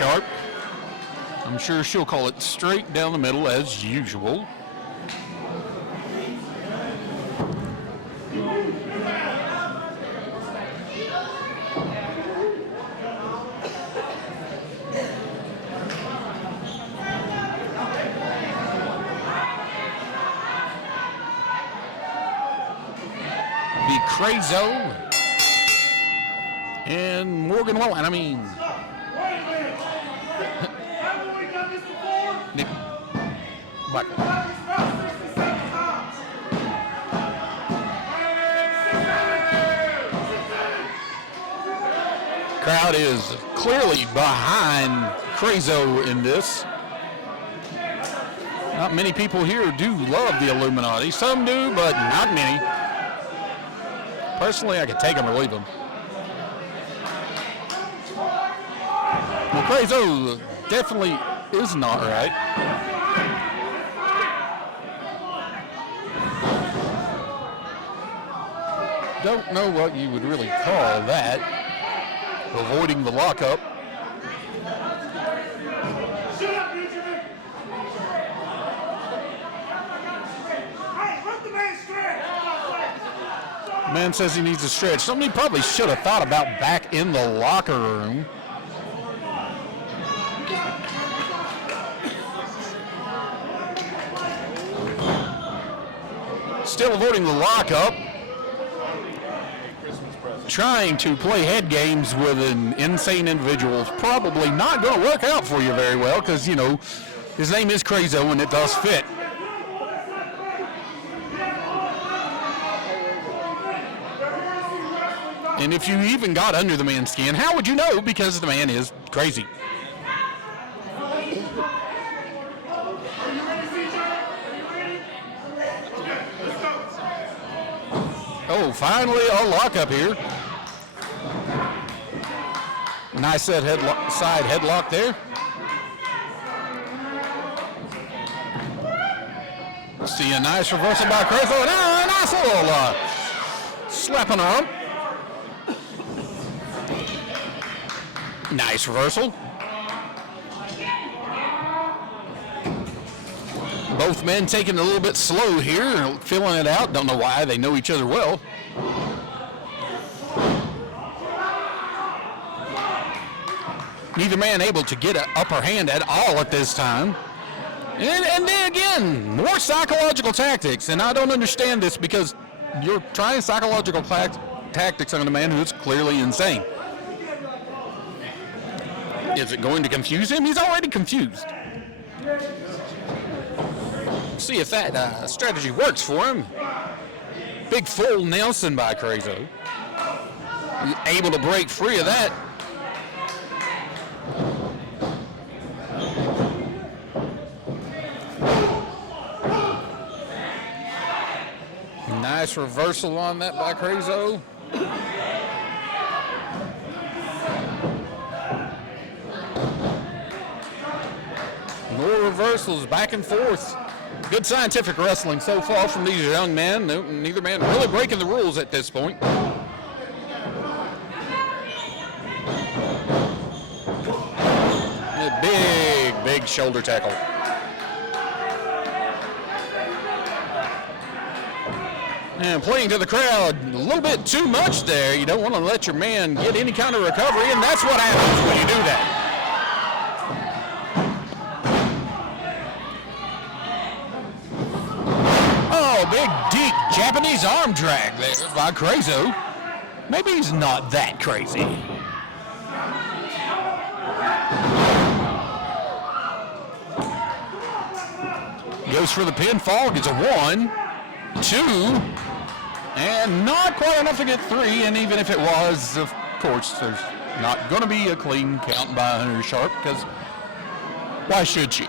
Sharp. I'm sure she'll call it straight down the middle as usual. Crazo and Morgan Wallen. I mean, but crowd is clearly behind Crazo in this. Not many people here do love the Illuminati. Some do, but not many. Personally, I could take them or leave them. Well, Crazo definitely is not right. Don't know what you would really call that. Avoiding the lockup. Man says he needs a stretch. Something he probably should have thought about back in the locker room. Still avoiding the lockup. Trying to play head games with an insane individual is probably not going to work out for you very well because, you know, his name is Crazo and it does fit. And if you even got under the man's skin, how would you know? Because the man is crazy. Oh, finally a lockup here. Nice side headlock there. See a nice reversal by Crazo. And a nice little slap on the arm. Nice reversal. Both men taking it a little bit slow here, filling it out. Don't know why. They know each other well. Neither man able to get an upper hand at all at this time. And then again, more psychological tactics. And I don't understand this because you're trying psychological tactics on a man who's clearly insane. Is it going to confuse him? He's already confused. See if that strategy works for him. Big full Nelson by Crazo. Able to break free of that. Nice reversal on that by Crazo. More reversals back and forth. Good scientific wrestling so far from these young men. Neither man really breaking the rules at this point. A big shoulder tackle. And playing to the crowd a little bit too much there. You don't want to let your man get any kind of recovery, and that's what happens when you do that. Oh, big, deep Japanese arm drag there by Crazo. Maybe he's not that crazy. Goes for the pinfall, gets a 1, 2, and not quite enough to get 3, and even if it was, of course, there's not going to be a clean count by Hunter Sharp, because why should she?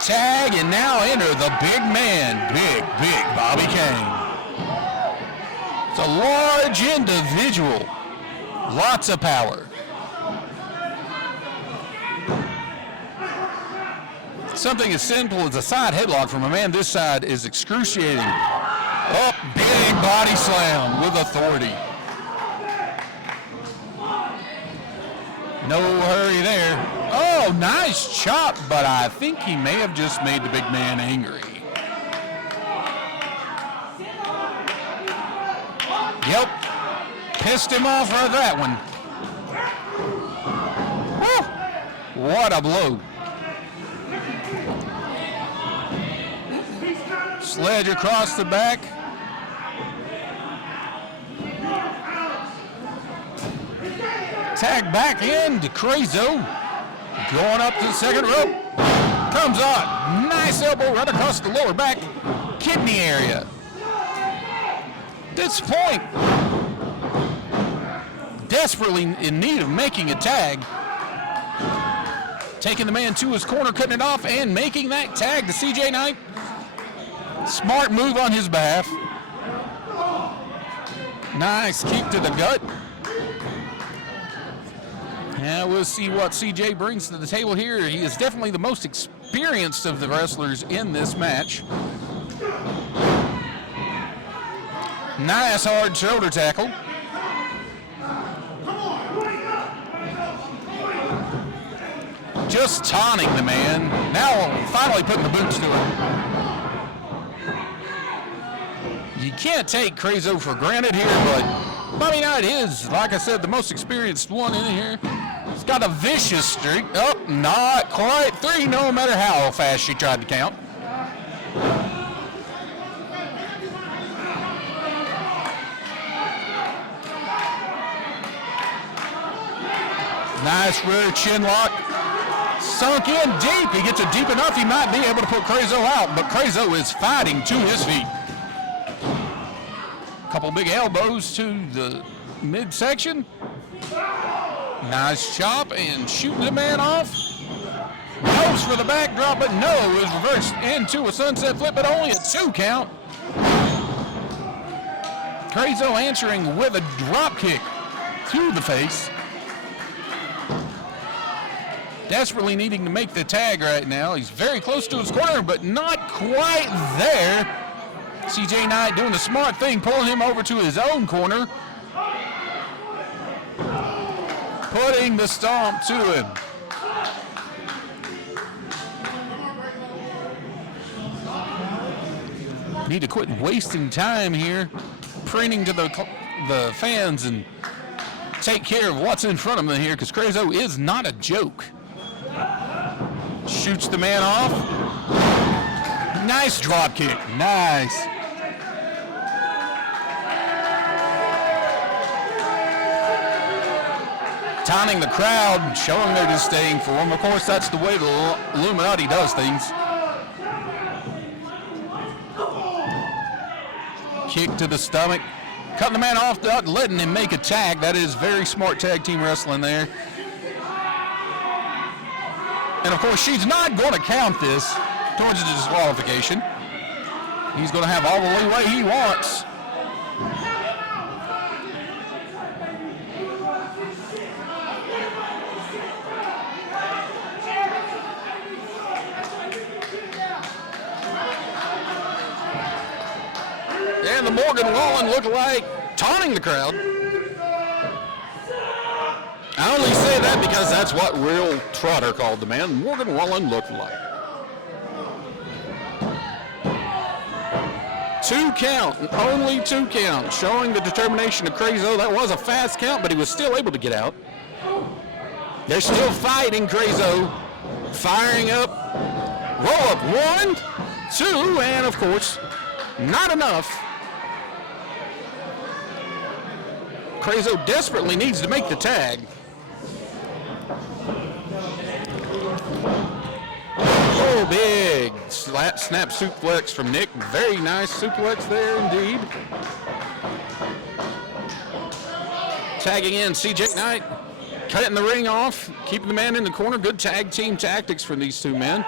Tag, and now enter the big man, big Bobby Kane. It's a large individual, lots of power. Something as simple as a side headlock from a man this side is excruciating. Oh, big body slam with authority. No hurry there. Oh, nice chop, but I think he may have just made the big man angry. Yep. Pissed him off for that one. Woo. What a blow. Sledge across the back. Tag back in to Crazo. Going up to the second rope. Comes on. Nice elbow right across the lower back. Kidney area. At this point, desperately in need of making a tag. Taking the man to his corner, cutting it off, and making that tag to CJ Knight. Smart move on his behalf. Nice kick to the gut. Now we'll see what CJ brings to the table here. He is definitely the most experienced of the wrestlers in this match. Nice hard shoulder tackle. Just taunting the man. Now finally putting the boots to him. You can't take Crazo for granted here, but Bobby Knight is, like I said, the most experienced one in here. He's got a vicious streak. Oh, not quite 3, no matter how fast she tried to count. Nice rear chin lock. Sunk in deep. He gets it deep enough, he might be able to put Crazo out, but Crazo is fighting to his feet. Couple big elbows to the midsection. Nice chop and shooting the man off. Goes for the backdrop, but no, it was reversed into a sunset flip, but only a 2 count. Crazo answering with a drop kick to the face. Desperately needing to make the tag right now. He's very close to his corner, but not quite there. CJ Knight doing the smart thing, pulling him over to his own corner. Putting the stomp to him. Need to quit wasting time here, preening to the fans and take care of what's in front of them here, because Crazo is not a joke. Shoots the man off. Nice drop kick. Nice. Taunting the crowd, showing their disdain for him. Of course, that's the way the Illuminati does things. Kick to the stomach. Cutting the man off, not letting him make a tag. That is very smart tag team wrestling there. And of course, she's not going to count this towards the disqualification. He's going to have all the leeway he wants. And the Morgan Wallen lookalike taunting the crowd. I only say that because that's what Real Trotter called the man, Morgan Wallen lookalike. 2 count, only 2 count, showing the determination of Crazo. That was a fast count, but he was still able to get out. They're still fighting. Crazo firing up. Roll up 1, 2, and of course, not enough. Crazo desperately needs to make the tag. Oh, big snap suplex from Nick. Very nice suplex there indeed. Tagging in CJ Knight, cutting the ring off, keeping the man in the corner. Good tag team tactics from these 2 men.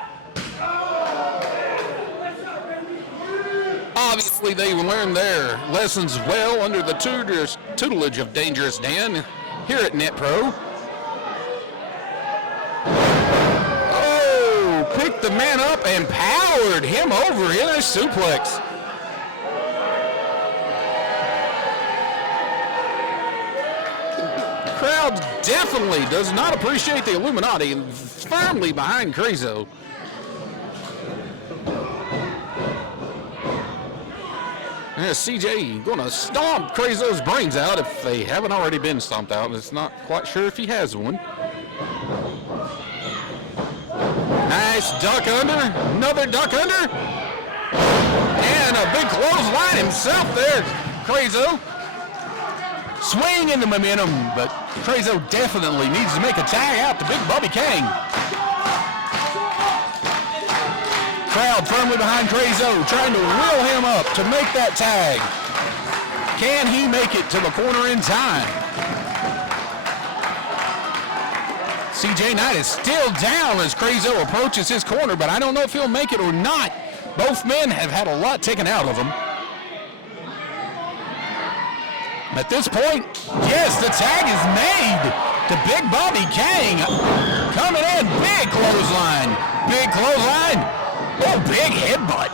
Obviously, they learned their lessons well under the tutelage of Dangerous Dan here at NetPro. Oh, picked the man up and powered him over in a suplex. The crowd's definitely does not appreciate the Illuminati and firmly behind Crazo. Yeah, CJ going to stomp Crazo's brains out if they haven't already been stomped out. It's not quite sure if he has one. Nice duck under, another duck under, and a big clothesline himself there, Crazo. Swinging the momentum, but Crazo definitely needs to make a tag out to Big Bobby King. Crowd firmly behind Crazo, trying to wheel him up to make that tag. Can he make it to the corner in time? CJ Knight is still down as Crazo approaches his corner, but I don't know if he'll make it or not. Both men have had a lot taken out of them. At this point, yes, the tag is made to Big Bobby King. Coming in, big clothesline. Big clothesline. Oh, big headbutt.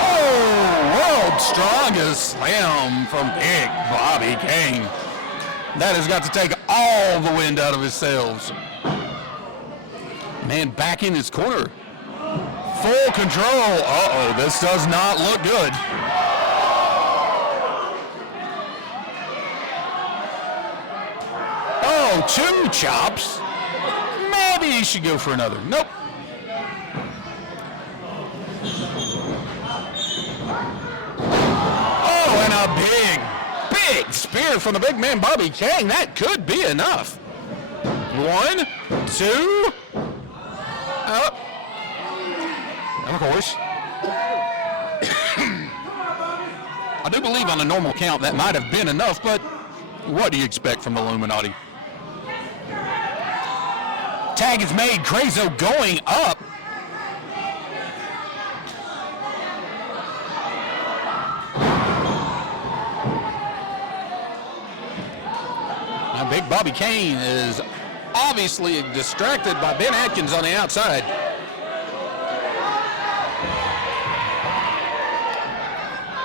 Oh, world's strongest slam from Big Bobby King. That has got to take all the wind out of his sails. Man, back in his corner. Full control. Uh-oh, this does not look good. Oh, 2 chops. Maybe he should go for another. Nope. Oh, and a big spear from the big man Bobby King. That could be enough. 1, 2. Up. Of course. I do believe on a normal count that might have been enough, but what do you expect from the Illuminati? Tag is made, Crazo going up. Now Big Bobby King is obviously distracted by Ben Atkins on the outside.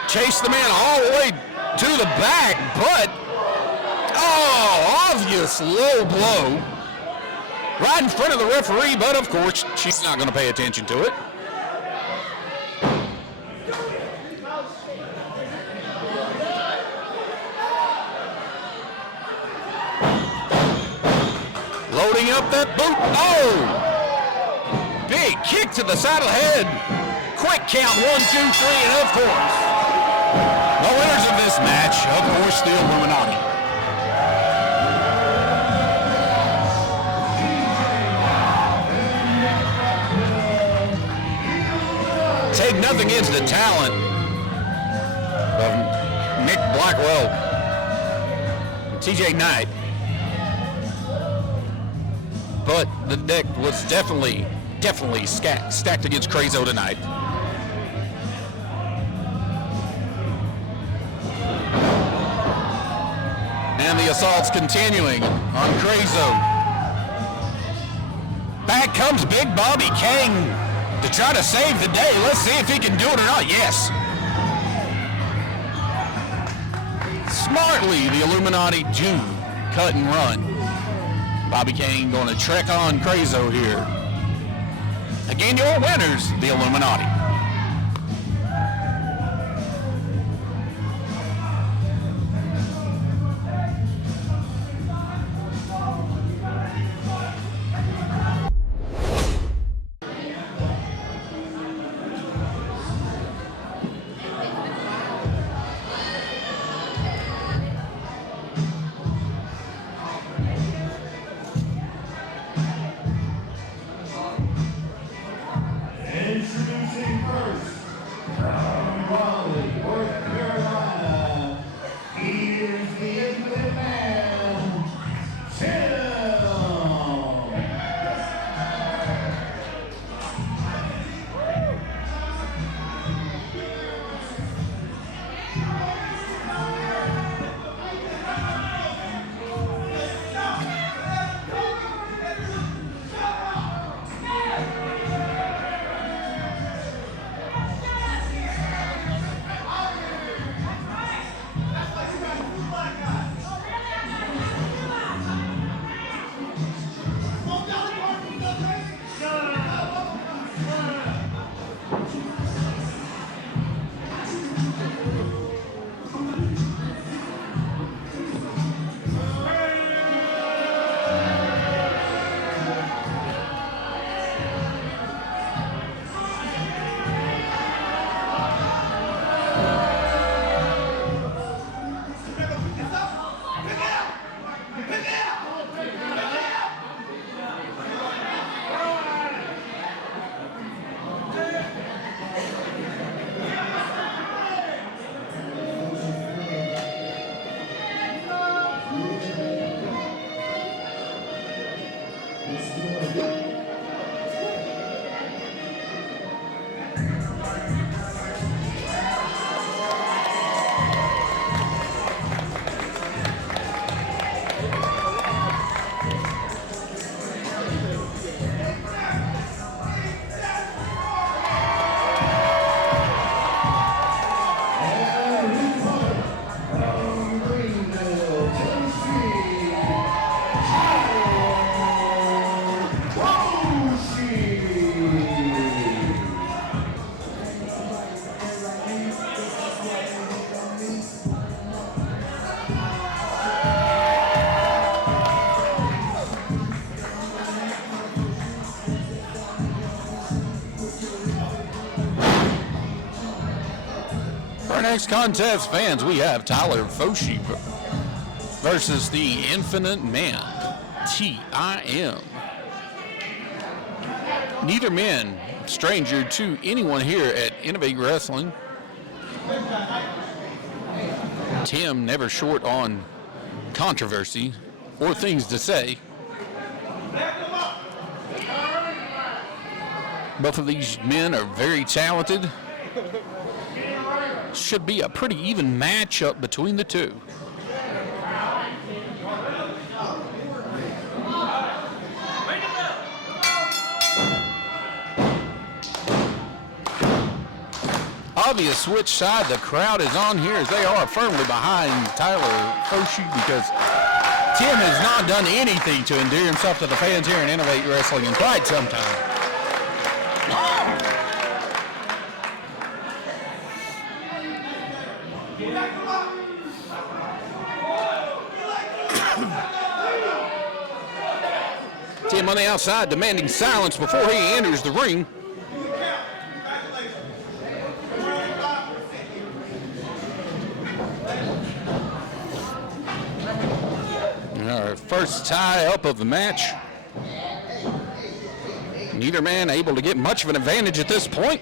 Chase the man all the way to the back, but, oh, obvious low blow. Right in front of the referee, but of course, she's not going to pay attention to it. Loading up that boot. Oh! Big kick to the side of the head. Quick count, 1, 2, 3, and of course, the winners of this match, of course, the Illuminati. Take nothing against the talent of Nick Blackwell, TJ Knight, but the deck was definitely stacked against Crazo tonight. And the assault's continuing on Crazo. Back comes Big Bobby King to try to save the day. Let's see if he can do it or not. Yes. Smartly, the Illuminati do cut and run. Bobby King going to trek on Crazo here. Again, your winners, the Illuminati. Introducing next contest, fans, we have Tyler Foshi versus the Infinite Man, T.I.M. Neither man stranger to anyone here at Innovate Wrestling. Tim never short on controversy or things to say. Both of these men are very talented. Should be a pretty even matchup between the two. Obvious which side the crowd is on here, as they are firmly behind Tyler Foshi, because Tim has not done anything to endear himself to the fans here in Innovate Wrestling in quite some time. Tim on the outside demanding silence before he enters the ring. Our first tie-up of the match. Neither man able to get much of an advantage at this point.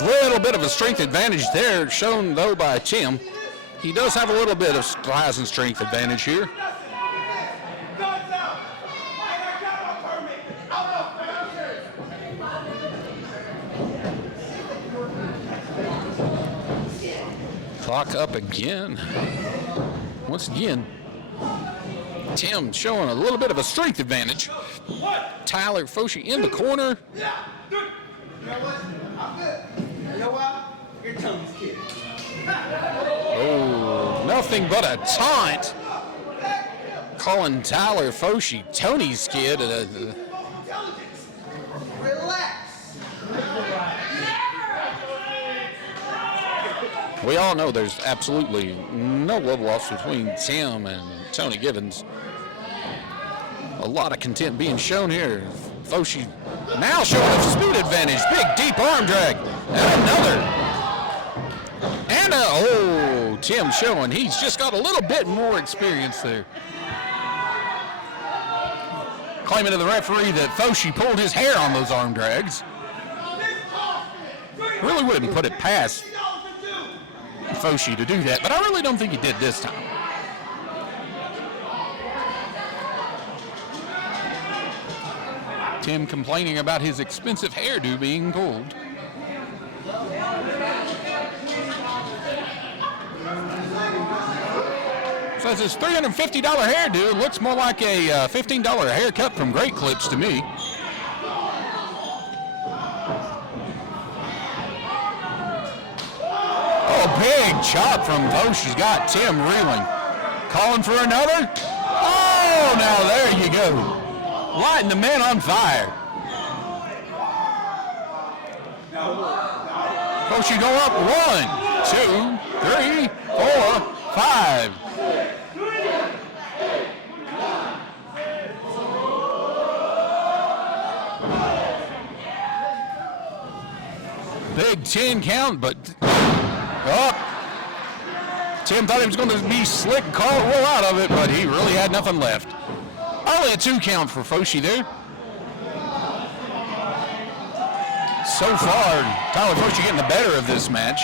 Little bit of a strength advantage there, shown though by Tim. He does have a little bit of size and strength advantage here. Clock up again. Once again, Tim showing a little bit of a strength advantage. Tyler Foshi in the corner. You know what? I'm good. You know what? You're Tony's kid. Oh, nothing but a taunt. Calling Tyler Foshi Tony's kid. Relax. We all know there's absolutely no love lost between Tim and Tony Givens. A lot of content being shown here. Foshi now showing a speed advantage. Big, deep arm drag. And another. And Tim showing he's just got a little bit more experience there. Claiming to the referee that Foshi pulled his hair on those arm drags. Really wouldn't put it past Foshi to do that, but I really don't think he did this time. Tim complaining about his expensive hairdo being pulled. Says his $350 hairdo looks more like a $15 haircut from Great Clips to me. Oh, big chop from Foshi's got Tim reeling. Calling for another? Oh, now there you go. Lighting the man on fire. Foshi go up 1, 2, 3, 4, 5. Big 10 count, but Tim thought he was going to be slick and call a roll out of it, but he really had nothing left. Only a 2 count for Foshi there. So far, Tyler Foshi getting the better of this match.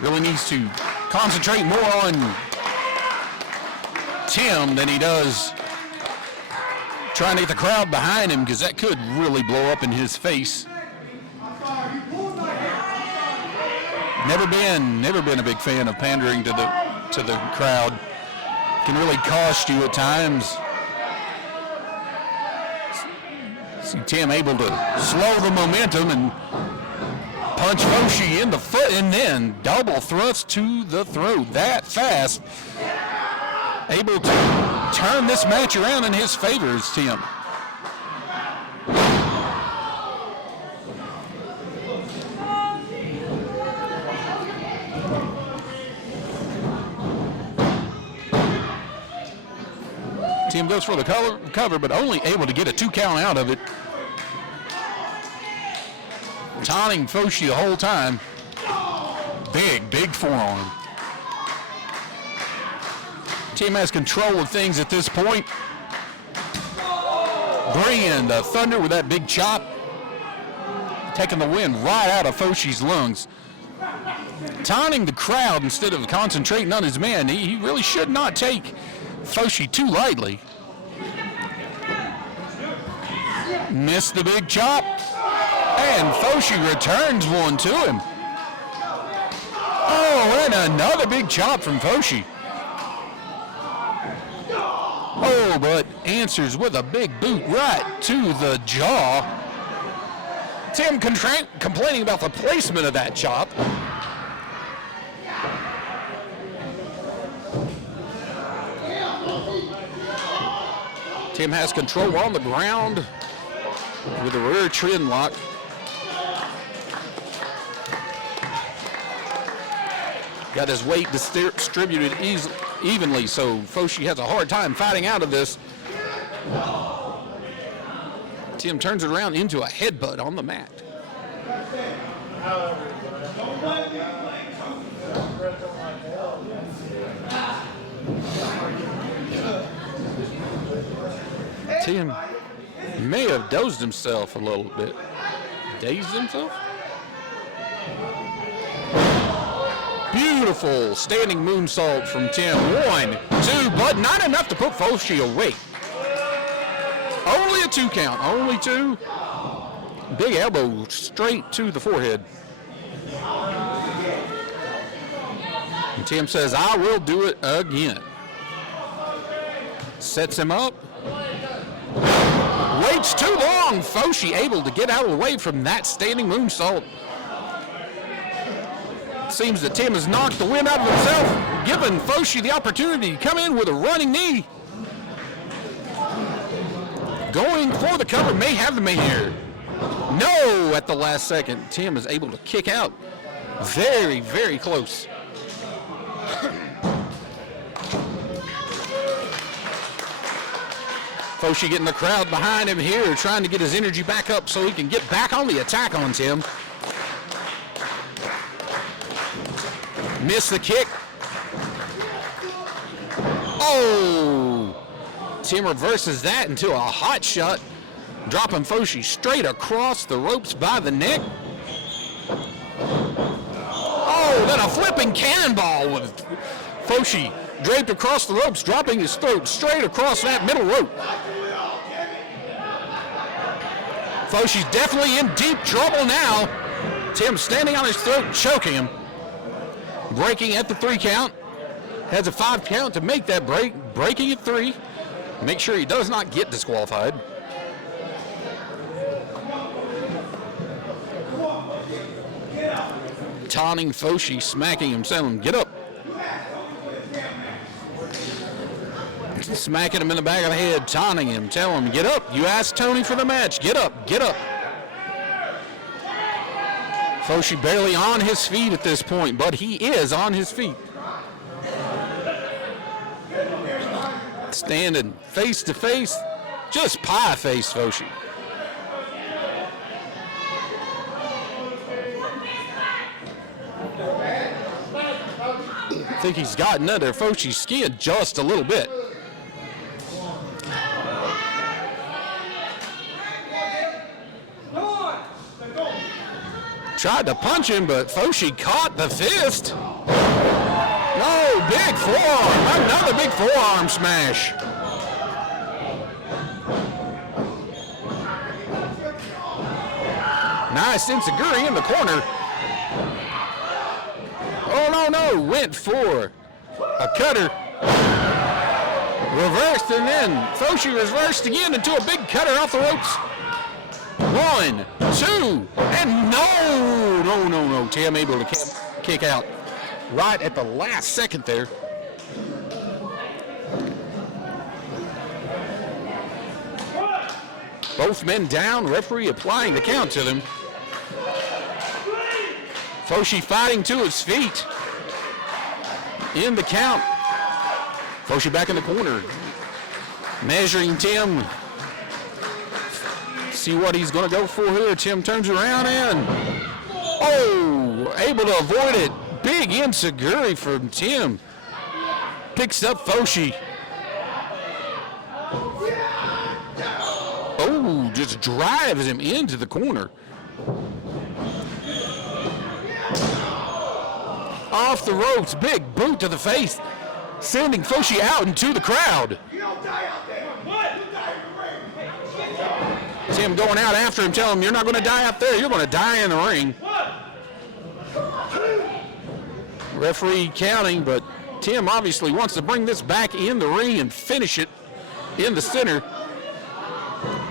Really needs to concentrate more on Tim than he does trying to get the crowd behind him, because that could really blow up in his face. Never been a big fan of pandering to the crowd. Can really cost you at times. See Tim able to slow the momentum and punch Foshi in the foot, and then double thrust to the throat that fast. Able to turn this match around in his favor is Tim. Tim goes for the cover, but only able to get a 2 count out of it. taunting Foshi the whole time. Big forearm. Tim has control of things at this point. Bringing the thunder with that big chop. Taking the wind right out of Foshi's lungs. Taunting the crowd instead of concentrating on his man. He really should not take Foshi too lightly. Missed the big chop. And Foshi returns one to him. Oh, and another big chop from Foshi. Oh, but answers with a big boot right to the jaw. Tim complaining about the placement of that chop. Tim has control on the ground with a rear chin lock. Got his weight distributed evenly, so Foshi has a hard time fighting out of this. Tim turns it around into a headbutt on the mat. Tim may have dozed himself a little bit. Dazed himself? Beautiful standing moonsault from Tim. 1, 2, but not enough to put Foshi away. Only a 2 count, only 2. Big elbow straight to the forehead. And Tim says, I will do it again. Sets him up. Waits too long. Foshi able to get out of the way from that standing moonsault. Seems that Tim has knocked the wind out of himself, giving Foshi the opportunity to come in with a running knee. Going for the cover, may have the main here. No, at the last second, Tim is able to kick out. Very, very close. Foshi getting the crowd behind him here, trying to get his energy back up so he can get back on the attack on Tim. Missed the kick. Oh! Tim reverses that into a hot shot, dropping Foshi straight across the ropes by the neck. Oh, then a flipping cannonball with Foshi draped across the ropes, dropping his throat straight across that middle rope. Foshi's definitely in deep trouble now. Tim standing on his throat, choking him. Breaking at the 3 count. Has a 5 count to make that break. Breaking at 3. Make sure he does not get disqualified. Taunting Foshi, smacking him, telling him, get up. Smacking him in the back of the head, taunting him, telling him, get up. You asked Tony for the match. Get up, get up. Foshi barely on his feet at this point, but he is on his feet. Standing face to face, just pie face Foshi. I think he's gotten under Foshi's skin just a little bit. Tried to punch him, but Foshi caught the fist. No, big forearm. Another big forearm smash. Nice enziguri in the corner. Oh, no. Went for a cutter. Reversed, and then Foshi reversed again into a big cutter off the ropes. 1, 2, and no. Tim able to kick out right at the last second there. Both men down, referee applying the count to them. Foshi fighting to his feet. In the count. Foshi back in the corner. Measuring Tim. See what he's going to go for here. Tim turns around and, oh, able to avoid it. Big enziguri from Tim. Picks up Foshi. Oh, just drives him into the corner. Off the ropes, big boot to the face, sending Foshi out into the crowd. You don't die out there. What? You die in the ring. Tim going out after him, telling him, you're not going to die out there, you're going to die in the ring. Referee counting, but Tim obviously wants to bring this back in the ring and finish it in the center.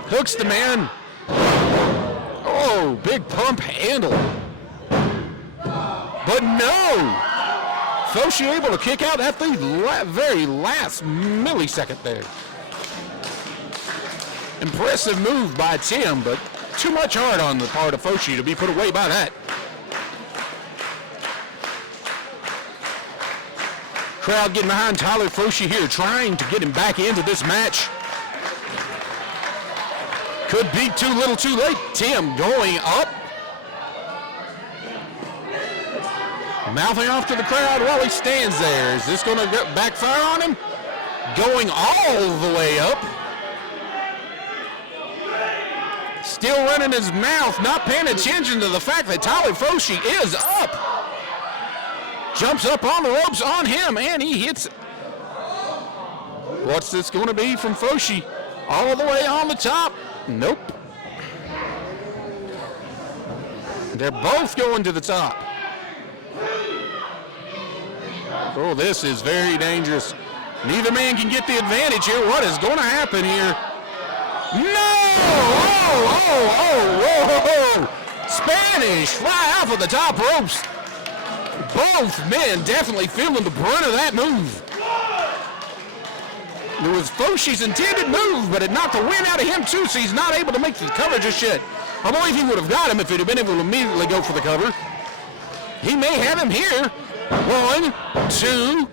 Hooks the man. Oh, big pump handle. But no! Foshi able to kick out at the very last millisecond there. Impressive move by Tim, but too much heart on the part of Foshi to be put away by that. Crowd getting behind Tyler Foshi here, trying to get him back into this match. Could be too little too late. Tim going up. Mouthing off to the crowd while he stands there. Is this going to backfire on him? Going all the way up. Still running his mouth, not paying attention to the fact that Tyler Foshi is up. Jumps up on the ropes on him, and he hits. What's this going to be from Foshi? All the way on the top. Nope. They're both going to the top. Oh, this is very dangerous. Neither man can get the advantage here. What is going to happen here? No! Oh! Spanish fly off of the top ropes. Both men definitely feeling the brunt of that move. It was Foshi's intended move, but it knocked the wind out of him too, so he's not able to make the cover just yet. I believe he would have got him if he'd have been able to immediately go for the cover. He may have him here. 1, 2.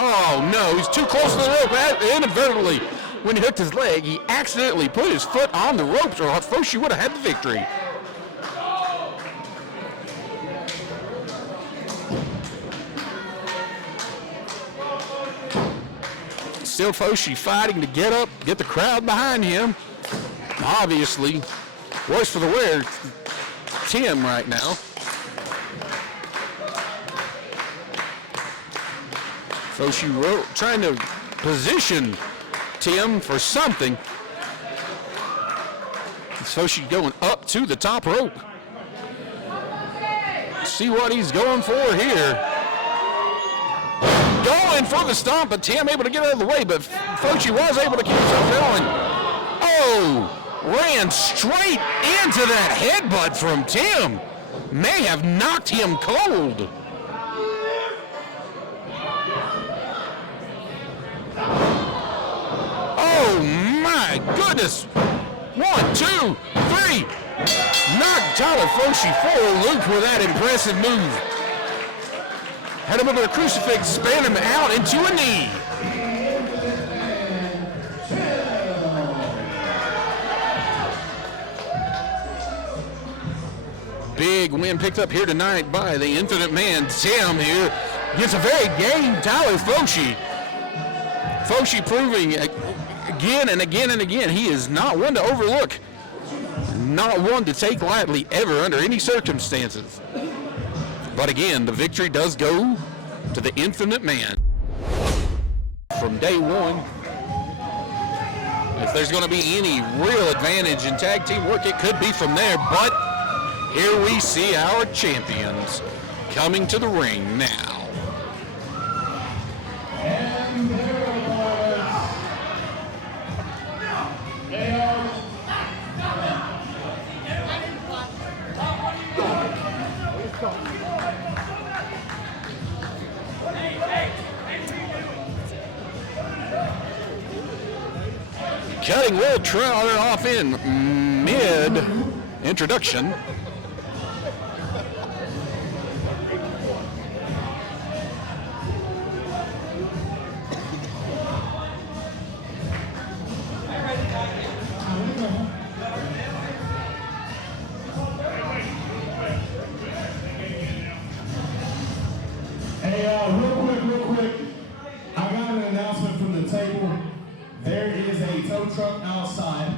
Oh no, he's too close to the rope. Inadvertently, when he hooked his leg, he accidentally put his foot on the ropes, or Foshi would have had the victory. Still Foshi fighting to get up, get the crowd behind him. Obviously, worse for the wear, Tim right now. Foshi trying to position Tim for something. Foshi going up to the top rope. See what he's going for here. Going for the stomp, but Tim able to get out of the way, but Foshi was able to keep himself going. Oh, ran straight into that headbutt from Tim. May have knocked him cold. Oh my goodness. 1, 2, 3. Knocked Tyler Foshi for a loop with that impressive move. Had him over the crucifix, span him out into a knee. Big win picked up here tonight by the Infinite Man. Tim here gets a very game Tyler Foshi. Foshi proving again and again and again he is not one to overlook. Not one to take lightly ever under any circumstances. But again, the victory does go to the Infinite Man. From day one, if there's going to be any real advantage in tag team work, it could be from there. But here we see our champions coming to the ring now. Cutting Will Trower off in mid-introduction. Real quick. I got an announcement from the table. There is a tow truck outside.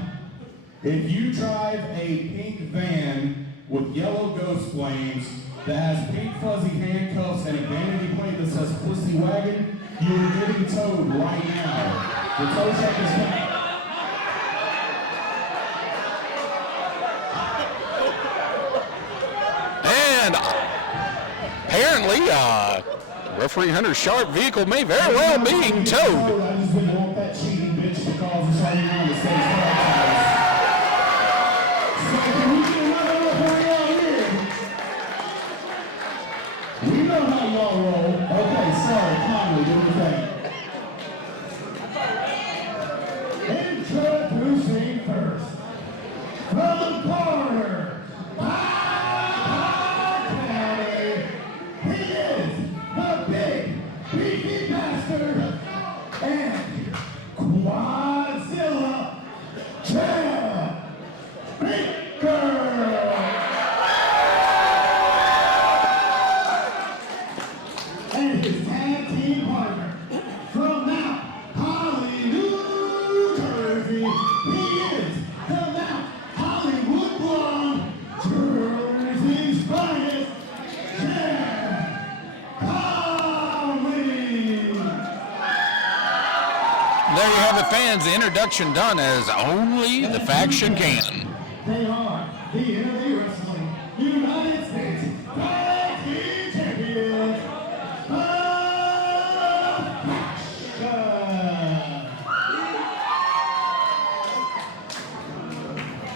If you drive a pink van with yellow ghost flames that has pink fuzzy handcuffs and a vanity plate that says Pussy Wagon, you are getting towed right now. The tow truck is coming. And apparently, referee Hunter Sharp vehicle may very well be being towed. I just didn't want that cheating bitch to cause us all around the stage. So can we get another referee out here? We know how y'all roll. Okay, sorry, kindly do the thing. Introducing first, from the corner, beefy bastard and Quadzilla Baker. And his tag team partner from Mount Holly, New Jersey, he is the Mount Hollywood Blonde, Jersey's finest, There you have it, fans. The introduction done as only the faction can. They are the Innovate Wrestling United States Tag Team Champions of Faction.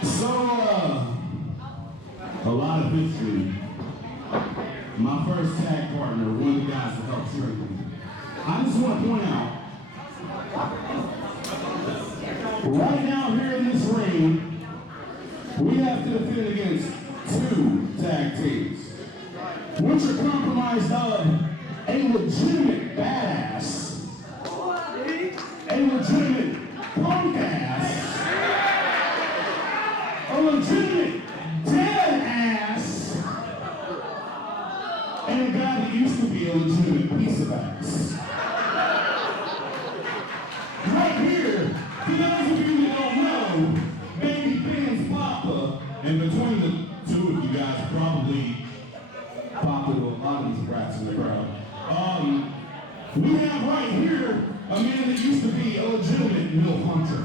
So, a lot of history. My first tag partner, one of the guys that helped train me. I just want to point out, right now here in this ring, we have to defend against 2 tag teams, which are compromised of a legitimate badass, a legitimate punk ass, a legitimate dead ass, and a guy that used to be a legitimate piece of ass. Right here, for those of you that don't know, Baby Ben's Papa, and between the two of you guys, probably Papa to a lot of these rats in the crowd. We have right here a man that used to be a legitimate milk hunter.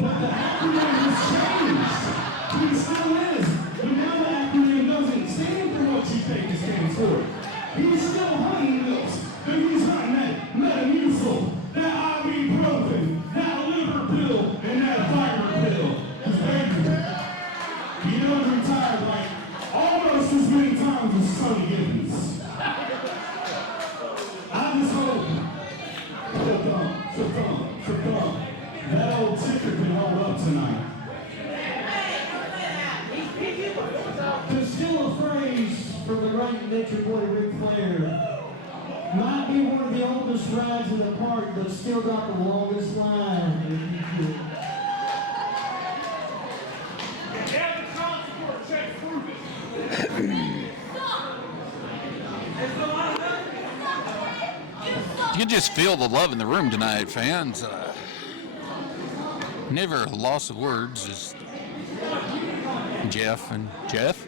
But the acronym has changed. He still is. But now the acronym doesn't stand for what you think it stands for. He's still hunting milks, but he's hunting that Metamucil, that ibuprofen, that liver pill, and that fiber pill. Because baby, he done retired like almost as many times as Tony Gibbons. I just hope that old ticker can hold up tonight. There's still a phrase from the great nature boy Ric Flair. Might be one of the oldest rides in the park, but still got the longest line. You can just feel the love in the room tonight, fans. Never a loss of words, just Jeff and Jeff.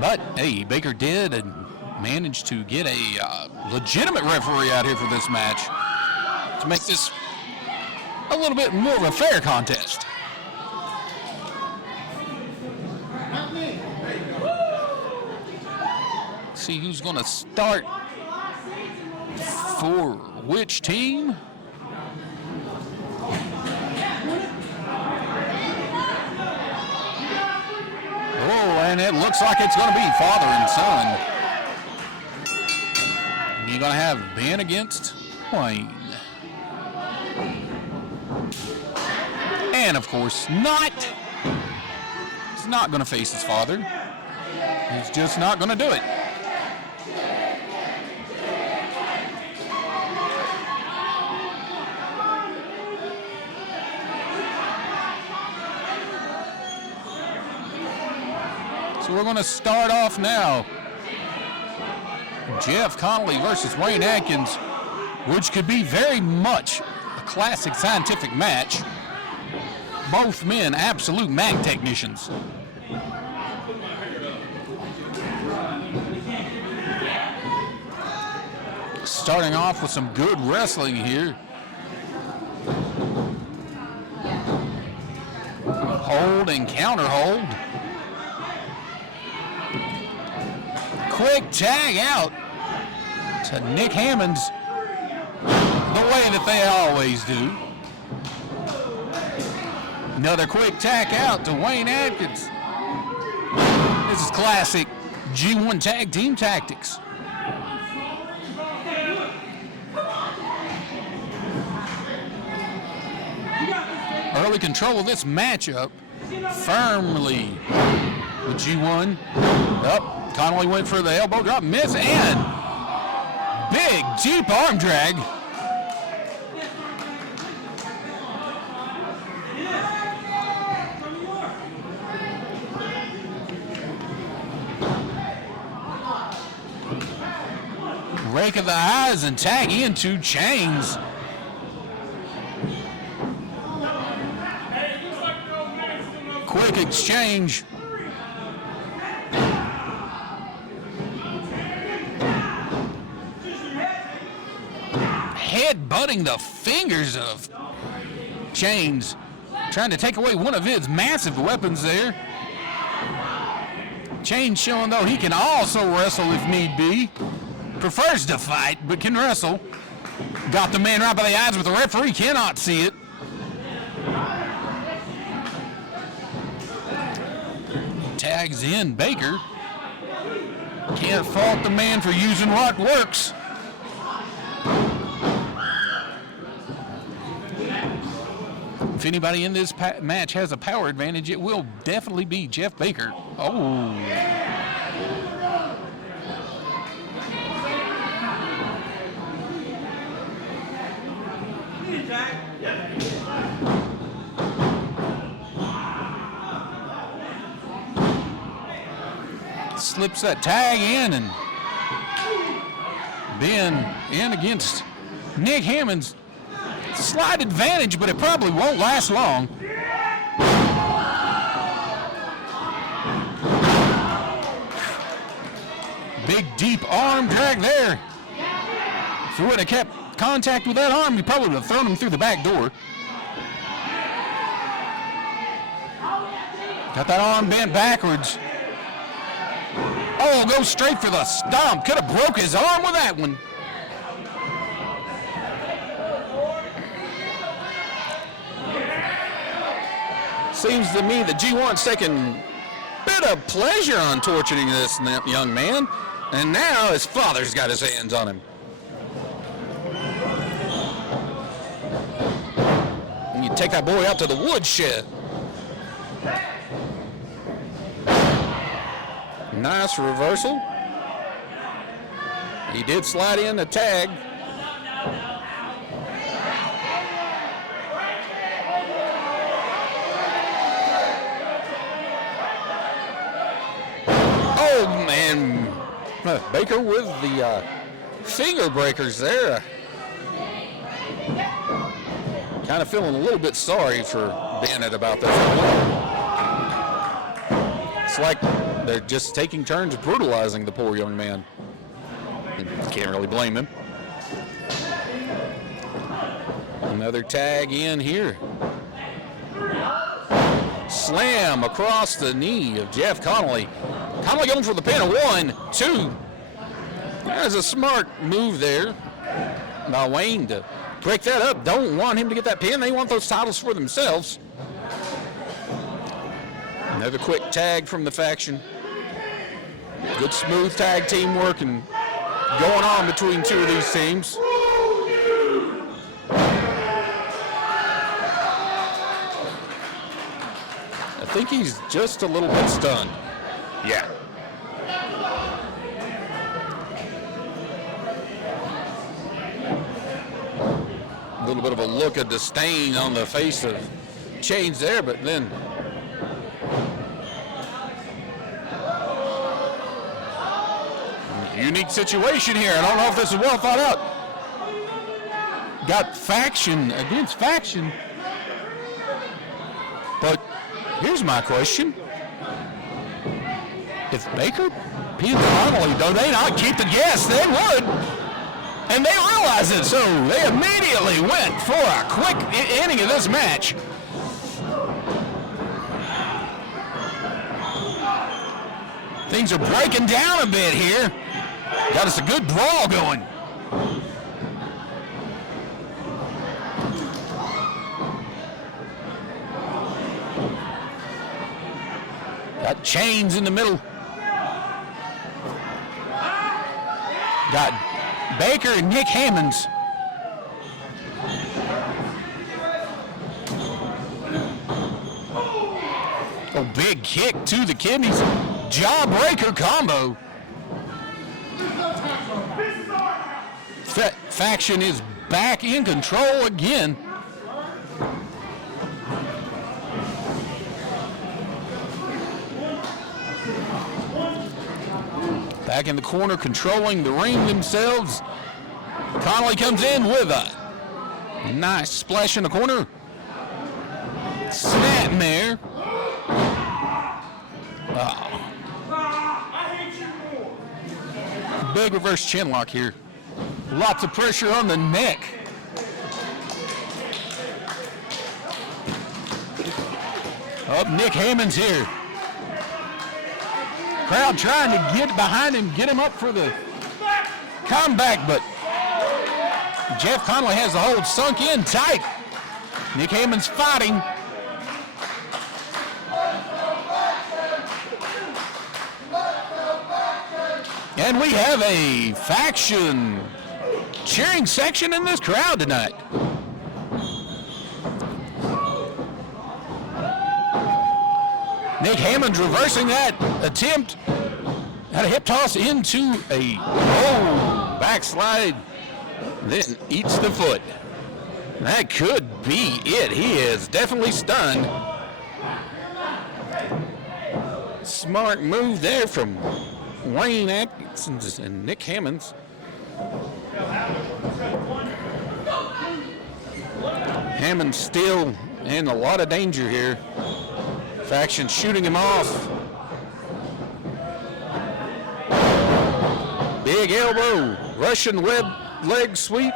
But, hey, Baker did and managed to get a legitimate referee out here for this match to make this a little bit more of a fair contest. See who's going to start for which team. Oh, and it looks like it's going to be father and son. You're going to have Ben against Wayne. And, of course, he's not going to face his father. He's just not going to do it. So we're going to start off now. Jeff Connolly versus Wayne Atkins, which could be very much a classic scientific match. Both men absolute mag technicians. Starting off with some good wrestling here. Hold and counter hold. Quick tag out to Nick Hammonds, the way that they always do. Another quick tag out to Wayne Atkins. This is classic G1 tag team tactics. Early control of this matchup, firmly with G1. Up, Connolly went for the elbow drop, miss, and big deep arm drag. Rake of the eyes and tag into chains. Quick exchange. Head butting the fingers of Chains, trying to take away one of his massive weapons there. Chains showing though he can also wrestle if need be. Prefers to fight, but can wrestle. Got the man right by the eyes, but the referee cannot see it. Tags in Baker. Can't fault the man for using what works. If anybody in this match has a power advantage, it will definitely be Jeff Baker. Oh. Slips that tag in, and Ben in against Nick Hammonds. Slight advantage, but it probably won't last long. Big deep arm drag there. If he would have kept contact with that arm, he probably would have thrown him through the back door. Got that arm bent backwards. Oh, goes straight for the stomp. Could have broke his arm with that one. Seems to me that G1's taking a bit of pleasure on torturing this young man, and now his father's got his hands on him. And you take that boy out to the woodshed. Nice reversal. He did slide in the tag. Oh, man. Baker with the finger breakers there. Kind of feeling a little bit sorry for Bennett about this. It's like they're just taking turns brutalizing the poor young man. Can't really blame him. Another tag in here. Slam across the knee of Jeff Connolly. Connolly going for the pin. 1, 2. That's a smart move there by Wayne to break that up. Don't want him to get that pin. They want those titles for themselves. Another quick tag from the faction. Good smooth tag team work and going on between two of these teams. I think he's just a little bit stunned. Yeah. A little bit of a look of disdain on the face of Chains there, but then Unique situation here. I don't know if this is well thought out. Got faction against faction. But here's my question. If Baker pinned Connolly, do they not keep the gas? They would. And they realize it, so they immediately went for a quick inning of this match. Things are breaking down a bit here. Got us a good brawl going. Got chains in the middle. Got Baker and Nick Hammonds. Oh, big kick to the kidneys. Jawbreaker combo. Faction is back in control again. Back in the corner, controlling the ring themselves. Connolly comes in with a nice splash in the corner. Snapmare. Big reverse chin lock here. Lots of pressure on the neck. Up Nick Hammonds here. Crowd trying to get behind him, get him up for the comeback, but Jeff Connolly has the hold sunk in tight. Nick Hammonds fighting. And we have a faction cheering section in this crowd tonight. Nick Hammonds reversing that attempt. Had a hip toss into a backslide. Then eats the foot. That could be it. He is definitely stunned. Smart move there from Wayne Atkinson and Nick Hammonds. Hammonds still in a lot of danger here. Faction shooting him off. Big elbow, Russian web leg sweep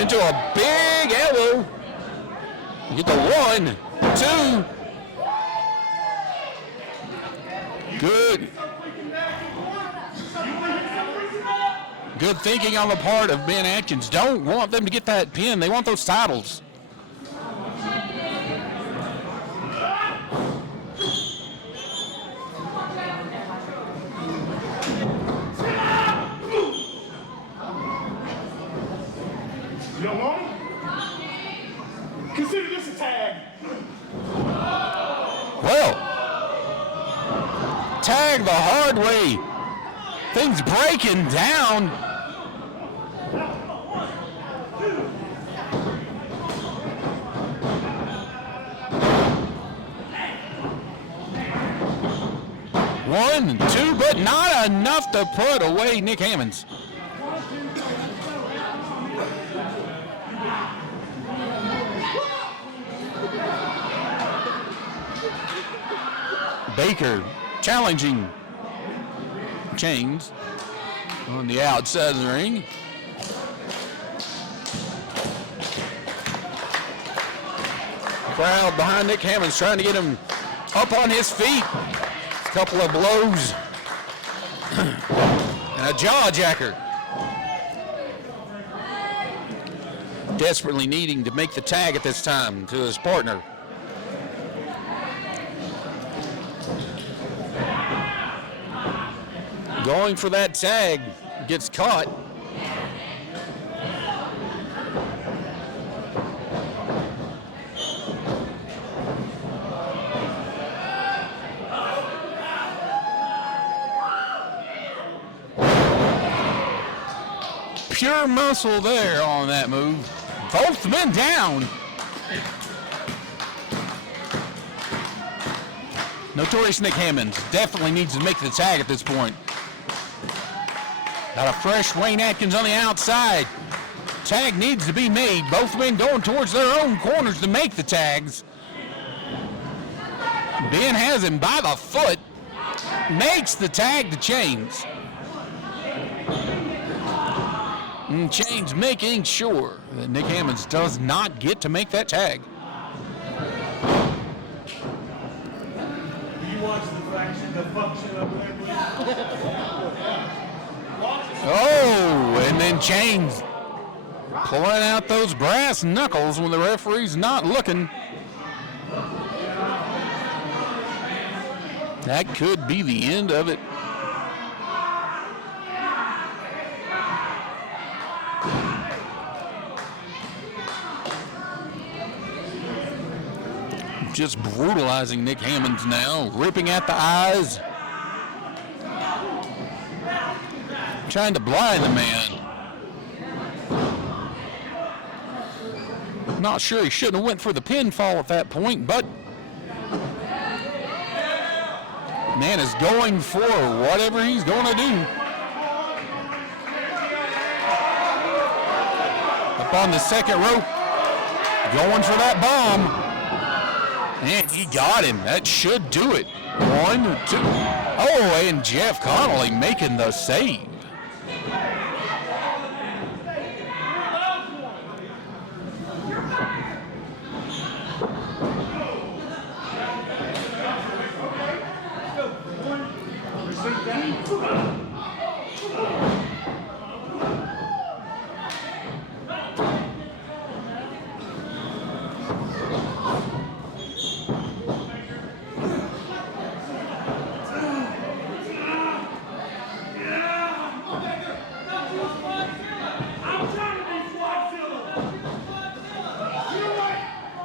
into a big elbow. Get the 1, 2. Good thinking on the part of Ben Atkins. Don't want them to get that pin. They want those titles. You don't want it? Consider this a tag. Well, tag the hard way. Things breaking down. One, two, but not enough to put away Nick Hammonds. Baker challenging Chains on the outside of the ring. Crowd behind Nick Hammonds trying to get him up on his feet. A couple of blows and a jaw jacker. Desperately needing to make the tag at this time to his partner. Going for that tag, gets caught. Pure muscle there on that move. Both men down. Notorious Nick Hammonds definitely needs to make the tag at this point. Got a fresh Wayne Atkins on the outside. Tag needs to be made. Both men going towards their own corners to make the tags. Ben has him by the foot. Makes the tag to Chains. And Chains making sure that Nick Hammonds does not get to make that tag. You watch the fraction, the function of Oh, and then Chains pulling out those brass knuckles when the referee's not looking. That could be the end of it. Just brutalizing Nick Hammonds now, ripping at the eyes. Trying to blind the man. Not sure he shouldn't have went for the pinfall at that point, but man is going for whatever he's going to do. Up on the second rope, going for that bomb. And he got him. That should do it. 1, 2. Oh, and Jeff Connolly making the save.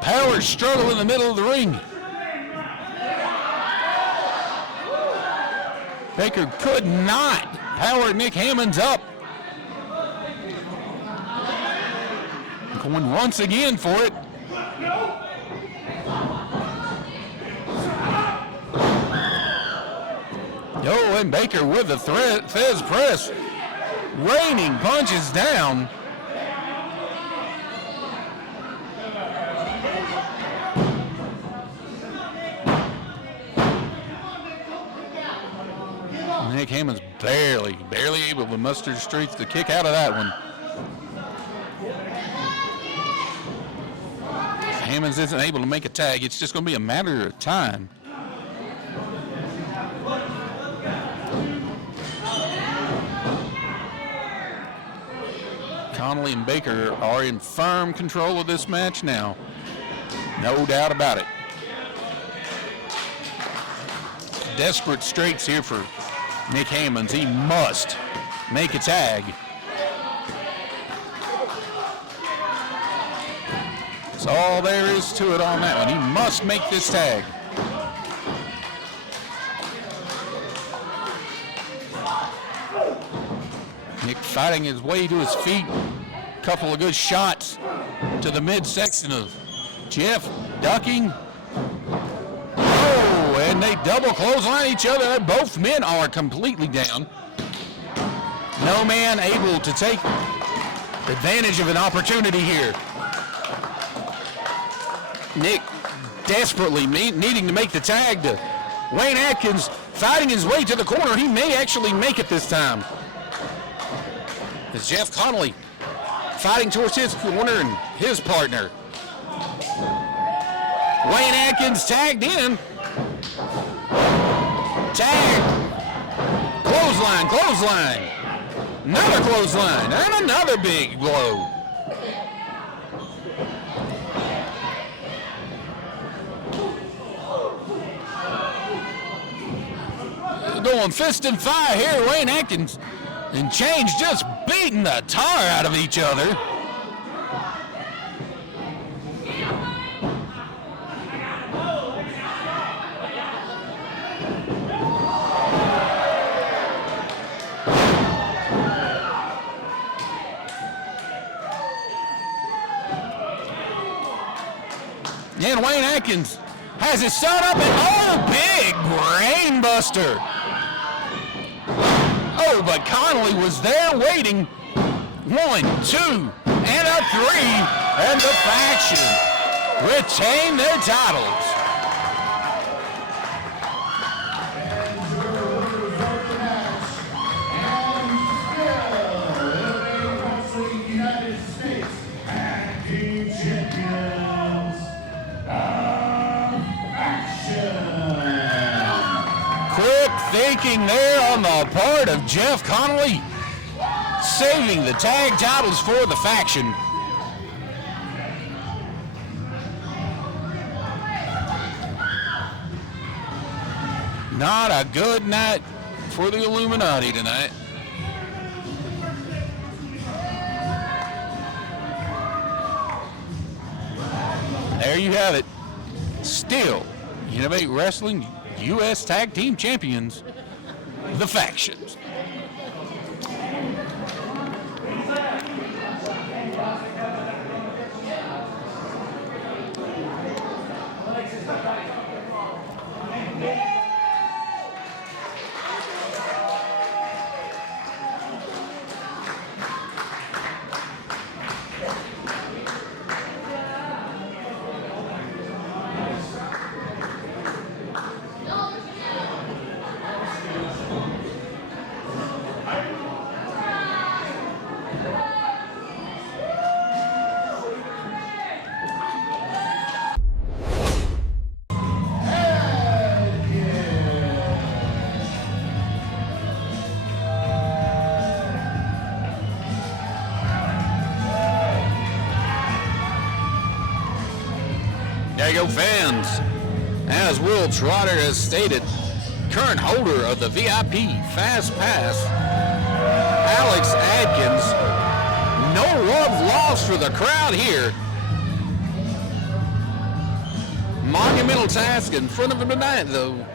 Power struggle in the middle of the ring. Baker could not power Nick Hammonds up. Going once again for it. Oh, and Baker with the Fez press. Raining punches down. Nick Hammonds barely able to muster strength to kick out of that one. If Hammonds isn't able to make a tag, it's just going to be a matter of time. Connolly and Baker are in firm control of this match now. No doubt about it. Desperate straits here for Nick Hammonds. He must make a tag. That's all there is to it on that one. He must make this tag. Nick fighting his way to his feet. Couple of good shots to the midsection of Jeff, ducking. And they double clothesline each other. Both men are completely down. No man able to take advantage of an opportunity here. Nick desperately needing to make the tag to Wayne Atkins, fighting his way to the corner. He may actually make it this time. As Jeff Connolly fighting towards his corner and his partner. Wayne Atkins tagged in. Tag. Clothesline. Another clothesline. And another big blow. Going fist and fire here. Wayne Atkins and Chains just beating the tar out of each other. And Wayne Atkins has his son up and big brain buster. Oh, but Connolly was there waiting. 1, 2, and a 3, and the faction retain their titles. United States Tag Team Champions of Action. Quick thinking there on the part of Jeff Connolly, saving the tag titles for the faction. Not a good night for the Illuminati tonight. There you have it. Still, Innovate Wrestling U.S. Tag Team Champions, the Factions. There you go, fans. As Will Trotter has stated, current holder of the VIP Fast Pass, Alex Adkins. No love lost for the crowd here. Monumental task in front of him tonight, though.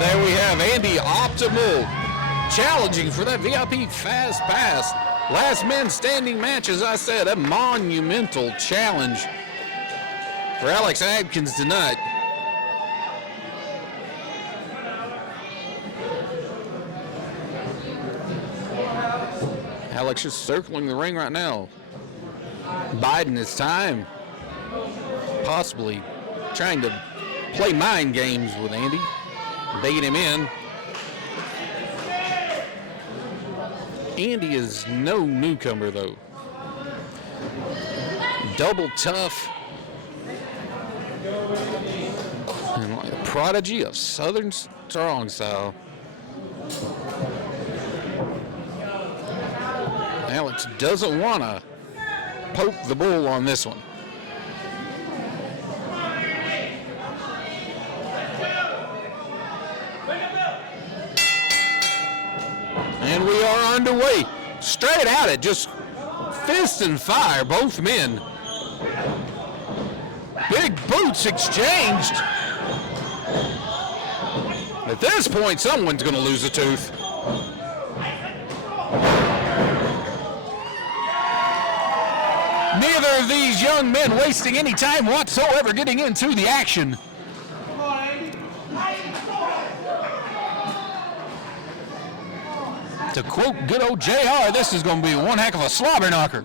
There we have Andy Optimal challenging for that VIP Fast Pass. Last man standing match, as I said, a monumental challenge for Alex Adkins tonight. Alex is circling the ring right now, biding his time, possibly trying to play mind games with Andy. Begging him in. Andy is no newcomer, though. Double tough. And like a prodigy of Southern strong style. Alex doesn't want to poke the bull on this one. And we are underway. Straight at it, just fist and fire, both men. Big boots exchanged. At this point, someone's going to lose a tooth. Neither of these young men wasting any time whatsoever getting into the action. To quote good old JR, this is going to be one heck of a slobber knocker.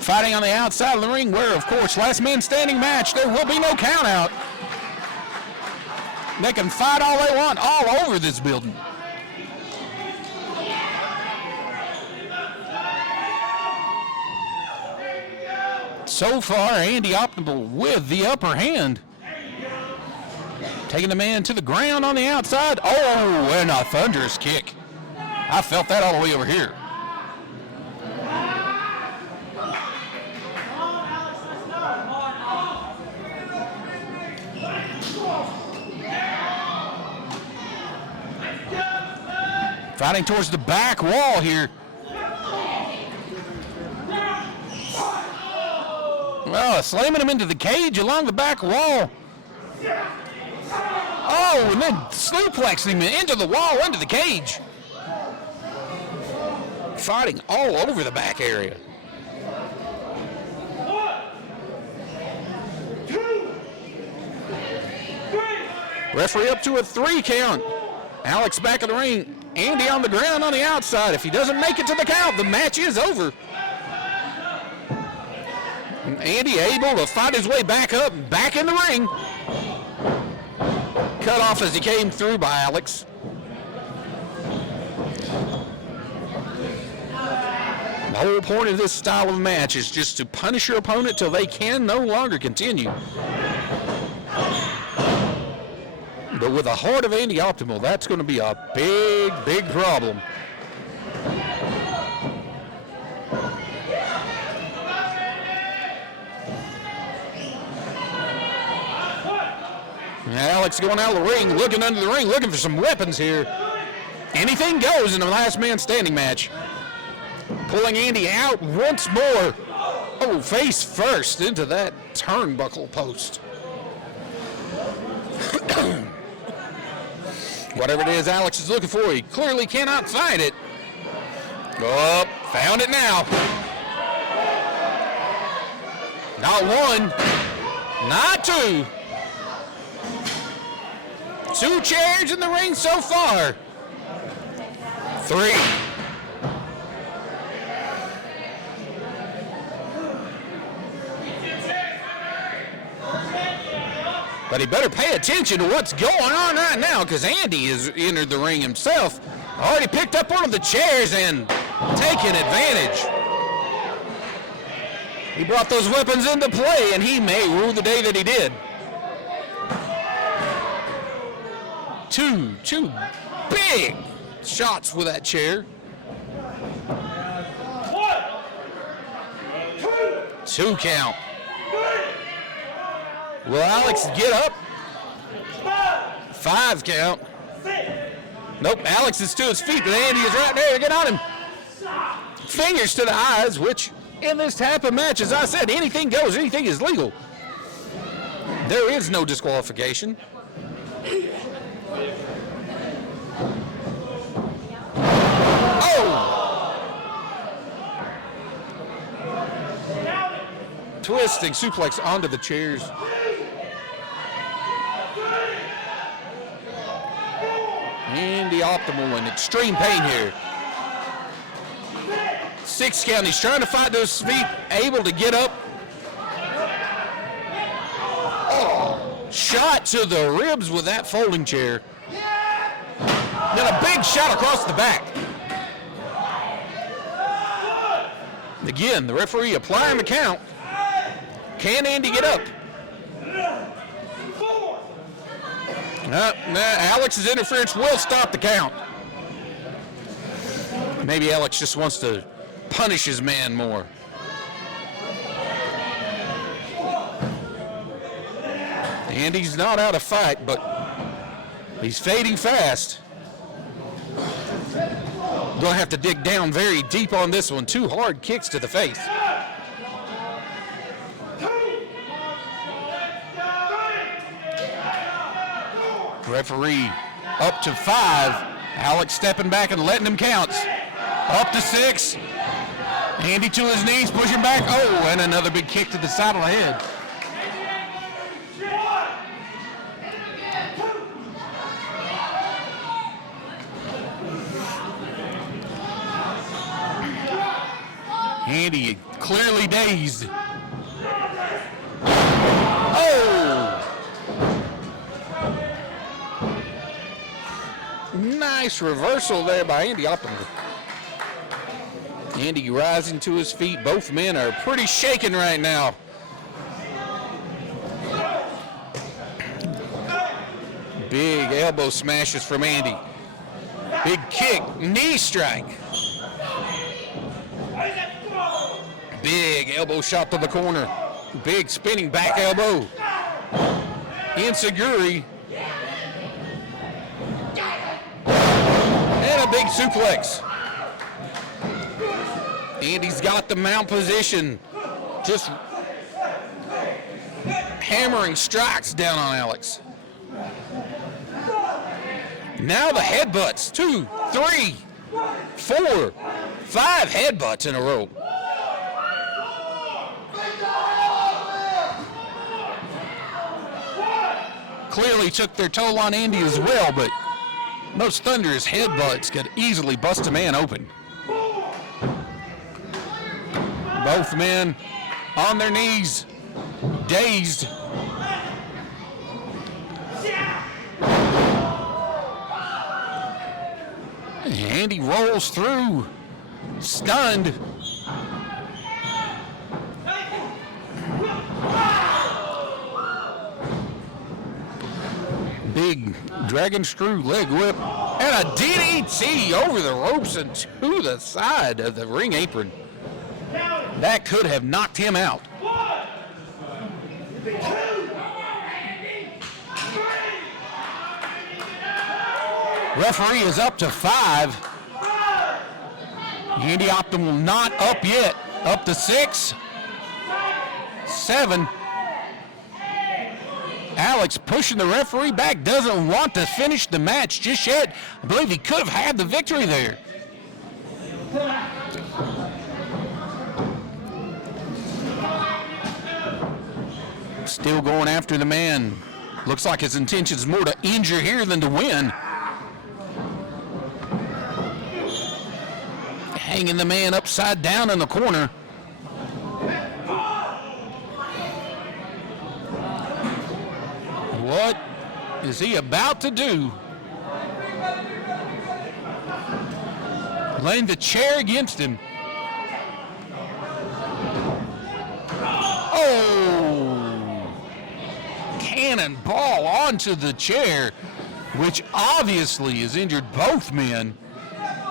Fighting on the outside of the ring where, of course, last man standing match, there will be no count out. They can fight all they want all over this building. So far, Andy Optimal with the upper hand. Taking the man to the ground on the outside. Oh, and a thunderous kick. I felt that all the way over here. Fighting towards the back wall here. Well, slamming him into the cage along the back wall. Oh, and then suplexing him into the wall, into the cage. Fighting all over the back area. 1, 2, 3. Referee up to a 3 count. Alex back in the ring. Andy on the ground on the outside. If he doesn't make it to the count, the match is over. And Andy able to fight his way back up, back in the ring. Cut off as he came through by Alex. The whole point of this style of match is just to punish your opponent till they can no longer continue. But with the heart of Andy Optimal, that's going to be a big, big problem. Alex going out of the ring, looking under the ring, looking for some weapons here. Anything goes in the last man standing match. Pulling Andy out once more. Oh, face first into that turnbuckle post. Whatever it is Alex is looking for, he clearly cannot find it. Oh, found it now. Not one, not two. 2 chairs in the ring so far. 3. But he better pay attention to what's going on right now, because Andy has entered the ring himself. Already picked up one of the chairs and taken advantage. He brought those weapons into play, and he may rue the day that he did. Two big shots with that chair. 1, 2, 2 count. Will Alex get up? 5 count. Nope, Alex is to his feet, but Andy is right there to get on him. Fingers to the eyes, which in this type of match, as I said, anything goes, anything is legal. There is no disqualification. Twisting suplex onto the chairs. Andy Optimal in extreme pain here. 6 count. He's trying to fight to his feet, able to get up. Oh, shot to the ribs with that folding chair. Then a big shot across the back. Again, the referee applying the count. Can Andy get up? Alex's interference will stop the count. Maybe Alex just wants to punish his man more. Andy's not out of fight, but he's fading fast. Gonna have to dig down very deep on this one. 2 hard kicks to the face. Referee up to 5. Alex stepping back and letting him count. Up to 6. Andy to his knees, pushing back. Oh, and another big kick to the side of the head. Andy clearly dazed. Oh! Nice reversal there by Andy Optimal. Andy rising to his feet. Both men are pretty shaken right now. Big elbow smashes from Andy. Big kick, knee strike. Big elbow shot to the corner. Big spinning back elbow. Inseguri. And a big suplex. Andy's got the mount position. Just hammering strikes down on Alex. Now the headbutts. 2, 3, 4, 5 headbutts in a row. Clearly took their toll on Andy as well, but those thunderous headbutts could easily bust a man open. Both men on their knees, dazed. Andy rolls through, stunned. Big dragon screw leg whip and a DDT over the ropes and to the side of the ring apron. That could have knocked him out. Referee is up to 5. Andy Optimal not up yet. Up to 6, 7. Alex pushing the referee back, doesn't want to finish the match just yet. I believe he could have had the victory there. Still going after the man. Looks like his intention is more to injure here than to win. Hanging the man upside down in the corner. What is he about to do? Laying the chair against him. Oh! Cannonball onto the chair, which obviously has injured both men.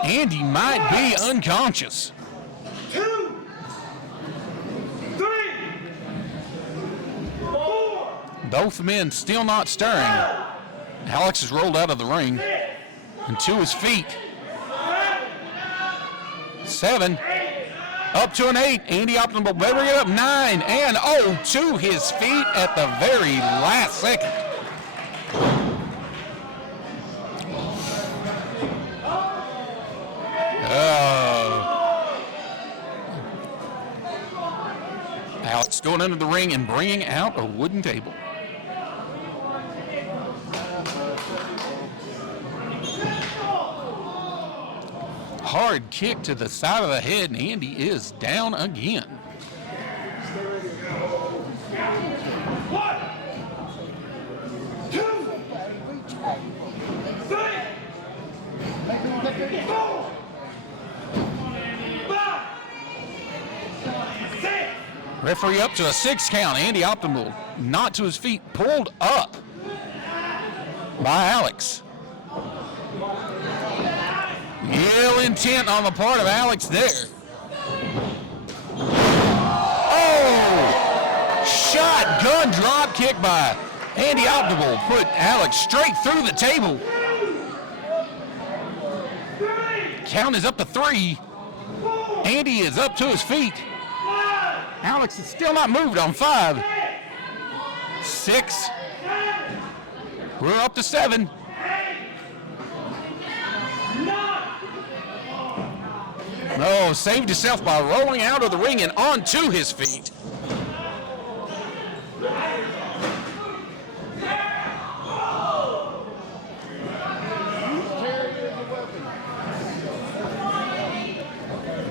Andy might be unconscious. 2, 3, 4. Both men still not stirring. Alex has rolled out of the ring and to his feet. 7, up to an 8. Andy Optimal better get up. 9 and to his feet at the very last second. Alex going under the ring and bringing out a wooden table. Hard kick to the side of the head, and Andy is down again. 1, 2, 3, 4, 5, 6. Referee up to a 6 count. Andy Optimal not to his feet, pulled up by Alex. Ill intent on the part of Alex there. Oh! Shotgun drop kick by Andy Optimal. Put Alex straight through the table. Count is up to 3. Andy is up to his feet. Alex is still not moved on 5. 6. We're up to 7. Oh, saved himself by rolling out of the ring and onto his feet.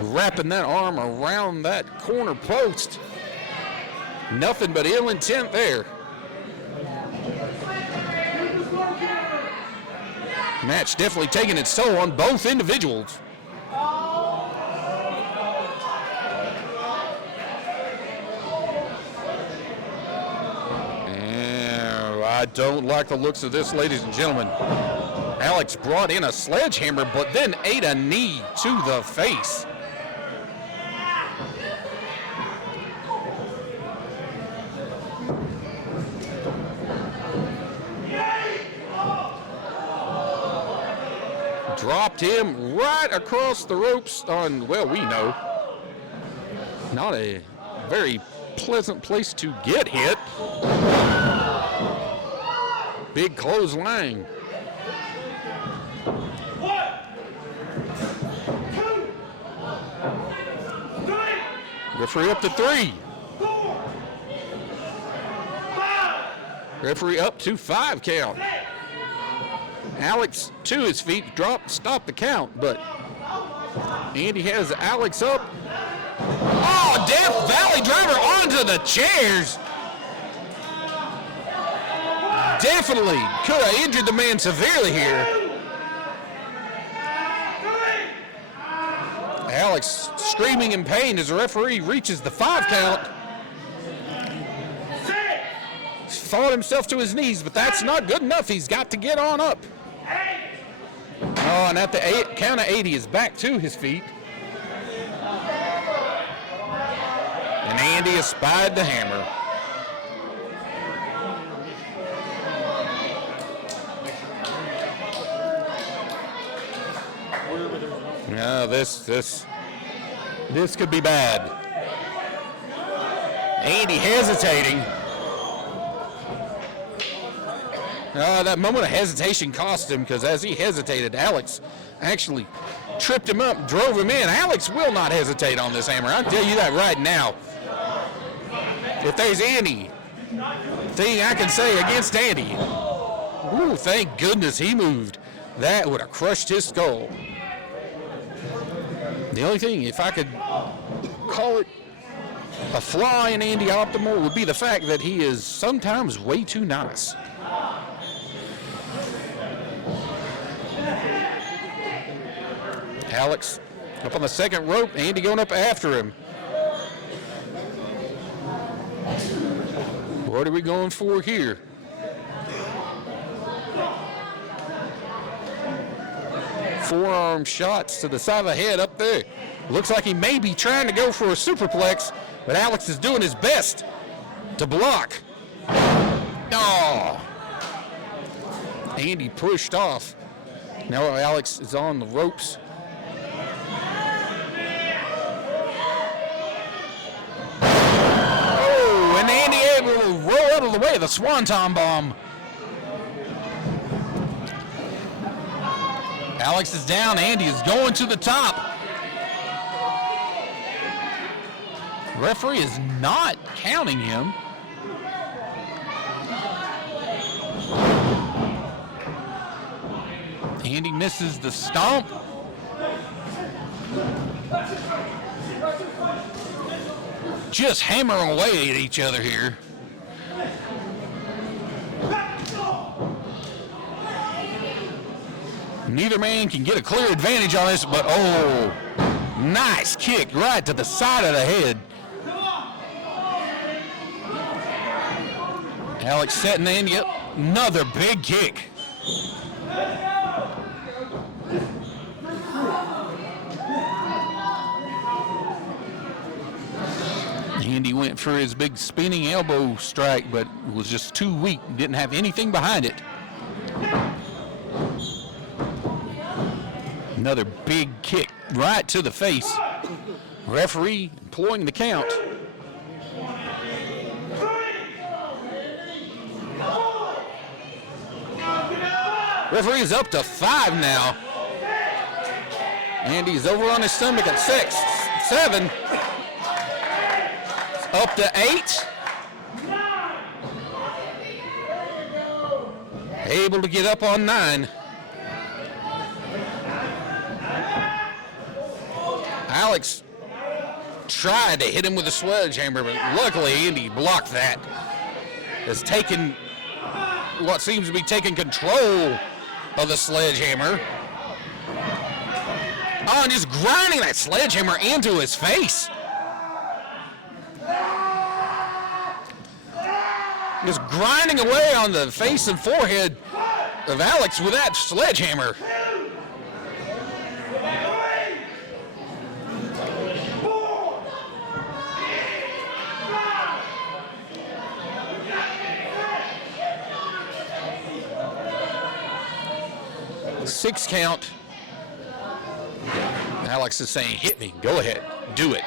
Wrapping that arm around that corner post. Nothing but ill intent there. Match definitely taking its toll on both individuals. I don't like the looks of this, ladies and gentlemen. Alex brought in a sledgehammer, but then ate a knee to the face. Dropped him right across the ropes on, well, we know, not a very pleasant place to get hit. Big clothesline. 1, 2, 3, Referee up to 3. 4, 5, Referee up to 5 count. Alex to his feet, stopped the count, but Andy has Alex up. Oh, Death Valley driver onto the chairs. Definitely could have injured the man severely here. Alex screaming in pain as the referee reaches the 5 count. Fought himself to his knees, but that's not good enough. He's got to get on up. Oh, and at the count of 8, he is back to his feet. And Andy has spied the hammer. No, this could be bad. Andy hesitating. That moment of hesitation cost him, because as he hesitated, Alex actually tripped him up, drove him in. Alex will not hesitate on this hammer. I'll tell you that right now. If there's anything I can say against Andy, ooh, thank goodness he moved. That would have crushed his skull. The only thing, if I could call it a flaw in Andy Optimal, would be the fact that he is sometimes way too nice. Alex up on the second rope, Andy going up after him. What are we going for here? Forearm shots to the side of the head up there. Looks like he may be trying to go for a superplex, but Alex is doing his best to block. Oh! Andy pushed off. Now Alex is on the ropes. Oh, and Andy able to roll out of the way of the Swanton Bomb. Alex is down. Andy is going to the top. Referee is not counting him. Andy misses the stomp. Just hammering away at each other here. Neither man can get a clear advantage on this, but oh, nice kick right to the side of the head. Alex setting Andy up. Another big kick. Andy went for his big spinning elbow strike, but was just too weak. Didn't have anything behind it. Another big kick right to the face. Referee employing the count. Referee is up to 5 now. Andy's over on his stomach at 6, 7. Up to 8. Able to get up on 9. Alex tried to hit him with a sledgehammer, but luckily Andy blocked that. Has taken what seems to be taking control of the sledgehammer. Oh, and just grinding that sledgehammer into his Just grinding away on the face and forehead of Alex with that sledgehammer. Six count. Alex is saying, hit me, go ahead, do it.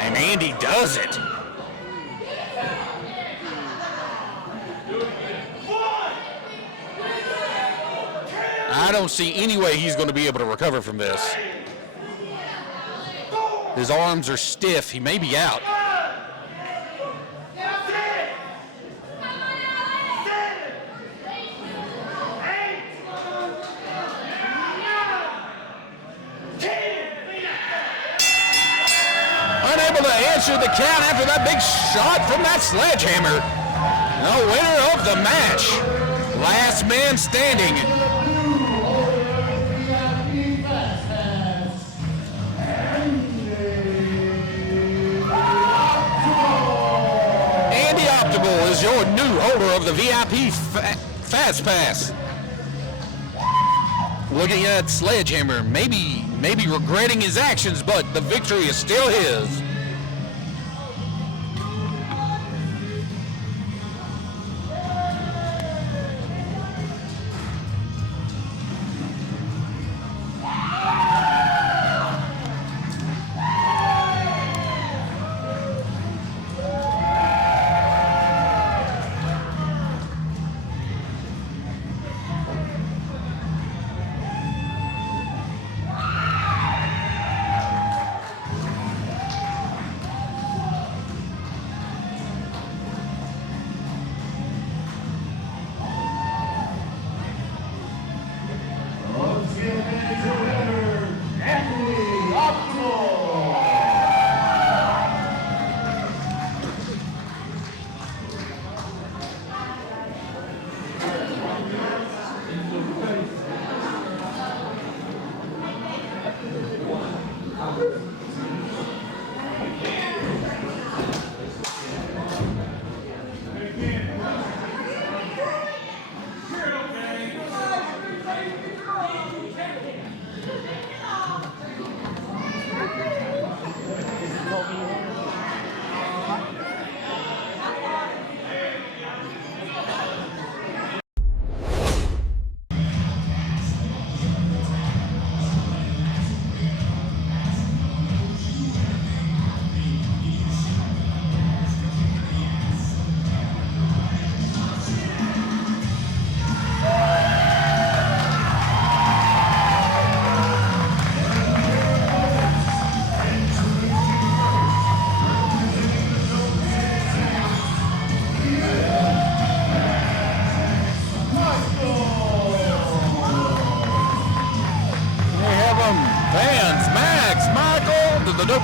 And Andy does it. I don't see any way he's going to be able to recover from this. His arms are stiff, he may be out. Unable to answer the count after that big shot from that sledgehammer. The winner of the match, last man standing. Andy Optimal is your new holder of the VIP Fast Pass. Looking at Sledgehammer, maybe regretting his actions, but the victory is still his.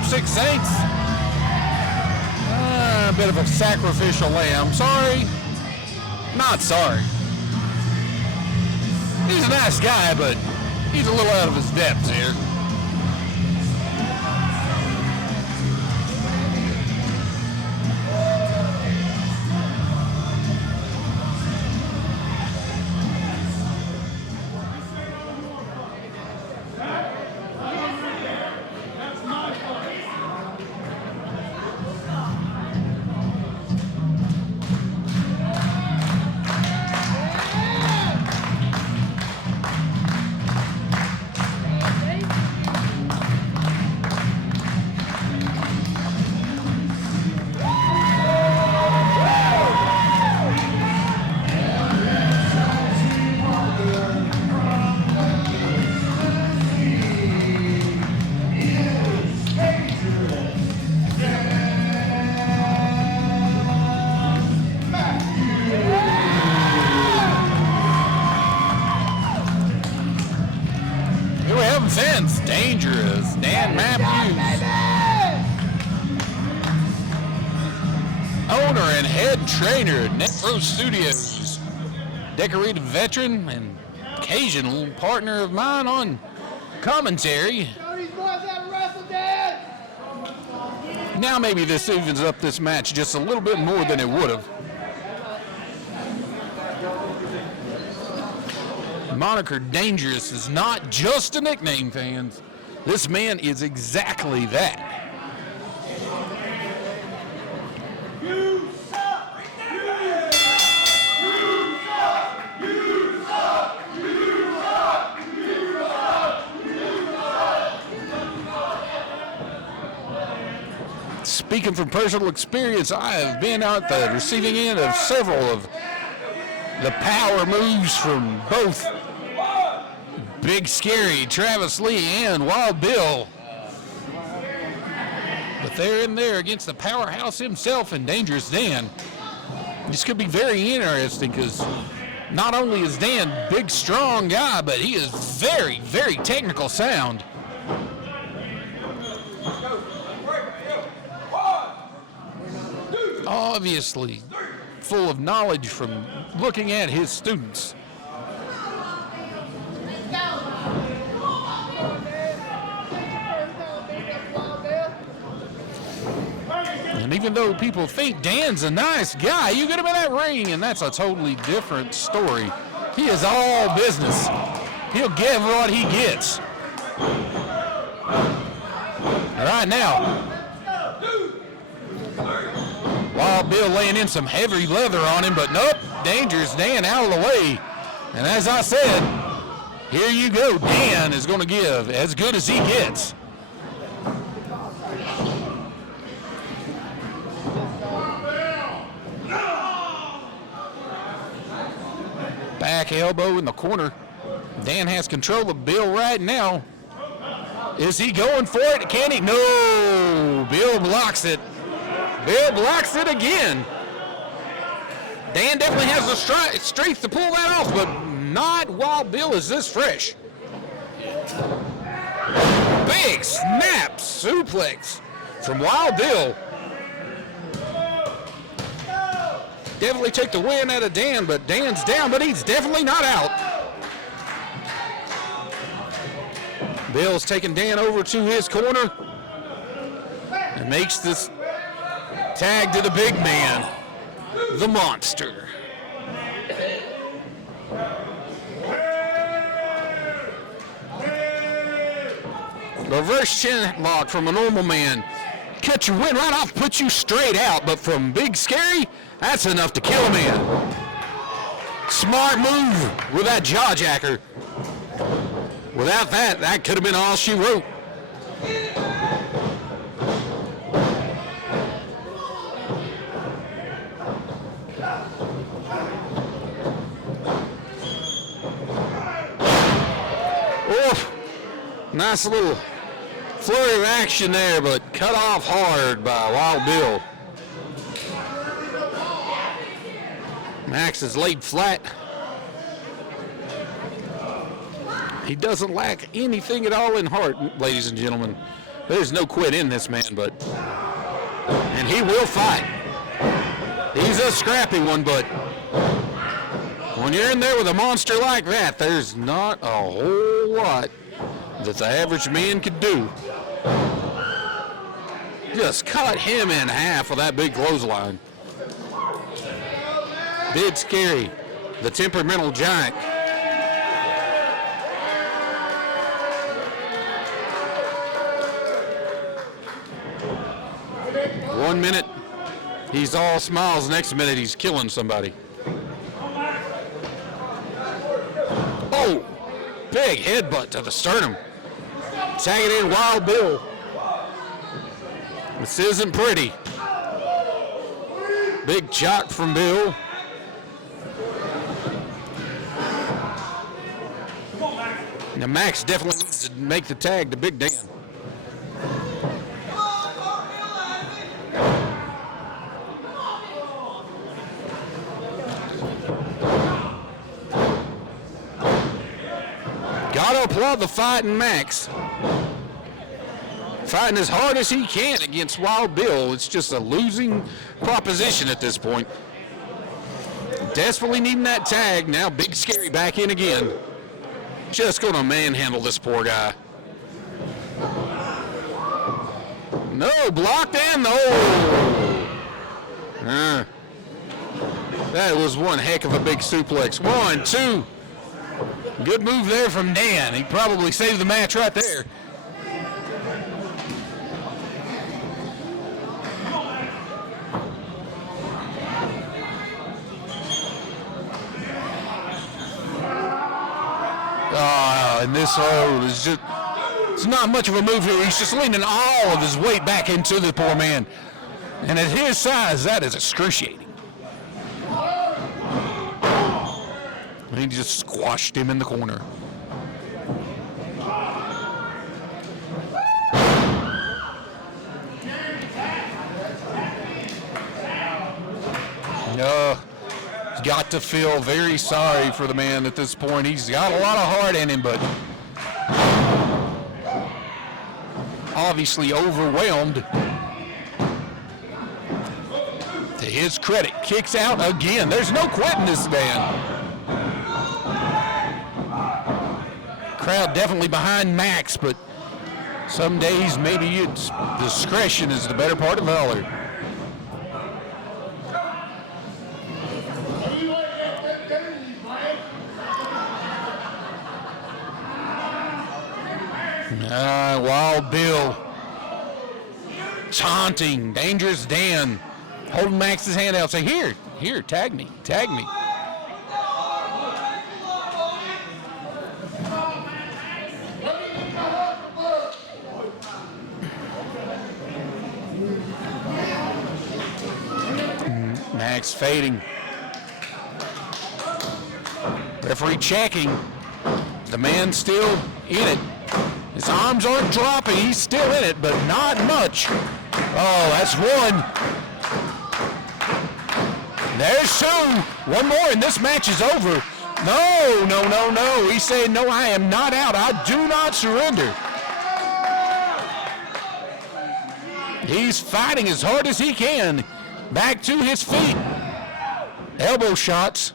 Six Saints. A bit of a sacrificial lamb. Sorry. Not sorry. He's a nice guy, but he's a little out of his depth here. Sense, dangerous, Dan Matthews. Owner and head trainer at NetPro Studios. Decorated veteran and occasional partner of mine on commentary. Now maybe this evens up this match just a little bit more than it would have. moniker Dangerous is not just a nickname, fans. This man is exactly that. Speaking from personal experience, I have been out the receiving end of several of the power moves from both Big Scary, Travis Lee, and Wild Bill. But they're in there against the powerhouse himself and Dangerous Dan. This could be very interesting because not only is Dan a big, strong guy, but he is very, very technical sound. Obviously full of knowledge from looking at his students. And even though people think Dan's a nice guy, you get him in that ring and that's a totally different story. He is all business. He'll give what he gets. All right, now. Wild Bill laying in some heavy leather on him, but nope, Dangerous Dan out of the way. And as I said, here you go. Dan is going to give as good as he gets. Back elbow in the corner. Dan has control of Bill right now. Is he going for it? Can he? No. Bill blocks it. Bill blocks it again. Dan definitely has the strength to pull that off, but not while Bill is this fresh. Big snap suplex from Wild Bill. Definitely took the win out of Dan, but Dan's down, but he's definitely not out. Bill's taking Dan over to his corner and makes this tag to the big man, the Monster. Reverse chin lock from a normal man. Cut your wind right off, put you straight out, but from Big Scary, that's enough to kill a man. Smart move with that jaw jacker. Without that, that could have been all she wrote. Nice little flurry of action there, but cut off hard by Wild Bill. Max is laid flat. He doesn't lack anything at all in heart, ladies and gentlemen. There's no quit in this man, and he will fight. He's a scrappy one, but when you're in there with a monster like that, there's not a whole lot that the average man could do. Just cut him in half with that big clothesline. Big Scary, the temperamental giant. One minute, he's all smiles. Next minute, he's killing somebody. Oh, big headbutt to the sternum. Tagging in Wild Bill. This isn't pretty. Big chop from Bill. Now Max definitely needs to make the tag to Big Dan. Gotta applaud the fighting Max. Fighting as hard as he can against Wild Bill. It's just a losing proposition at this point. Desperately needing that tag. Now Big Scary back in again. Just gonna manhandle this poor guy. No, blocked and that was one heck of a big suplex. 1, 2. Good move there from Dan. He probably saved the match right there. And this is just, it's not much of a move here. He's just leaning all of his weight back into the poor man. And at his size, that is excruciating. And he just squashed him in the corner. He's got to feel very sorry for the man at this point. He's got a lot of heart in him, but obviously overwhelmed. To his credit, kicks out again. There's no quitting this man. Crowd definitely behind Max, but some days maybe it's discretion is the better part of valor. Wild Bill taunting Dangerous Dan, holding Max's hand out, say, here, tag me. Max fading. Referee checking. The man still in it. His arms aren't dropping. He's still in it, but not much. Oh, that's one. There's two. One more, and this match is over. No. He's saying, no, I am not out. I do not surrender. He's fighting as hard as he can. Back to his feet. Elbow shots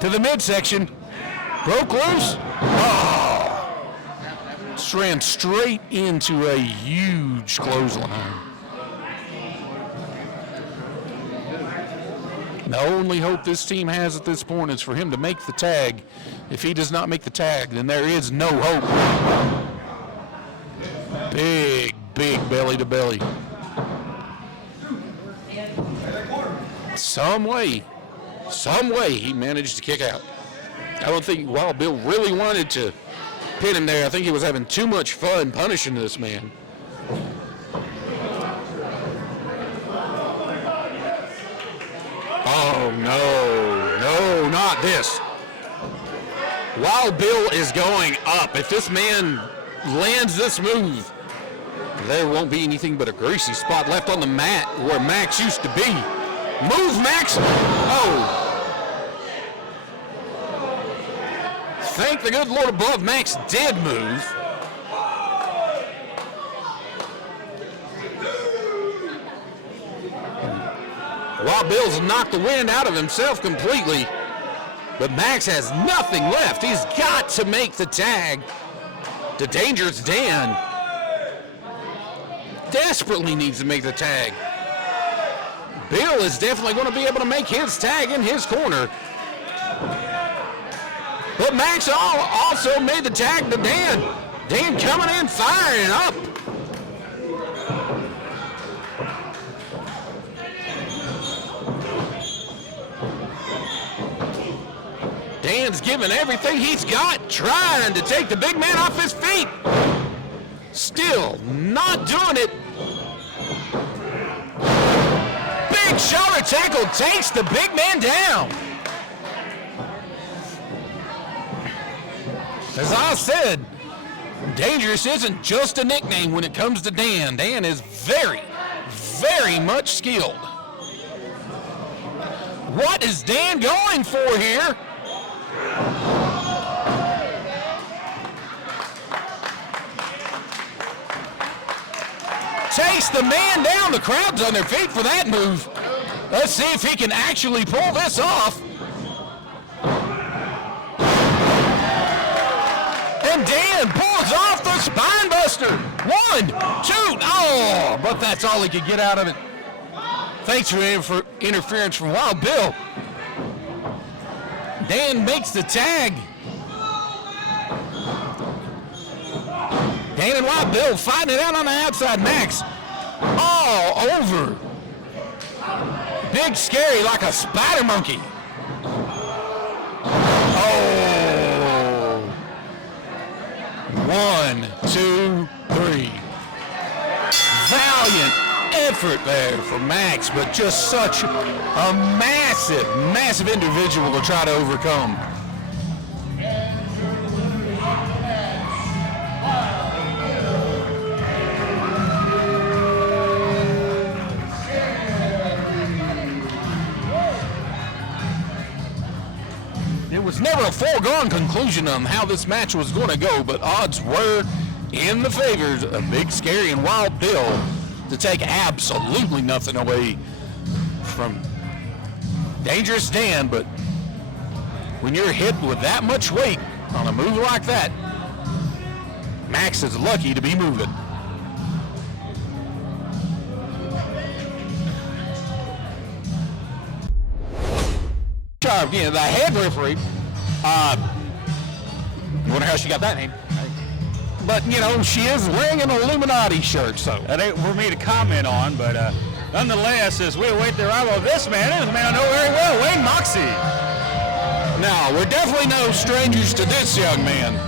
to the midsection. Broke loose. Oh. Ran straight into a huge clothesline. The only hope this team has at this point is for him to make the tag. If he does not make the tag, then there is no hope. Big belly to belly. Some way he managed to kick out. I don't think Wild Bill really wanted to pin him there. I think he was having too much fun punishing this man. Oh, no, not this. Wild Bill is going up. If this man lands this move, there won't be anything but a greasy spot left on the mat where Max used to be. Move, Max! Oh. Thank the good Lord above, Max did move. Wild Bill's knocked the wind out of himself completely, but Max has nothing left. He's got to make the tag to Dangerous Dan. Desperately needs to make the tag. Bill is definitely going to be able to make his tag in his corner. But Max also made the tag to Dan. Dan coming in, firing up. Dan's giving everything he's got, trying to take the big man off his feet. Still not doing it. Big shoulder tackle takes the big man down. As I said, Dangerous isn't just a nickname when it comes to Dan. Dan is very, very much skilled. What is Dan going for here? Takes the man down. The crowd's on their feet for that move. Let's see if he can actually pull this off. And Dan pulls off the spine buster. 1, 2, oh, but that's all he could get out of it. Thanks for interference from Wild Bill. Dan makes the tag. Dan and Wild Bill fighting it out on the outside. Max all over. Big Scary like a spider monkey. Oh. 1, 2, 3. Valiant effort there for Max, but just such a massive individual to try to overcome. It was never a foregone conclusion on how this match was going to go, but odds were in the favors of Big Scary and Wild Bill to take absolutely nothing away from Dangerous Dan. But when you're hit with that much weight on a move like that, Max is lucky to be moving. Again, the head referee. Wonder how she got that name. But, you know, she is wearing an Illuminati shirt, so. That ain't for me to comment on, but nonetheless, as we await the arrival of this man I know very well, Wayne Moxie. Now, we're definitely no strangers to this young man.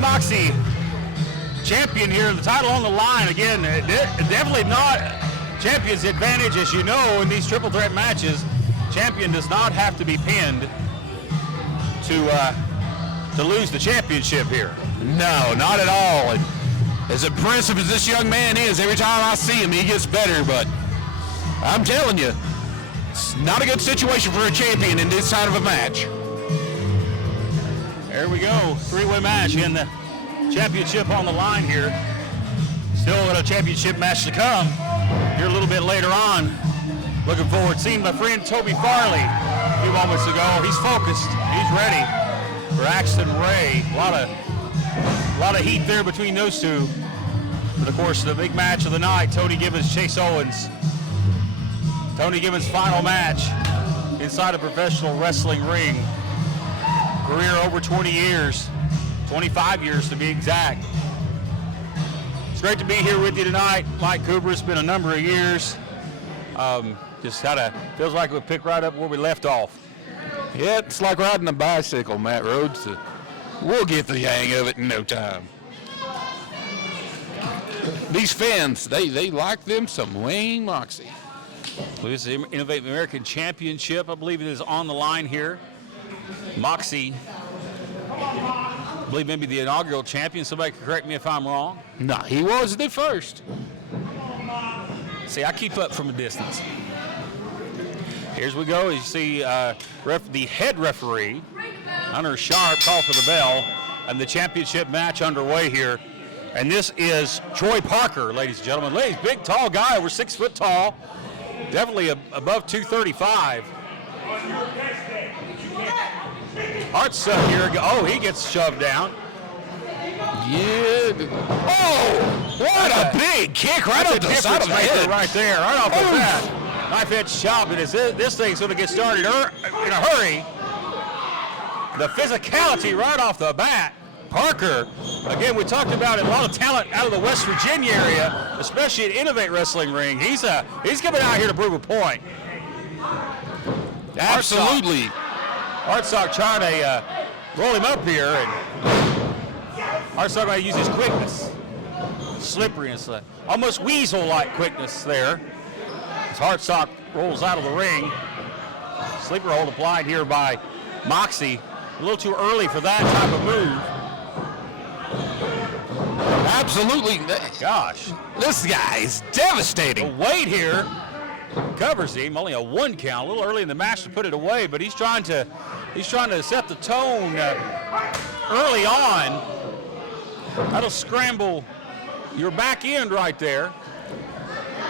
Moxie, champion here, the title on the line again. Definitely not champion's advantage, as you know, in these triple threat matches. Champion does not have to be pinned to lose the championship here. No, not at all. And as impressive as this young man is, every time I see him, he gets better. But I'm telling you, it's not a good situation for a champion in this kind of a match. There we go, three-way match in the championship on the line here. Still a championship match to come here a little bit later on. Looking forward to seeing my friend Toby Farley a few moments ago. He's focused, he's ready for Axton Ray. A lot of heat there between those two. But of course, the big match of the night, Tony Gibbons, Chase Owens. Tony Gibbons' final match inside a professional wrestling ring. Career over 20 years, 25 years to be exact. It's great to be here with you tonight. Mike Cooper, it's been a number of years. Just kind of feels like we pick right up where we left off. Yeah, it's like riding a bicycle, Matt Rhodes. We'll get the hang of it in no time. These fans, they like them some Wayne Moxie. This is the Innovate American Championship. I believe it is on the line here. Moxie, I believe maybe the inaugural champion. Somebody can correct me if I'm wrong. No, he was the first. See, I keep up from a distance. Here's we go. As you see, the head referee, Hunter Sharp, call for the bell, and the championship match underway here. And this is Troy Parker, ladies and gentlemen. Ladies, big, tall guy, over 6 foot tall, definitely above 235. Hart's here. Oh, he gets shoved down. Yeah. Oh, what a big kick right off the side of the head. Right there, right off the bat. Knife edge chop. And this thing's going to get started in a hurry. The physicality right off the bat. Parker, again, we talked about a lot of talent out of the West Virginia area, especially at Innovate Wrestling Ring. He's coming out here to prove a point. Absolutely. Hartsock trying to roll him up here, and Hartsock might use his quickness. Slipperiness, almost weasel-like quickness there. As Hartsock rolls out of the ring. Sleeper hold applied here by Moxie. A little too early for that type of move. Absolutely. Gosh. This guy is devastating. The weight here covers him. Only a 1 count. A little early in the match to put it away, but he's trying to He's trying to set the tone early on. That'll scramble your back end right there.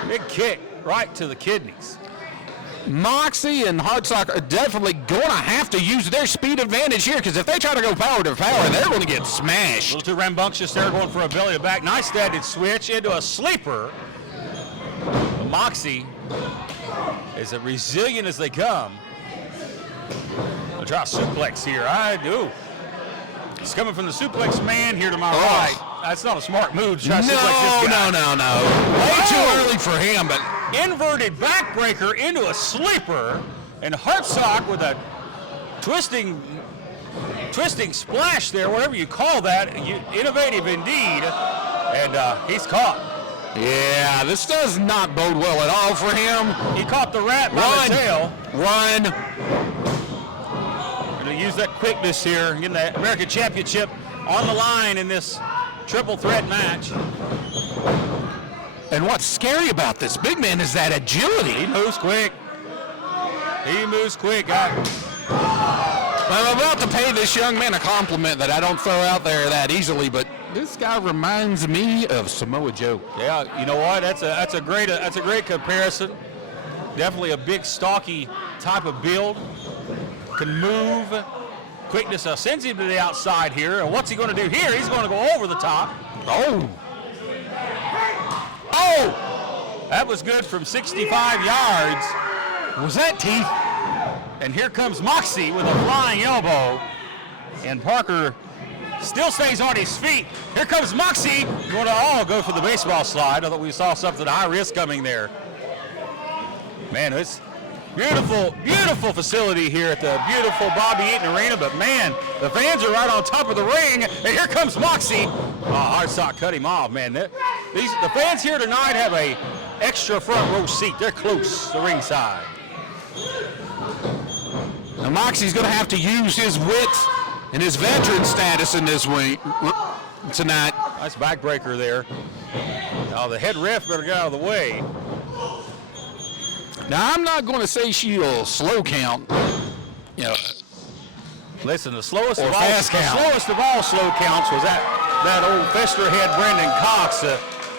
Big kick right to the kidneys. Moxie and Hardsock are definitely going to have to use their speed advantage here, because if they try to go power to power, they're going to get A smashed. little too rambunctious there, going for a belly to back. Nice standard switch into a sleeper. But Moxie is as resilient as they come. I'll try a suplex here. I do. It's coming from the suplex man here to my right. That's not a smart move to try to suplex this guy. No. Way too early for him, but Inverted backbreaker into a sleeper, and Hartsock with a twisting splash there, whatever you call that. Innovative indeed, and he's caught. yeah, this does not bode well at all for him. He caught the rat by the tail. Run. Going to use that quickness here, getting the American Championship on the line in this triple threat match. And what's scary about this big man is that agility. He moves quick. He moves quick. I'm about to pay this young man a compliment that I don't throw out there that easily, but this guy reminds me of Samoa Joe. Yeah, you know what? That's a great comparison. Definitely a big, stocky type of build. Can move. Quickness sends him to the outside here. And what's he going to do here? He's going to go over the top. Oh, That was good from 65 yards. was that teeth? And here comes Moxie with a flying elbow. And Parker still stays on his feet. Here comes Moxie. Going to go for the baseball slide. I thought we saw something high risk coming there. Man, it's beautiful, beautiful facility here at the beautiful Bobby Eaton Arena. But man, the fans are right on top of the ring. And here comes Moxie. Oh, Hardsock cut him off, man. The fans here tonight have a extra front row seat. They're close to ringside. Now Moxie's going to have to use his width and his veteran status in this week tonight. Nice backbreaker there. Oh, the head ref better get out of the way. Now I'm not going to say she'll slow count. You know, Listen, the slowest Or of all, fast count. slow counts was that old fester head Brendan Cox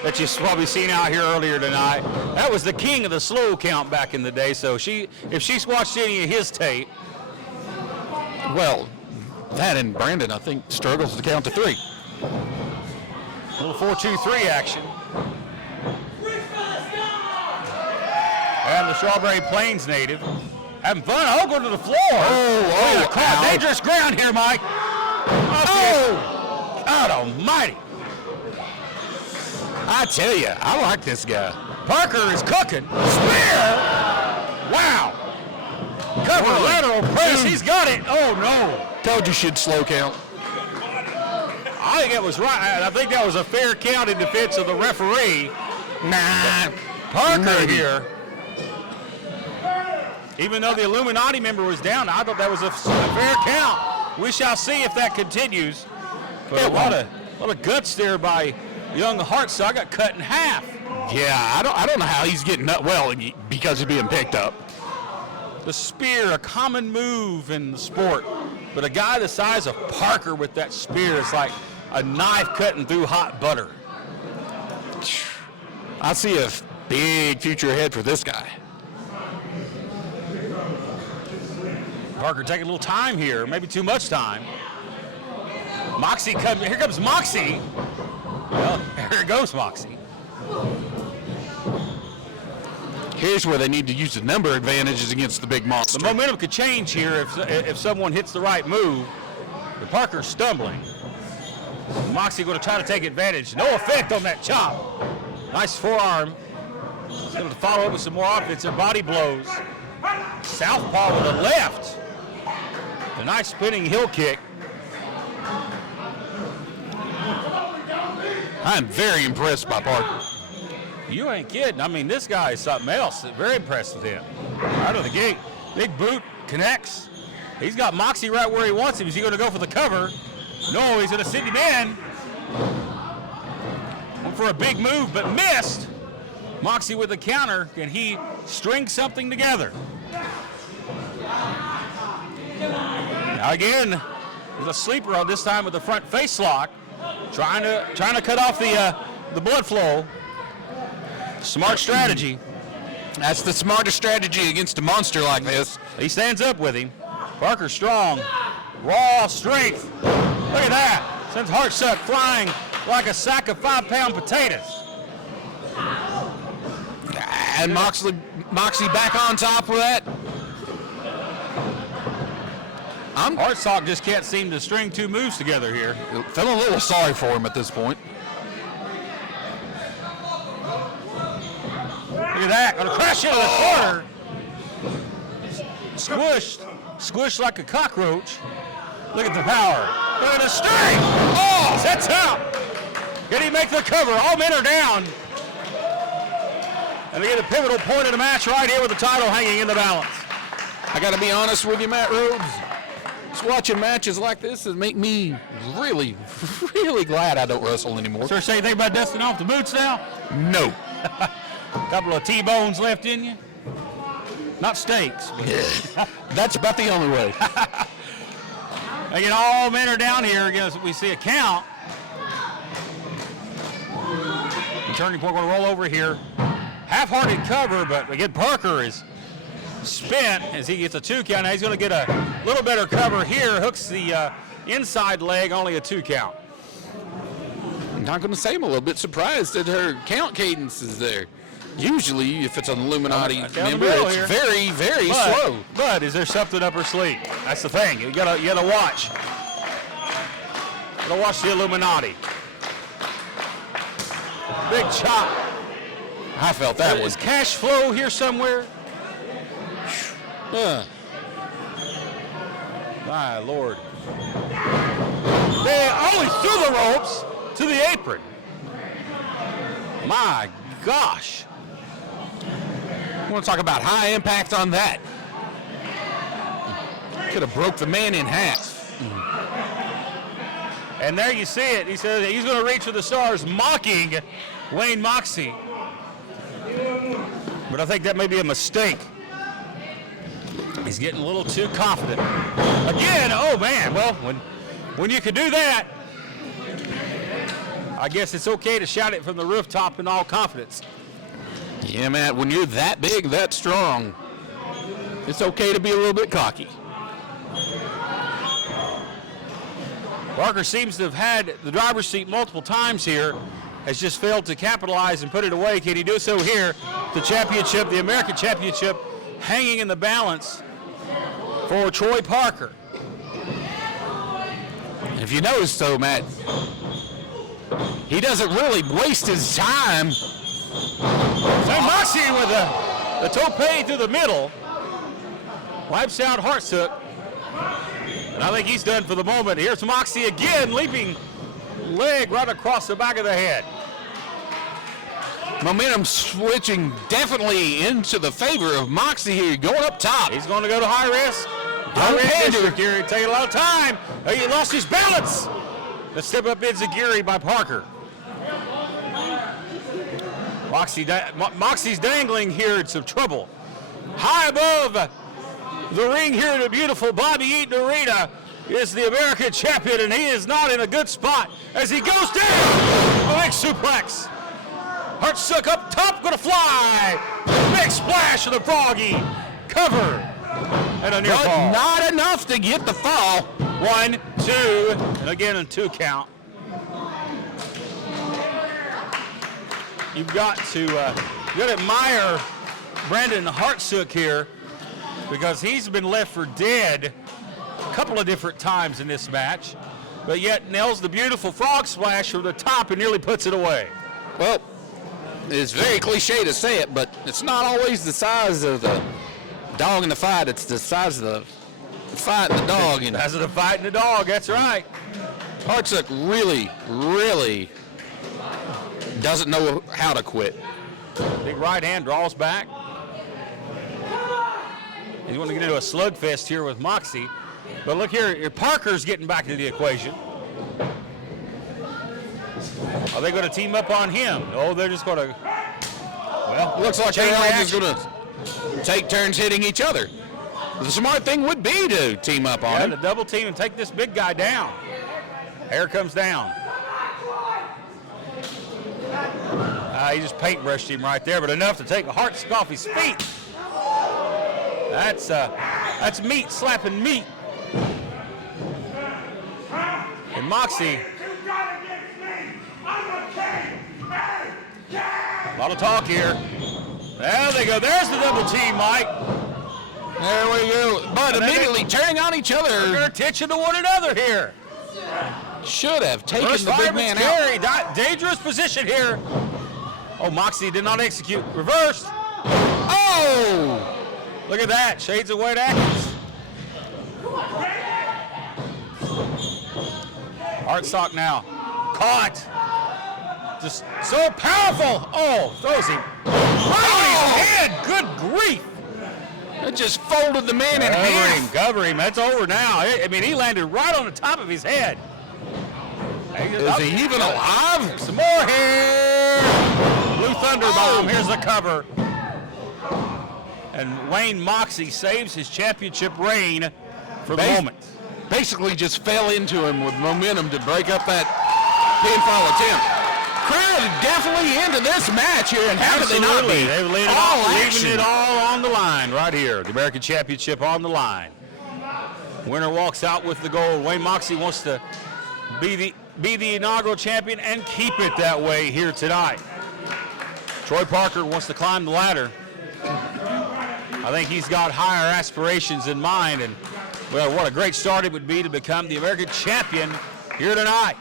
that you've probably seen out here earlier tonight. That was the king of the slow count back in the day. So if she's watched any of his tape, well, that and Brandon, I think, struggles to count to 3. a little 4-2-3 action. And the Strawberry Plains native having fun. Oh, go to the floor. Oh, caught ouch. dangerous ground here, Mike. Oh, God almighty. I tell you, I like this guy. Parker is cooking. Spear. Wow. Cover Boy. lateral press. He's got it. Oh, no. Told you should slow count. I think that was right. I think that was a fair count in defense of the referee. Nah. Parker Maybe. here. Even though the Illuminati member was down, I thought that was a fair count. We shall see if that continues. But a lot of guts there by young Hartsock. Got cut in half. Yeah, I don't know how he's getting up. Well, because he's being picked up. The spear, a common move in the sport. But a guy the size of Parker with that spear is like a knife cutting through hot butter. I see a big future ahead for this guy. Parker taking a little time here, maybe too much time. Moxie comes, here comes Moxie. Well, here goes Moxie. Here's where they need to use the number advantages against the big monster. The momentum could change here if someone hits the right move. But Parker's stumbling. Moxie going to try to take advantage. No effect on that chop. Nice forearm. He's able to follow up with some more offensive body blows. Southpaw with a left. A nice spinning heel kick. I'm very impressed by Parker. You ain't kidding. I mean, this guy is something else. Very impressed with him. Out of the gate. Big boot. Connects. He's got Moxie right where he wants him. Is he going to go for the cover? No, he's going to send him in. Went for a big move, but missed. Moxie with the counter. Can he string something together? Again, there's a sleeper on this time with the front face lock, trying to cut off the blood flow. Smart strategy. That's the smartest strategy against a monster like this. He stands up with him. Parker strong, raw strength. Look at that. Sends Hartsuck flying like a sack of 5-pound potatoes. And Moxie back on top with that. Hartsock just can't seem to string two moves together here. Feeling a little sorry for him at this point. Look at that, gonna crash into the corner. Squished like a cockroach. Look at the power. Look at the string. Oh, sets out. Can he make the cover? All men are down. And we get a pivotal point in the match right here with the title hanging in the balance. I got to be honest with you, Matt Rhodes. Just watching matches like this has make me really, really glad I don't wrestle anymore. Sir, say anything about dusting off the boots now? No. Couple of T-bones left in you? Not steaks. But That's about the only way. again, all men are down here. Again, we see a count. The turning point going to roll over here. Half-hearted cover, but again, Parker is spent as he gets a 2 count. Now he's going to get a little better cover here. Hooks the inside leg, only a 2 count. I'm not going to say I'm a little bit surprised that her count cadence is there. Usually, if it's an Illuminati Down the member, middle it's here. very, very slow. But is there something up her sleeve? That's the thing. You gotta watch. Gotta watch the Illuminati. Big chop. I felt that Is one. cash flow here somewhere? My Lord. They always threw the ropes to the apron. My gosh. I want to talk about high impact on that. Could have broke the man in half. And there you see it. He says he's going to reach for the stars, mocking Wayne Moxie. But I think that may be a mistake. He's getting a little too confident. Again, oh man, well, when you can do that, I guess it's okay to shout it from the rooftop in all confidence. Yeah, Matt, when you're that big, that strong, it's okay to be a little bit cocky. Parker seems to have had the driver's seat multiple times here, has just failed to capitalize and put it away. Can he do so here? The championship, the American Championship, hanging in the balance for Troy Parker. If you notice, though, Matt, he doesn't really waste his time. St. Moxie with the tope through the middle. Wipes out Hartsook. And I think he's done for the moment. Here's Moxie again, leaping leg right across the back of the head. Momentum switching definitely into the favor of Moxie here, going up top. He's going to go to high risk. High Don't risk pander. district here. Taking a lot of time. Oh, he lost his balance. The step up enziguri by Parker. Moxie's dangling here in some trouble. High above the ring here in the beautiful Bobby Eaton Arena is the American champion, and he is not in a good spot as he goes down. A big suplex. Hartsook up top, gonna fly. Big splash of the froggy. Cover. And a near But fall. not enough to get the fall. 1, 2, and again a 2 count. You've got to admire Brandon Hartsook here because he's been left for dead a couple of different times in this match, but yet nails the beautiful frog splash from the top and nearly puts it away. Well, it's very cliche to say it, but it's not always the size of the dog in the fight. It's the size of the fight and the dog. You know. As of the fight and the dog, that's right. Hartsook really, really doesn't know how to quit. Big right hand draws back. He's going to get into a slugfest here with Moxie. But look here, Parker's getting back into the equation. Are they going to team up on him? No, they're just going to, well, Looks like chain they're all just reaction. going to take turns hitting each other. The smart thing would be to team up on Yeah, him. to double team and take this big guy down. Hair comes down. He just paintbrushed him right there, but enough to take a heart off his feet. That's meat slapping meat. And Moxie. A lot of talk here. There they go. There's the double team, Mike. There we go. But And immediately turning on each They're other. attention to one another here. Should have taken First the big fireman's man out. carry. Dangerous position here. Oh, Moxie did not execute. Reversed. Oh! Look at that. Shades of Wade Atkins. Hartsock now. Caught. Just so powerful. Oh, throws him right on his head. Good grief. It just folded the man in half. Cover him. That's over now. I mean, he landed right on the top of his head. Is he even alive? Some more here. Blue Thunder bomb. Here's the cover. And Wayne Moxie saves his championship reign for the moment. Basically just fell into him with momentum to break up that pinfall attempt. Crowd definitely into this match here, and how did they not be? They've leaving it all on the line right here. The American Championship on the line. Winner walks out with the gold. Wayne Moxie wants to be the inaugural champion and keep it that way here tonight. Troy Parker wants to climb the ladder. I think he's got higher aspirations in mind, and well, what a great start it would be to become the American champion here tonight.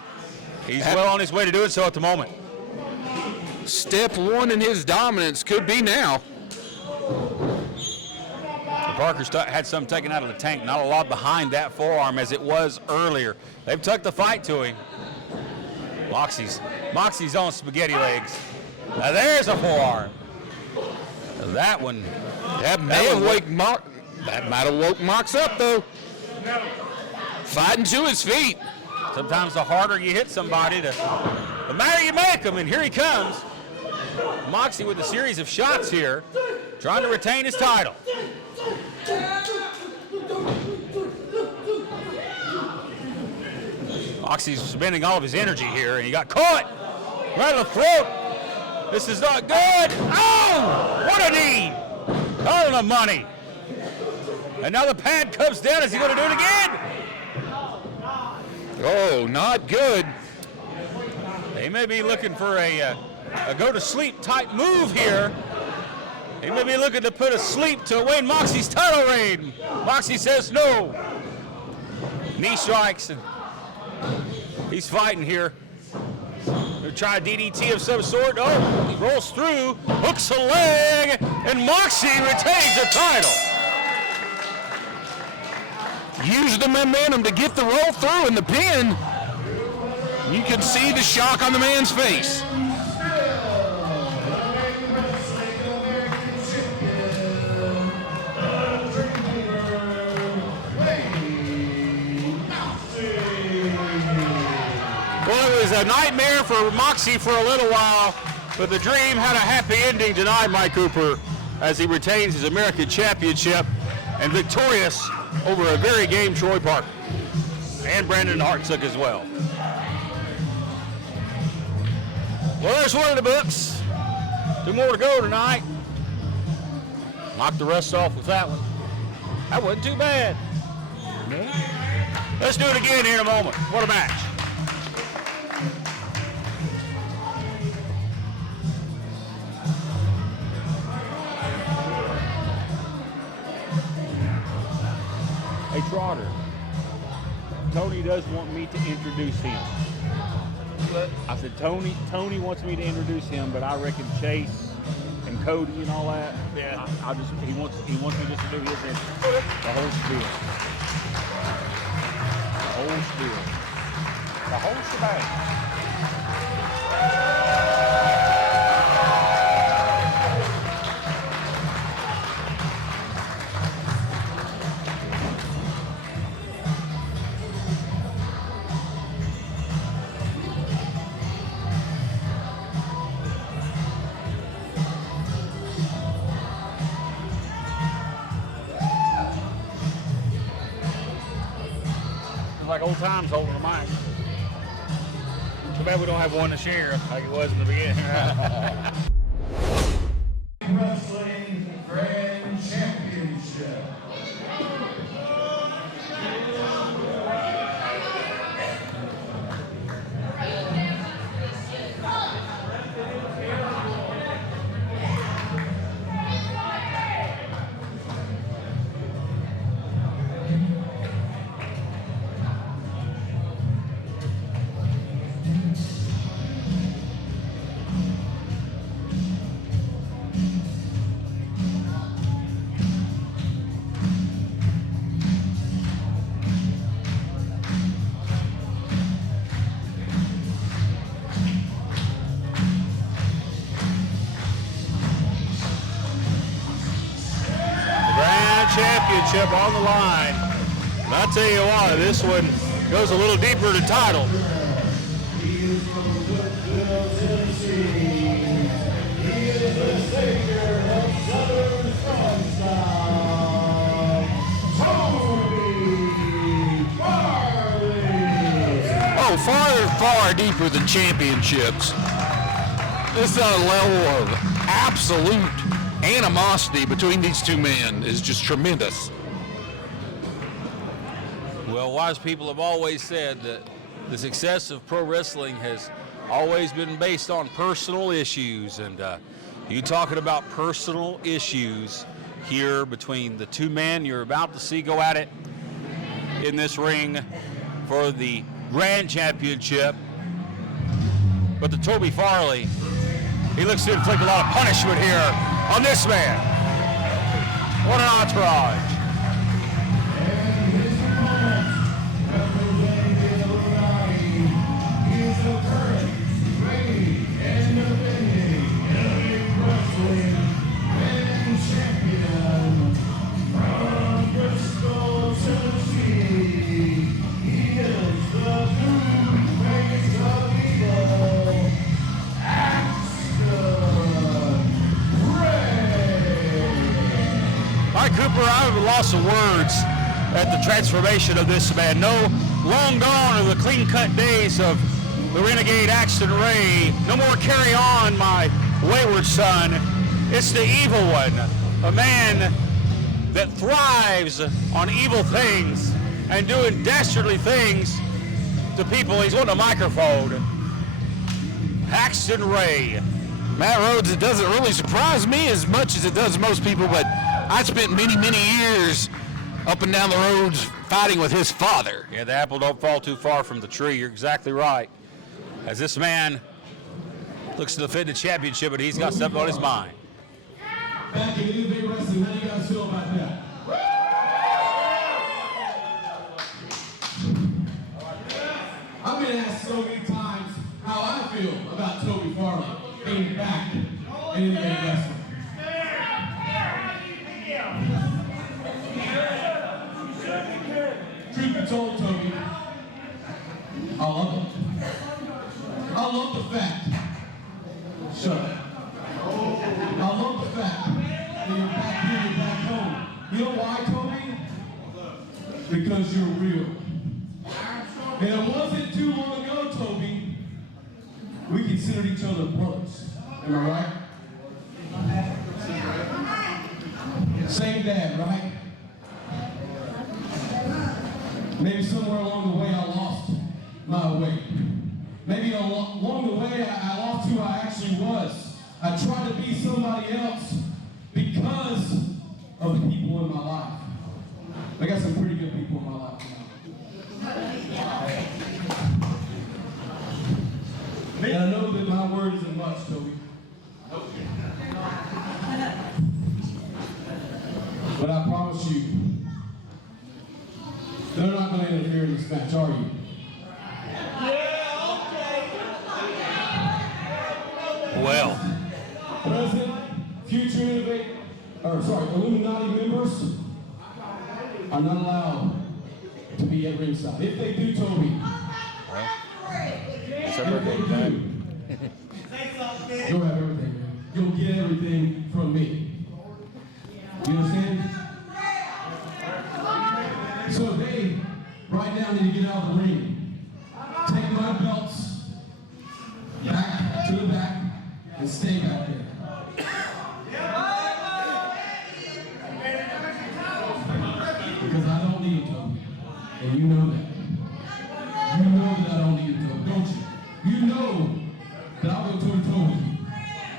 He's well on his way to doing so at the moment. Step one in his dominance could be now. Parker had some taken out of the tank. Not a lot behind that forearm as it was earlier. They've tucked the fight to him. Moxie's on spaghetti legs. Now there's a forearm. That one. That might have woke Mox up though. Fighting to his feet. Sometimes the harder you hit somebody, the madder you make them, and here he comes. Moxie with a series of shots here, trying to retain his title. Moxie's spending all of his energy here, and he got caught right in the throat. This is not good. Oh, what a knee. Oh, the money. And now the pad comes down. Is he going to do it again? Oh, not good. They may be looking for a go-to-sleep type move here. They may be looking to put a sleep to Wayne Moxie's title reign. Moxie says no. Knee strikes, and he's fighting here. They're trying a DDT of some sort. Oh, he rolls through, hooks a leg, and Moxie retains the title. Use the momentum to get the roll through in the pin. You can see the shock on the man's face. Well, it was a nightmare for Moxie for a little while, but the dream had a happy ending tonight, Mike Cooper, as he retains his American Championship and victorious over a very game Troy Parker and Brandon Hartsook as well. Well, there's one of the books. 2 more to go tonight. Knocked the rust off with that one. That wasn't too bad. Let's do it again here in a moment. What a match. Hey, Trotter, Tony does want me to introduce him. I said, Tony wants me to introduce him, but I reckon Chase and Cody and all that. Yeah. He wants me just to do his intro. The whole spiel. The whole shebang. old times holding the mic. Too bad we don't have one to share like it was in the beginning. Wrestling Grand Championship. Championship on the line. And I'll tell you what, this one goes a little deeper to title. He is from Woodville, Tennessee. He is the savior of Southern Strong Toby Farley. Oh, far deeper than championships. This is a level of absolute animosity between these two men is just tremendous. Well, wise people have always said that the success of pro wrestling has always been based on personal issues, and you talking about personal issues here between the two men you're about to see go at it in this ring for the Grand Championship. But the Toby Farley, he looks to inflict a lot of punishment here on this man. What an entourage. And his opponent, representing the Illuminati, is the current reigning and defending Innovate Wrestling Grand Champion from Bristol, Tennessee. He is the new face of evil, All right, Cooper, I've lost of words at the transformation of this man. No, long gone are the clean-cut days of the renegade Axton Ray. No more carry on, my wayward son. It's the evil one, a man that thrives on evil things and doing dastardly things to people. He's on the microphone. Axton Ray. Matt Rhodes, it doesn't really surprise me as much as it does most people, but I spent many years up and down the roads fighting with his father. Yeah, the apple don't fall too far from the tree. You're exactly right. As this man looks to defend the championship, but he's got something on his mind. Back in Innovate Wrestling, how do you guys feel about that? I've been asked so many times how I feel about Toby Farley being back in Innovate Wrestling. Truth be told, Toby, I love it. I love the fact. Shut up. I love the fact that you're back here, you're back home. You know why, Toby? Because you're real. And it wasn't too long ago, Toby, we considered each other brothers. Am I right? Same dad, right? Maybe somewhere along the way I lost my way. Maybe along the way I lost who I actually was. I tried to be somebody else because of the people in my life. I got some pretty good people in my life now. And I know that my word isn't much, Toby. But I promise you, they're not going to interfere in this match, are you? Well, Present, future Illuminati members are not allowed to be at ringside. If they do, Toby, if they do, you'll have everything, man. You'll get everything from me. You understand? So if they right now need to get out out of the ring. Take my belts back to the back and stay back there. Because I don't need them, and you know that. You know that I don't need them, don't you? You know that I'll go toe-to-toe with you.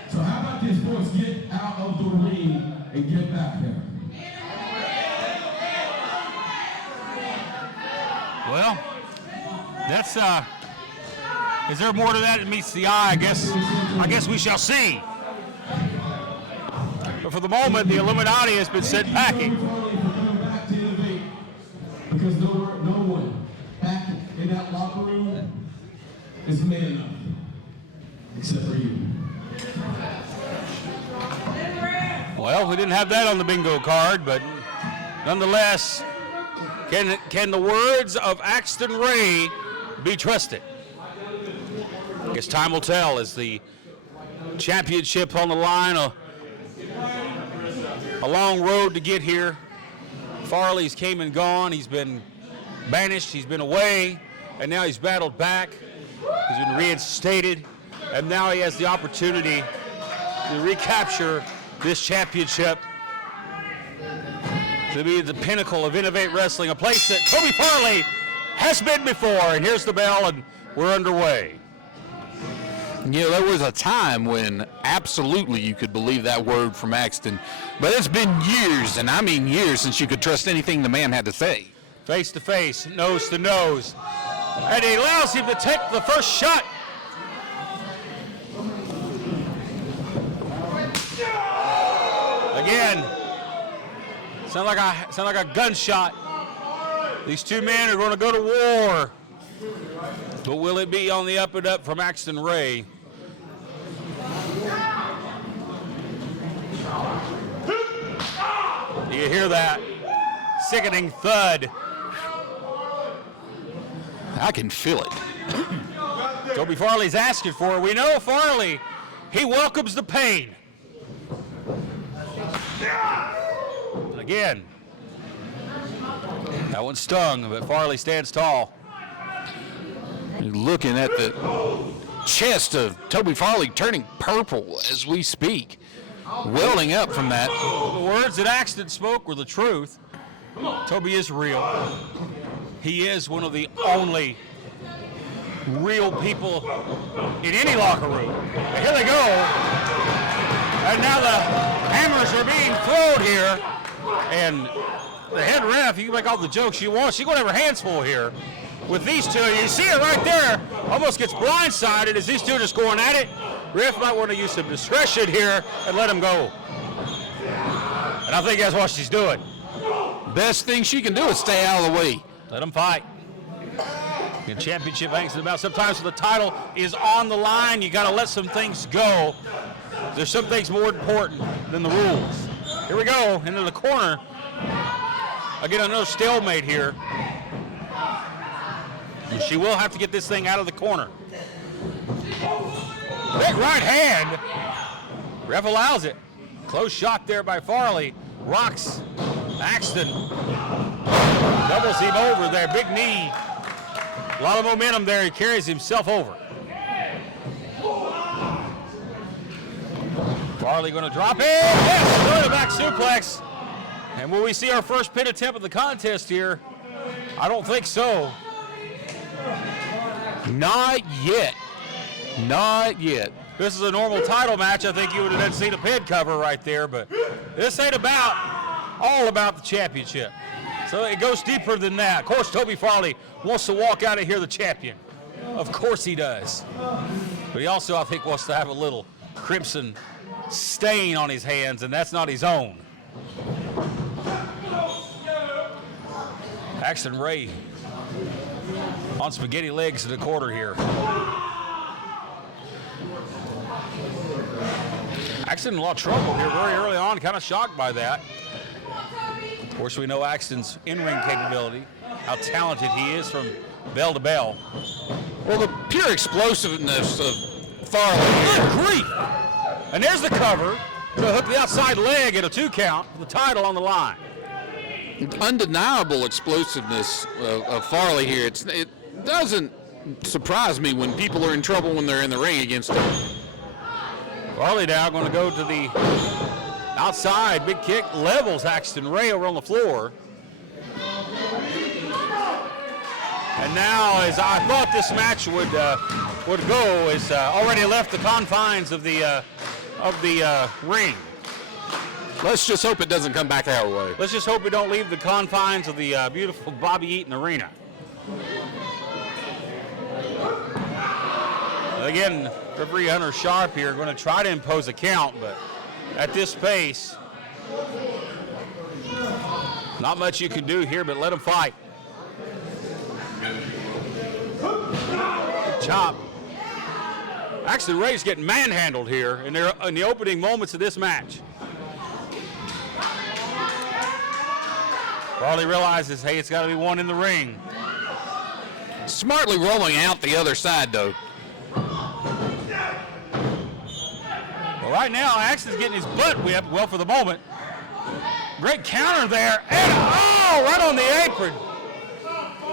So how about this, boys, get out of the ring and get back there. Well, that's is there more to that than meets the eye? I guess we shall see. But for the moment, the Illuminati has been sent packing. Back to Innovate, because no one back in that locker room is man enough, except for you. Well, we didn't have that on the bingo card, but nonetheless, can the words of Axton Ray be trusted? I guess time will tell as the championship on the line. A long road to get here. Farley's came and gone. He's been banished. He's been away, and now he's battled back. He's been reinstated, and now he has the opportunity to recapture this championship, to be the pinnacle of Innovate Wrestling, a place that Toby Farley has been before. And here's the bell, and we're underway. You know, there was a time when absolutely you could believe that word from Axton, but it's been years, and I mean years, since you could trust anything the man had to say. Face to face, nose to nose, and he allows him to take the first shot. Again, sound like a gunshot. These two men are going to go to war. But will it be on the up and up from Axton Ray? Do you hear that? Sickening thud. I can feel it. Toby Farley's asking for it. We know Farley, he welcomes the pain. Again, that one stung, but Farley stands tall. You're looking at the chest of Toby Farley turning purple as we speak, welling up from that. The words that Axton spoke were the truth. Toby is real. He is one of the only real people in any locker room. And here they go. And now the hammers are being thrown here. And the head ref, you can make all the jokes you want. She's going to have her hands full here with these two. You see it right there. Almost gets blindsided as these two are just going at it. Ref might want to use some discretion here and let him go. And I think that's what she's doing. Best thing she can do is stay out of the way. Let them fight. The championship hangs about. Sometimes when the title is on the line, you got to let some things go. There's some things more important than the rules. Here we go, into the corner. Again, another stalemate here. She will have to get this thing out of the corner. Big right hand. Ref allows it. Close shot there by Farley. Rocks Axton. Doubles him over there. Big knee. A lot of momentum there. He carries himself over. Farley going to drop it. Yes, going to back suplex. And will we see our first pin attempt of the contest here? I don't think so. Not yet. Not yet. This is a normal title match. I think you would have then seen a pin cover right there, but this ain't all about the championship. So it goes deeper than that. Of course, Toby Farley wants to walk out of here the champion. Of course he does. But he also, I think, wants to have a little crimson stain on his hands, and that's not his own. Axton Ray on spaghetti legs in the quarter here. Axton in a lot of trouble here very early on, kind of shocked by that. Of course, we know Axton's in-ring capability, how talented he is from bell to bell. Well, the pure explosiveness of Farley. Good grief! And there's the cover to hook the outside leg at a 2 count, the title on the line. Undeniable explosiveness of Farley here. It doesn't surprise me when people are in trouble when they're in the ring against him. Farley now going to go to the outside. Big kick levels Axton Ray over on the floor. And now, as I thought this match would go, is already left the confines of the ring. Let's just hope it doesn't come back our way. Let's just hope we don't leave the confines of the beautiful Bobby Eaton Arena. Again, referee Hunter Sharp here going to try to impose a count, but at this pace, not much you can do here but let him fight. Chop. Axton Ray's getting manhandled here in the opening moments of this match. Farley realizes, hey, it's got to be one in the ring. Smartly rolling out the other side, though. Well, right now, Axton's getting his butt whipped, well, for the moment. Great counter there, and right on the apron.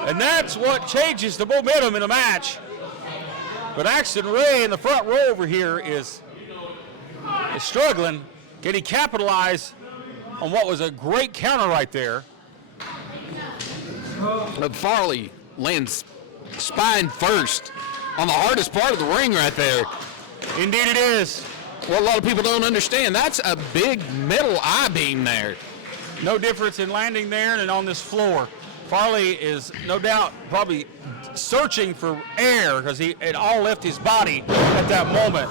And that's what changes the momentum in the match. But Axton Ray in the front row over here is struggling. Can he capitalize on what was a great counter right there? Farley lands spine first on the hardest part of the ring right there. Indeed it is. What a lot of people don't understand, that's a big metal I-beam there. No difference in landing there and on this floor. Farley is no doubt probably searching for air because it all left his body at that moment.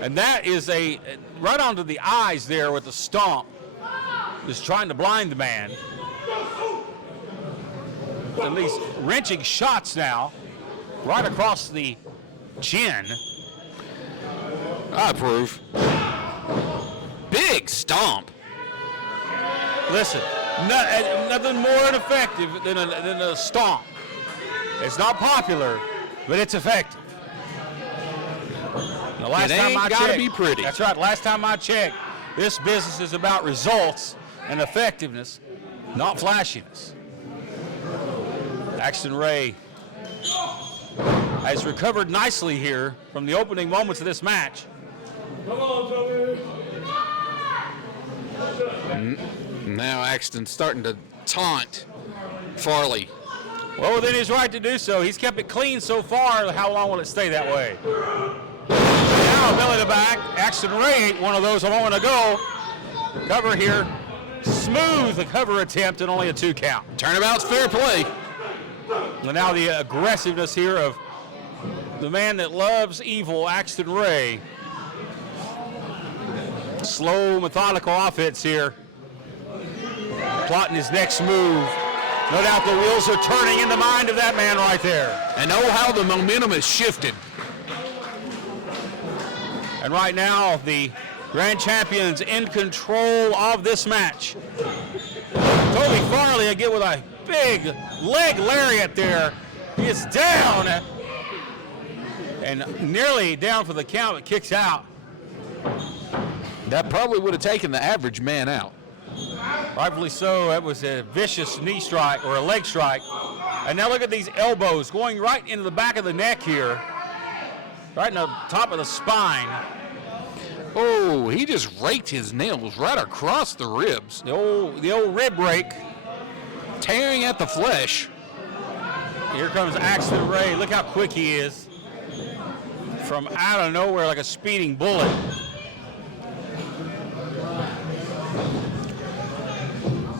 And that is right onto the eyes there with the stomp. Just trying to blind the man. At least wrenching shots now, right across the chin. I approve. Big stomp. Listen, nothing more ineffective than a stomp. It's not popular, but it's effective. The last time I gotta checked, be pretty. That's right. Last time I checked, this business is about results and effectiveness, not flashiness. Axton Ray has recovered nicely here from the opening moments of this match. Come on, Toby. Now Axton's starting to taunt Farley. Well, within his right to do so. He's kept it clean so far. How long will it stay that way? Now belly to back. Axton Ray ate one of those a moment ago. Cover here. Smooth the cover attempt and only a 2 count. Turnabout's fair play. And now the aggressiveness here of the man that loves evil, Axton Ray. Slow, methodical offense here. Plotting his next move. No doubt the wheels are turning in the mind of that man right there. And oh, how the momentum has shifted. And right now, the grand champions in control of this match. Toby Farley again with a big leg lariat there. He is down and nearly down for the count, but kicks out. That probably would have taken the average man out. Rightfully so. That was a vicious knee strike or a leg strike. And now look at these elbows going right into the back of the neck here, right in the top of the spine. Oh, he just raked his nails right across the ribs. The old rib rake. Tearing at the flesh. Here comes Axton Ray. Look how quick he is. From out of nowhere like a speeding bullet.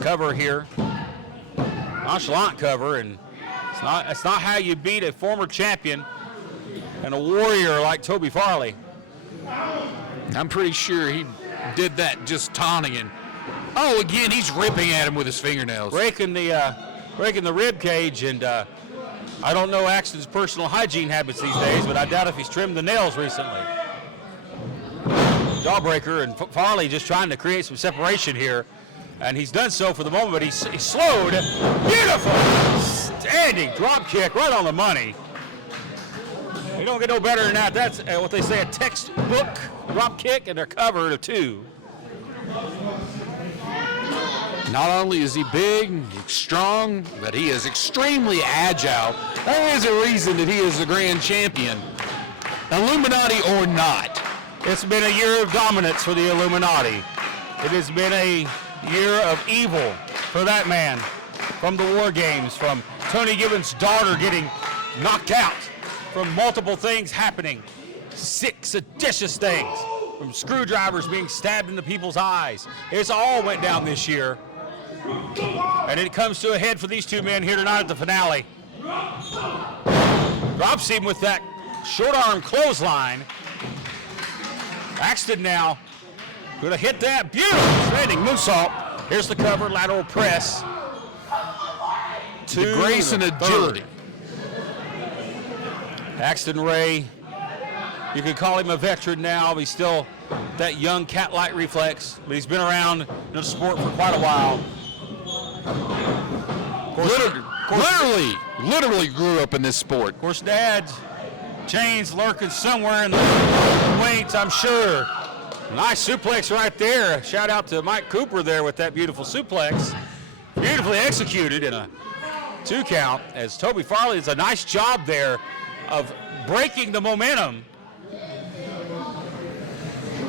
Cover here. Nonchalant cover, and it's not how you beat a former champion and a warrior like Toby Farley. I'm pretty sure he did that just taunting him. Oh, again, he's ripping at him with his fingernails. Breaking the rib cage, and I don't know Axton's personal hygiene habits these days, but I doubt if he's trimmed the nails recently. Jawbreaker, and Farley just trying to create some separation here, and he's done so for the moment, but he's slowed. Beautiful! Standing drop kick right on the money. You don't get no better than that. That's what they say, a textbook drop kick, and they're covered of 2. Not only is he big, strong, but he is extremely agile. There is a reason that he is the grand champion, Illuminati or not. It's been a year of dominance for the Illuminati. It has been a year of evil for that man. From the War Games, from Tony Gibbons' daughter getting knocked out, from multiple things happening, sick, seditious things, from screwdrivers being stabbed into people's eyes. It's all went down this year. And it comes to a head for these two men here tonight at the finale. Drops him with that short arm clothesline. Axton now gonna hit that. Beautiful standing moonsault. Here's the cover, lateral press. The grace and agility. Axton Ray, you could call him a veteran now, but he's still that young cat-like reflex, but he's been around in the sport for quite a while. Literally grew up in this sport. Of course, Dad's chains lurking somewhere in the weights, I'm sure. Nice suplex right there. Shout out to Mike Cooper there with that beautiful suplex. Beautifully executed in a 2 count, as Toby Farley does a nice job there of breaking the momentum.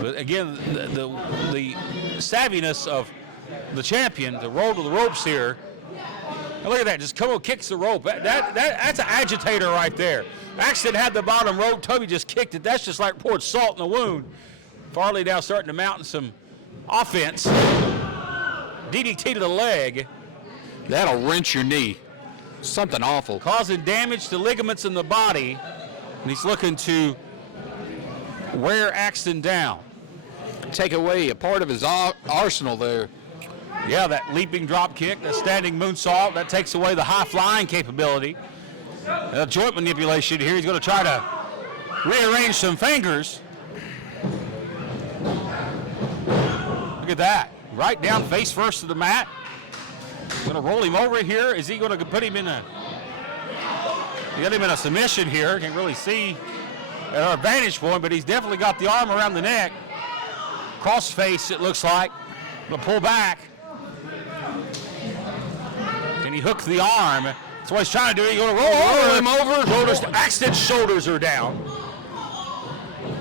But again, the savviness of the champion, the roll to the ropes here. And look at that, just Como kicks the rope. That's an agitator right there. Axton had the bottom rope, Toby just kicked it. That's just like poured salt in the wound. Farley now starting to mount some offense. DDT to the leg. That'll wrench your knee. Something awful. Causing damage to ligaments in the body. And he's looking to wear Axton down. Take away a part of his arsenal there. Yeah, that leaping drop kick, that standing moonsault, that takes away the high flying capability. Joint manipulation here. He's going to try to rearrange some fingers. Look at that. Right down face first to the mat. Going to roll him over here. Is he going to put him in a... He got him in a submission here. Can't really see at our vantage point, but he's definitely got the arm around the neck. Cross face, it looks like. Going to pull back. Can he hook the arm? That's what he's trying to do. He's going to roll him over. Shoulders to Axton's shoulders are down.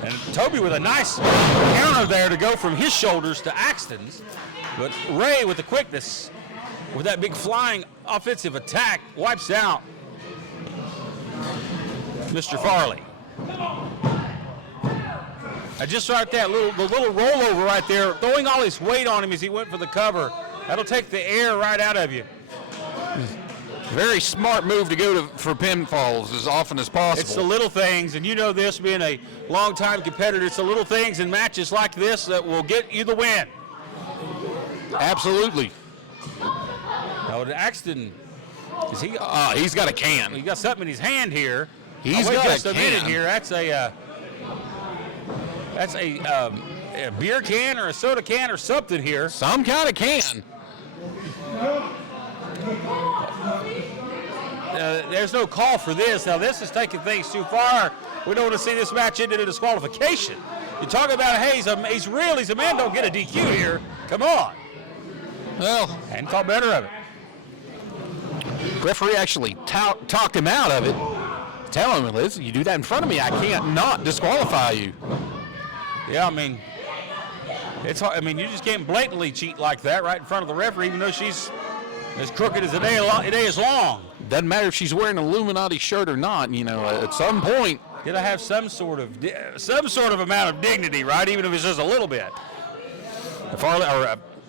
And Toby with a nice counter there to go from his shoulders to Axton's. But Ray with the quickness, with that big flying offensive attack, wipes out Mr. Farley. Just right there, the little rollover right there, throwing all his weight on him as he went for the cover. That'll take the air right out of you. Very smart move to go for pinfalls as often as possible. It's the little things, and you know this, being a longtime competitor, it's the little things in matches like this that will get you the win. Absolutely. Now, Axton, is he? He's got a can. He got something in his hand here. He's got just a a minute can. here. That's a beer can or a soda can or something here. Some kind of can. There's no call for this. Now, this is taking things too far. We don't want to see this match end in a disqualification. You talk about, hey, he's real. He's a man. Don't get a DQ here. Come on. Well, And thought better of it. referee actually talked him out of it. Tell him, listen, you do that in front of me, I can't not disqualify you. Yeah, I mean, it's hard. I mean, you just can't blatantly cheat like that right in front of the referee, even though she's as crooked as a day is long. Doesn't matter if she's wearing an Illuminati shirt or not. You know, at some point, Gotta have some sort of amount of dignity, right? Even if it's just a little bit.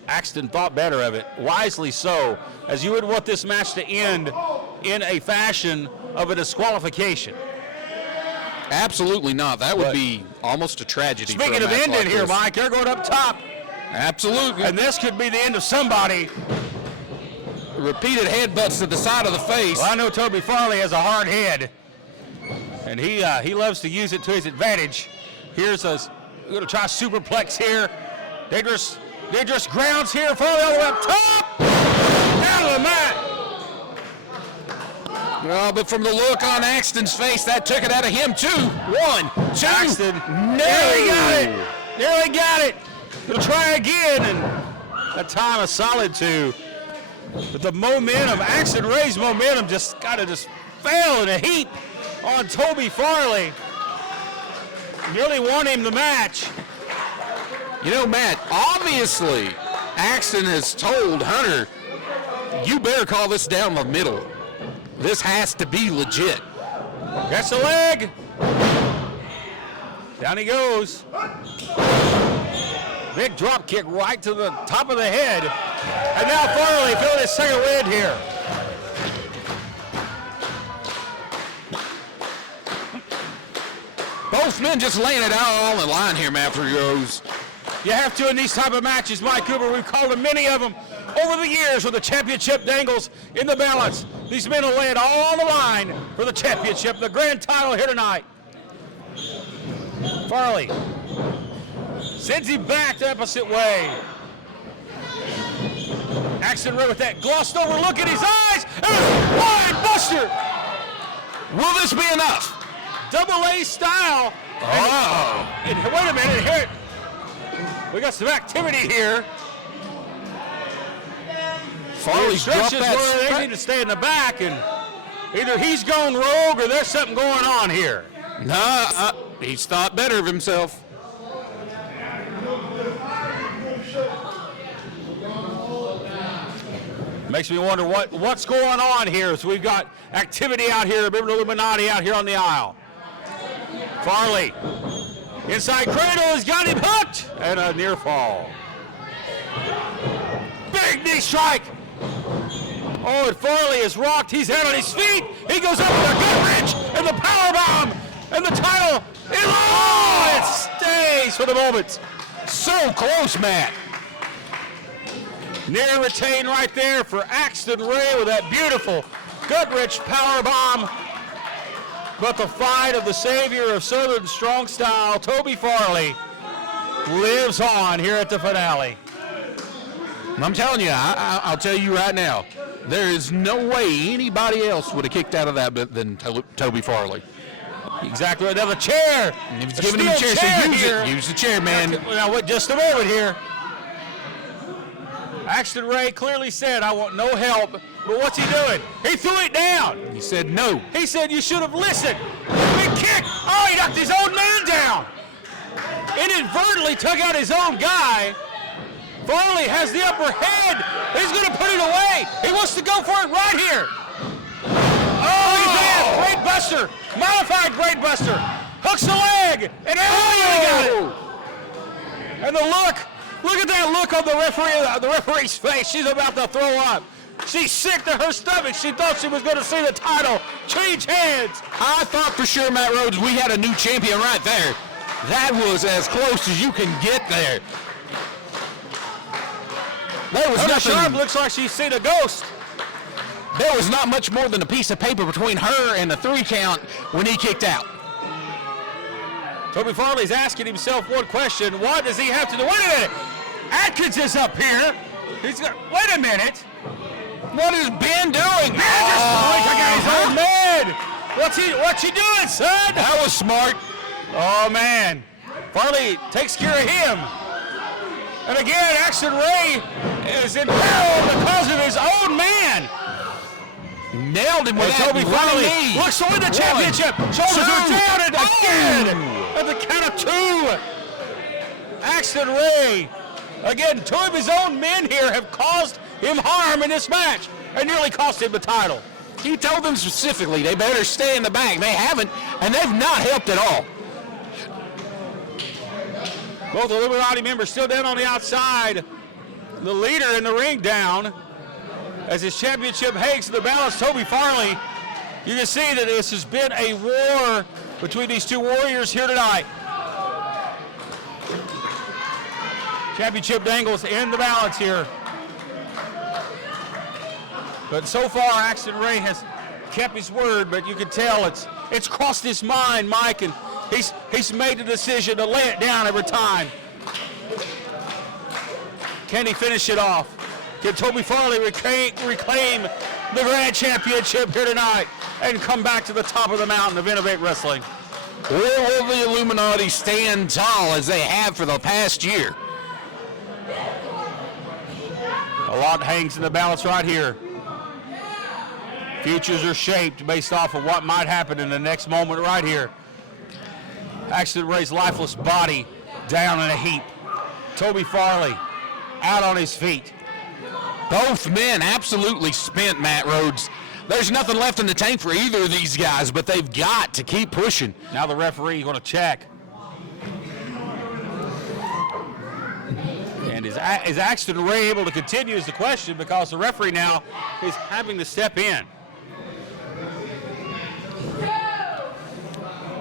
Axton thought better of it, wisely so, as you would want this match to end in a fashion of a disqualification. absolutely not. That would be almost a tragedy. Speaking of ending here, Mike, they're going up top. Absolutely. And this could be the end of somebody. Repeated headbutts to the side of the face. Well, I know Toby Farley has a hard head, and he loves to use it to his advantage. We're going to try superplex here. Dangerous grounds here. Farley all the way up top. Down to the mat. Well, but from the look on Axton's face, that took it out of him too. 1, 2. Axton No. nearly got it. Going to try again, and That time a solid 2. But the momentum, Axton Ray's momentum just fell in a heap on Toby Farley. Nearly won him the match. You know, Matt, obviously, Axton has told Hunter, you better call this down the middle. This has to be legit. Gets the leg. Down he goes. Big drop kick right to the top of the head. And now Farley feeling his second wind here. Both men just laying it out on the line here, Matt, for Rose. You have to in these type of matches, Mike Cooper. We've called them many of them over the years with the championship dangles in the balance. These men will lay it all on the line for the championship, the grand title here tonight. Farley sends him back the opposite way. Axton Ray with that glossed over look in his eyes, and a wide buster. Will this be enough? Double A style. And wait a minute, here. We got some activity here. Farley's dropped Stretches where they need to stay in the back, and either he's gone rogue or there's something going on here. Nah, he's thought better of himself. Makes me wonder what's going on here. So we've got activity out here, a bit of Illuminati out here on the aisle. Farley, inside cradle has got him hooked, and a near fall. Big knee strike. Oh, and Farley is rocked. He's out on his feet. He goes up with a gut wrench and the power bomb, and the title. It stays for the moment. So close, Matt. Near retain right there for Axton Ray with that beautiful gut-wrench power bomb. But the fight of the savior of Southern Strong Style, Toby Farley, lives on here at the finale. I'm telling you, I'll tell you right now, there is no way anybody else would have kicked out of that than Toby Farley. Exactly. Another chair. And if he's giving him a chair, so use it. Use the chair, man. Now, wait just a moment here. Axton Ray clearly said, I want no help. But what's he doing? He threw it down. He said no. He said, you should have listened. Big kick. Oh, he knocked his own man down. Inadvertently took out his own guy. Farley has the upper hand. He's going to put it away. He wants to go for it right here. Oh, he's bad. Great buster. Modified great buster. Hooks the leg. And he got it. And the look. Look at that look on the referee's face. She's about to throw up. She's sick to her stomach. She thought she was going to see the title change hands. I thought for sure, Matt Rhodes, we had a new champion right there. That was as close as you can get there. There was nothing. Sharp looks like she's seen a ghost. There was not much more than a piece of paper between her and the 3 count when he kicked out. Toby Farley's asking himself one question. What does he have to do? Wait a minute. Atkins is up here. Wait a minute. What is Ben doing? Ben just took out his own man. What's he doing, son? That was smart. Oh, man. Farley takes care of him. And again, Axton Ray is in peril because of his own man. Nailed him with Toby Farley knee. looks to win the championship. Shoulders are down and again. At the count of 2. Axton Ray. Again, 2 of his own men here have caused him harm in this match and nearly cost him the title. He told them specifically they better stay in the back. They haven't, and they've not helped at all. Both Illuminati members still down on the outside. The leader in the ring down. As his championship hangs to the balance, Toby Farley. You can see that this has been a war between these 2 warriors here tonight. Championship dangles in the balance here. But so far, Axton Ray has kept his word, but you can tell it's crossed his mind, Mike, and he's made the decision to lay it down every time. Can he finish it off? Can Toby Farley reclaim the grand championship here tonight and come back to the top of the mountain of Innovate Wrestling? Or will the Illuminati stand tall as they have for the past year? A lot hangs in the balance right here. Futures are shaped based off of what might happen in the next moment right here. Accident Ray's lifeless body down in a heap. Toby Farley out on his feet. Both men absolutely spent, Matt Rhodes. There's nothing left in the tank for either of these guys, but they've got to keep pushing. Now the referee is going to check. And is Axton Ray able to continue is the question, because the referee now is having to step in.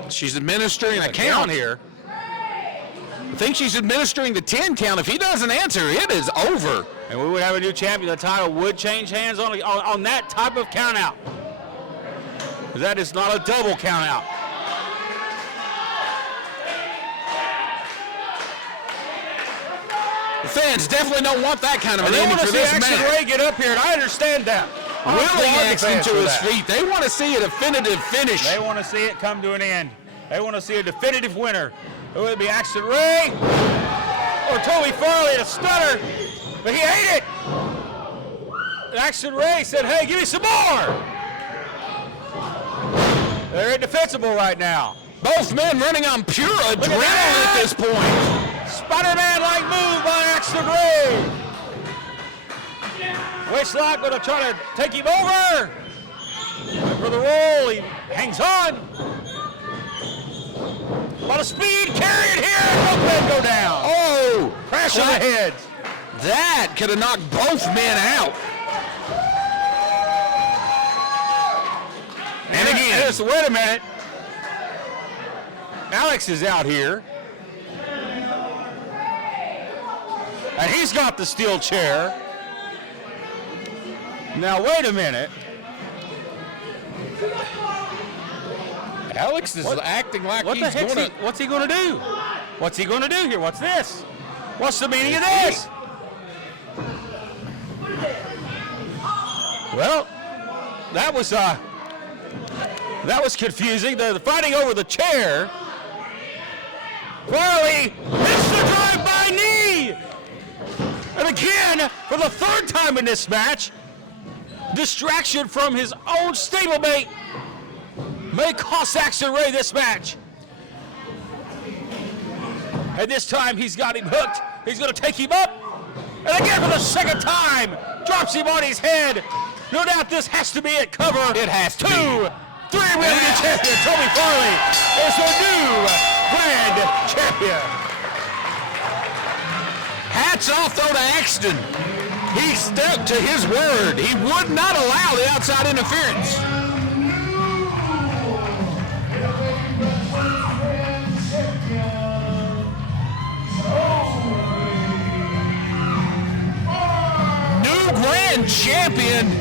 She's administering a count here. I think she's administering the 10 count. If he doesn't answer, it is over. And we would have a new champion. The title would change hands on that type of count out. That is not a double count out. The fans definitely don't want that kind of an They ending want for to see this Axton match. Ray get up here, and I understand that. Willing Axton to his feet. They want to see a definitive finish. They want to see it come to an end. They want to see a definitive winner. Whether it be Axton Ray or Toby Farley, a stunner, but he ate it. And Axton Ray said, hey, give me some more. They're indefensible right now. Both men running on pure adrenaline at this point. Spider-Man-like move by Axton Ray. Waistlock going to try to take him over. For the roll, he hangs on. A lot of speed carried here. Both men go down. Oh, Crash on the heads. That could have knocked both men out. And again, wait a minute. Alex is out here. And he's got the steel chair. Now, wait a minute. Alex is acting like What the he's heck's going to... what's he going to do? What's he going to do here? What's this? What's the meaning of this? Well, that was confusing. The fighting over the chair. Farley hits the drive-by knee. And again, for the third time in this match, distraction from his own stablemate may cost Axton Ray this match. And this time he's got him hooked. He's going to take him up. And again for the second time, drops him on his head. No doubt this has to be it. Cover. It has to 2, 3, we have a champion. Toby Farley is the new grand champion. Hats off, though, to Axton. He stuck to his word. He would not allow the outside interference. New grand champion,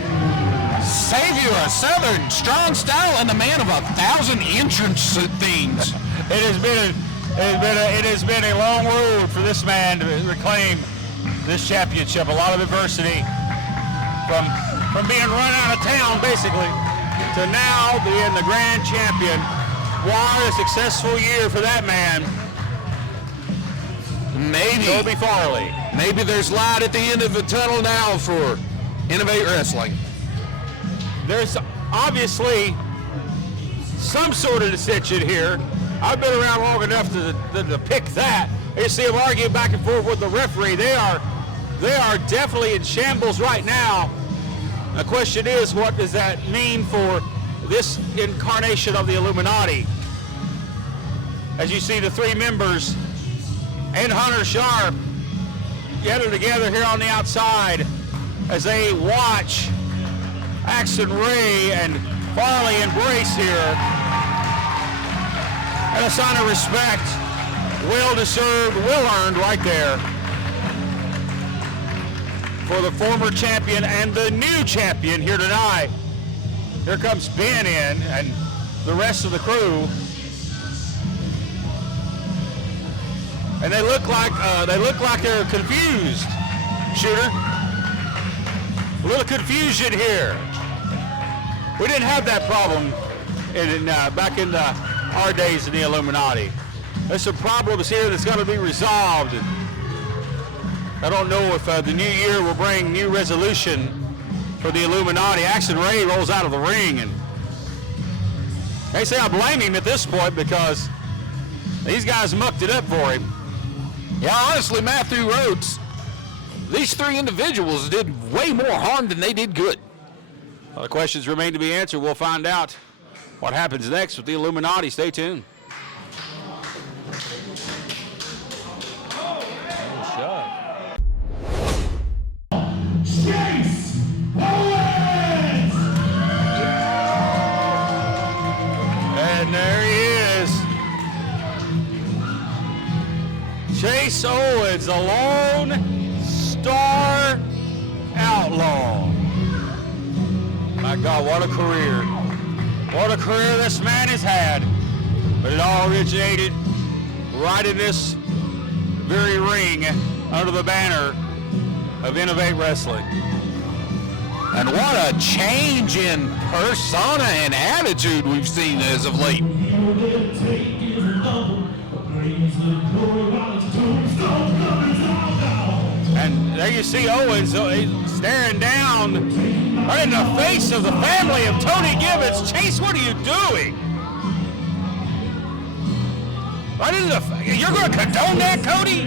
savior of Southern strong style, and the man of 1,000 entrance themes. It has been a long road for this man to reclaim this championship. A lot of adversity from being run out of town, basically, to now being the grand champion. What a successful year for that man. Maybe. Toby Farley. Maybe there's light at the end of the tunnel now for Innovate Wrestling. There's obviously some sort of dissension here. I've been around long enough to pick that. You see them arguing back and forth with the referee. They are definitely in shambles right now. The question is, what does that mean for this incarnation of the Illuminati? As you see the three members and Hunter Sharp gathered together here on the outside as they watch Axton Ray and Farley embrace here. And a sign of respect, well-deserved, well-earned right there for the former champion and the new champion here tonight. Here comes Ben in and the rest of the crew. And they look like they're confused, Shooter. A little confusion here. We didn't have that problem back in our days in the Illuminati. There's some problems here that's got to be resolved. I don't know if the new year will bring new resolution for the Illuminati. Action Ray rolls out of the ring, and they say I blame him at this point because these guys mucked it up for him. Yeah, honestly, Matthew Rhodes, these three individuals did way more harm than they did good. Well, the questions remain to be answered. We'll find out what happens next with the Illuminati. Stay tuned. Chase Owens! And there he is. Chase Owens, a lone star outlaw. My God, what a career. What a career this man has had. But it all originated right in this very ring under the banner of Innovate Wrestling. And what a change in persona and attitude we've seen as of late. And there you see Owens staring down right in the face of the family of Tony Gibbons. Chase, what are you doing? Right in the you're going to condone that, Cody?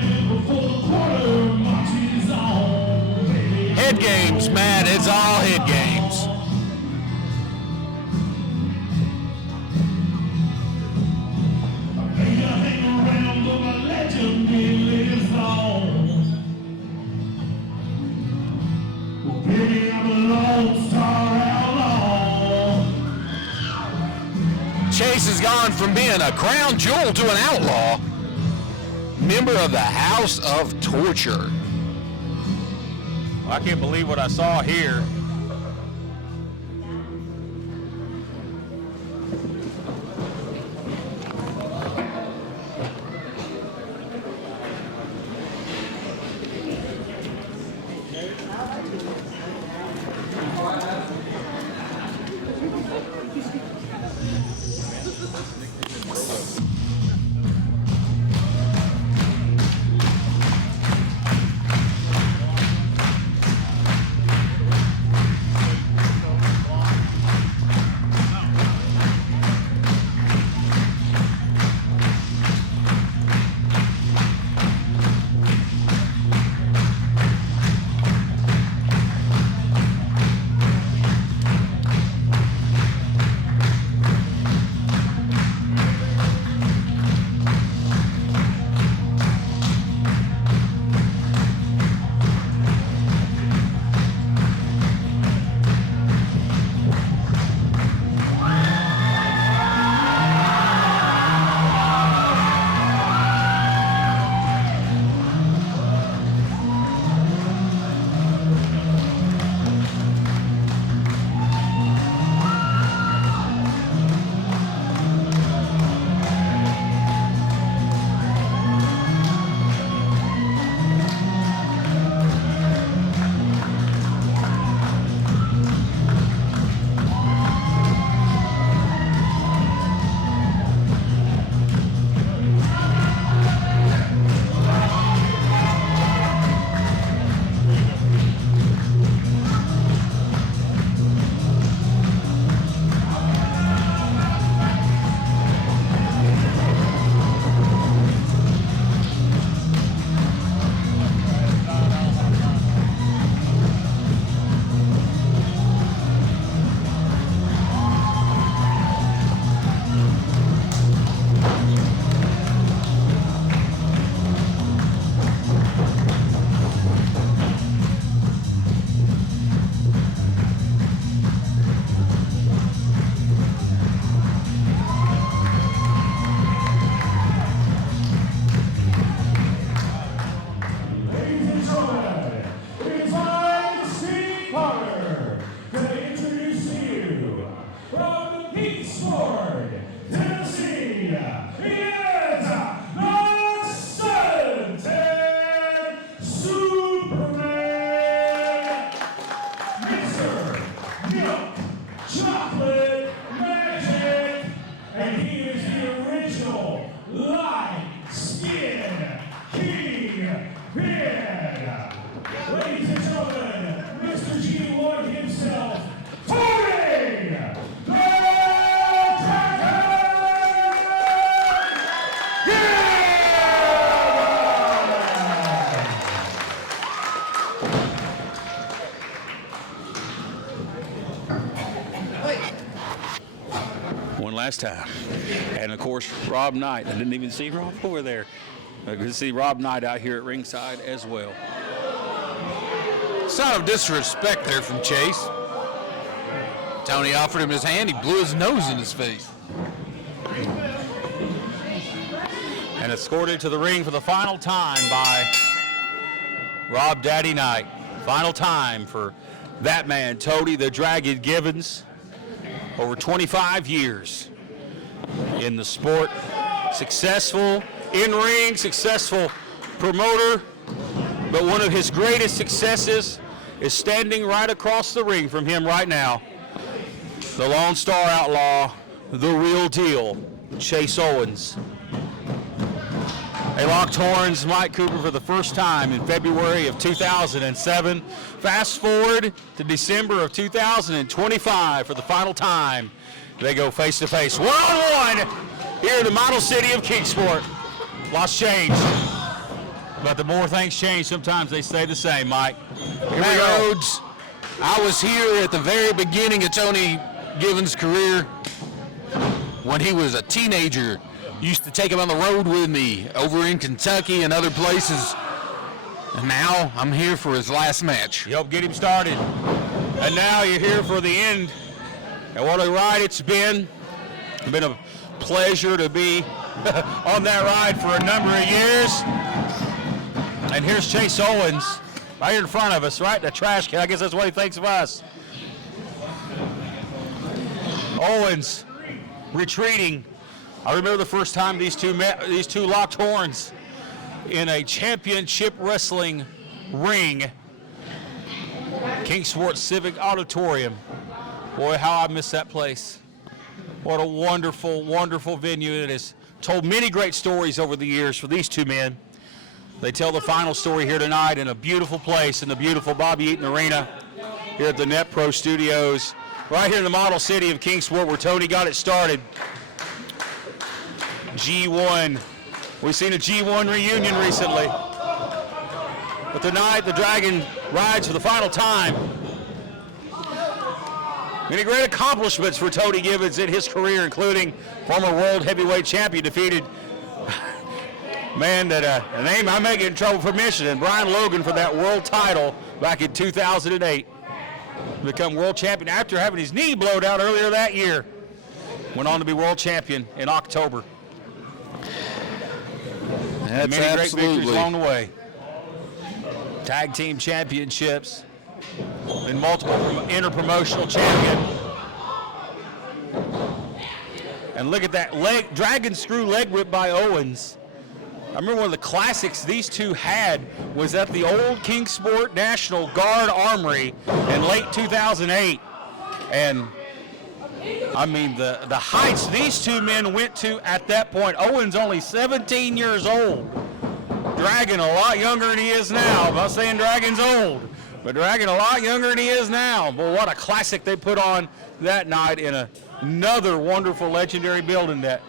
Head games, Matt. It's all head games. Chase has gone from being a crown jewel to an outlaw, member of the House of Torture. I can't believe what I saw here. last time. And, of course, Rob Knight. I didn't even see Rob over there. I could see Rob Knight out here at ringside as well. Sign of disrespect there from Chase. Tony offered him his hand. He blew his nose in his face. And escorted to the ring for the final time by Rob Daddy Knight. Final time for that man, Tony the Dragon Givens. Over 25 years in the sport. Successful in-ring, successful promoter. But one of his greatest successes is standing right across the ring from him right now. The Lone Star Outlaw, the real deal, Chase Owens. They locked horns, Mike Cooper, for the first time in February of 2007. Fast forward to December of 2025 for the final time. They go face to face, one-on-one, here in the model city of Kingsport. Lots changed, but the more things change, sometimes they stay the same, Mike. Here we Matt go. Rhodes, I was here at the very beginning of Tony Givens' career when he was a teenager. Used to take him on the road with me over in Kentucky and other places. And now I'm here for his last match. You helped get him started. And now you're here for the end. And what a ride it's been. It's been a pleasure to be on that ride for a number of years. And here's Chase Owens right here in front of us, right in the trash can. I guess that's what he thinks of us. Owens retreating. I remember the first time these two locked horns in a championship wrestling ring. Kingsport Civic Auditorium. Boy, how I miss that place. What a wonderful, wonderful venue it is. Told many great stories over the years for these two men. They tell the final story here tonight in a beautiful place in the beautiful Bobby Eaton Arena here at the NetPro Studios, right here in the model city of Kingsport where Tony got it started. G1. We've seen a G1 reunion recently. But tonight, the Dragon rides for the final time. Many great accomplishments for Tony Givens in his career, including former world heavyweight champion, defeated man that a name I may get in trouble for mentioning, Brian Logan, for that world title back in 2008. Become world champion after having his knee blowed out earlier that year. Went on to be world champion in October. That's many great victories absolutely. along the way. Tag team championships. Been multiple interpromotional champion. And look at that leg, dragon screw leg whip by Owens. I remember one of the classics these two had was at the old Kingsport National Guard Armory in late 2008. And I mean, the heights these two men went to at that point. Owens only 17 years old. Dragon a lot younger than he is now. I'm not saying Dragon's old, but Dragon a lot younger than he is now. But what a classic they put on that night in another wonderful legendary building that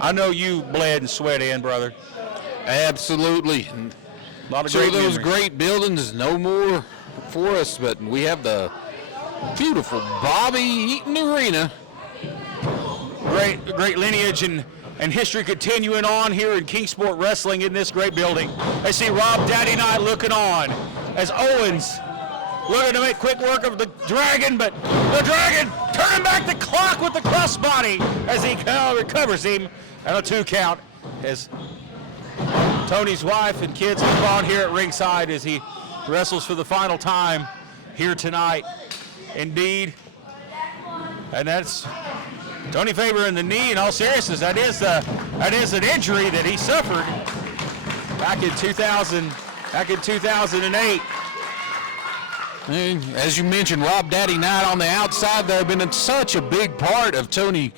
I know you bled and sweat in, brother. Absolutely. A lot of Two great of those memories. great buildings, no more for us, but we have the beautiful Bobby Eaton Arena. Great lineage and history continuing on here in Kingsport Wrestling in this great building. I see Rob Daddy Knight looking on as Owens looking to make quick work of the Dragon, but the Dragon turning back the clock with the crossbody as he recovers him and a 2 count as Tony's wife and kids look on here at ringside as he wrestles for the final time here tonight. Indeed. And that's Tony Faber in the knee. In all seriousness, that is an injury that he suffered back in 2008. And as you mentioned, Rob Daddy Knight on the outside there, been such a big part of Tony's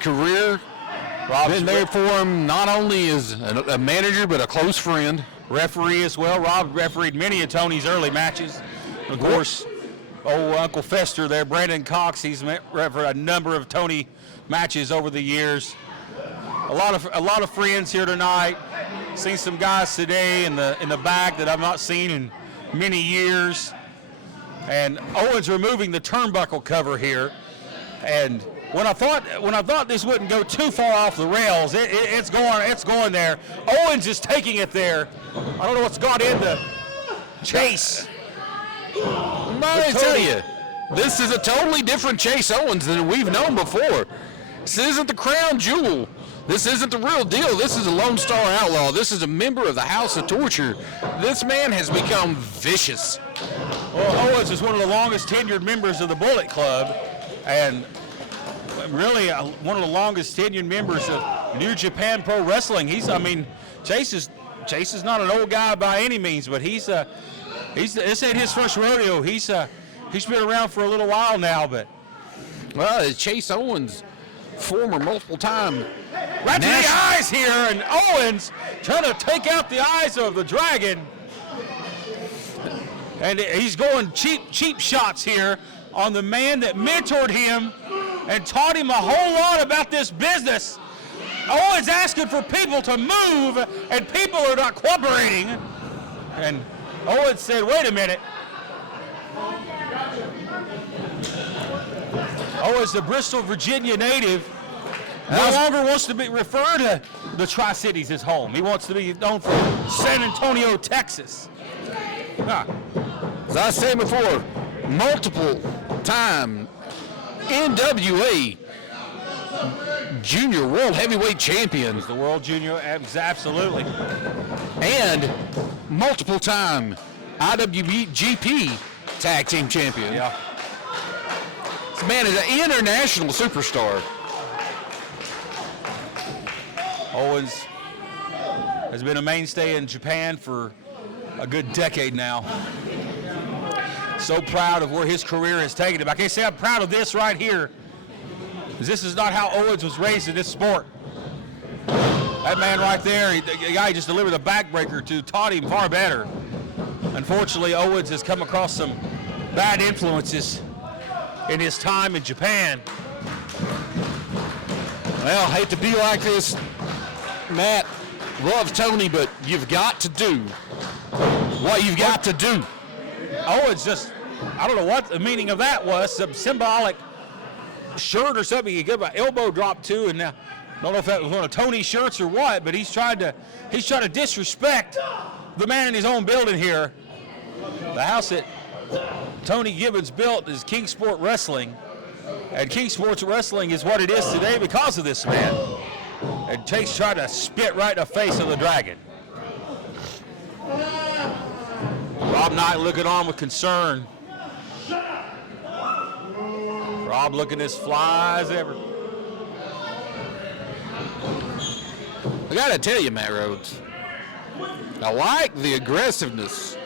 career. Rob's Been there for him not only as a manager, but a close friend. referee as well. Rob refereed many of Tony's early matches. Of course, old Uncle Fester there, Brandon Cox, he's refereed a number of Tony matches over the years. A lot of friends here tonight. Seen some guys today in the back that I've not seen in many years. And Owens removing the turnbuckle cover here. And when I thought this wouldn't go too far off the rails, it's going there. Owens is taking it there. I don't know what's got into Chase. I tell you, this is a totally different Chase Owens than we've known before. This isn't the crown jewel. This isn't the real deal. This is a Lone Star Outlaw. This is a member of the House of Torture. This man has become vicious. Well, Owens is one of the longest tenured members of the Bullet Club, and really one of the longest tenured members of New Japan Pro Wrestling. Chase is not an old guy by any means, but this ain't his first rodeo. He's been around for a little while now, but well, Chase Owens, former multiple-time right to the eyes here, and Owens trying to take out the eyes of the Dragon. And he's going cheap shots here on the man that mentored him and taught him a whole lot about this business. Owens asking for people to move, and people are not cooperating. And Owens said, wait a minute. Owens, the Bristol, Virginia native, no longer wants to be referred to the Tri-Cities as home. He wants to be known for San Antonio, Texas. As I said before, multiple-time NWA Junior World Heavyweight Champion. The World Junior, absolutely. And multiple-time IWGP Tag Team Champion. Yeah. This man is an international superstar. Owens has been a mainstay in Japan for a good decade now. So proud of where his career has taken him. I can't say I'm proud of this right here, because this is not how Owens was raised in this sport. That man right there, the guy just delivered the backbreaker to, taught him far better. Unfortunately, Owens has come across some bad influences in his time in Japan. Well, hate to be like this, Matt. Love Tony, but you've got to do what you've got to do. Owens just, I don't know what the meaning of that was, some symbolic shirt or something. He gave an elbow drop to, and I don't know if that was one of Tony's shirts or what, but he's trying to disrespect the man in his own building here. The house that Tony Gibbons built is Kingsport Wrestling, and Kingsport Wrestling is what it is today because of this man. And Chase tried to spit right in the face of the Dragon. Rob Knight looking on with concern. Rob looking as fly as ever. I gotta tell you, Matt Rhodes, I like the aggressiveness.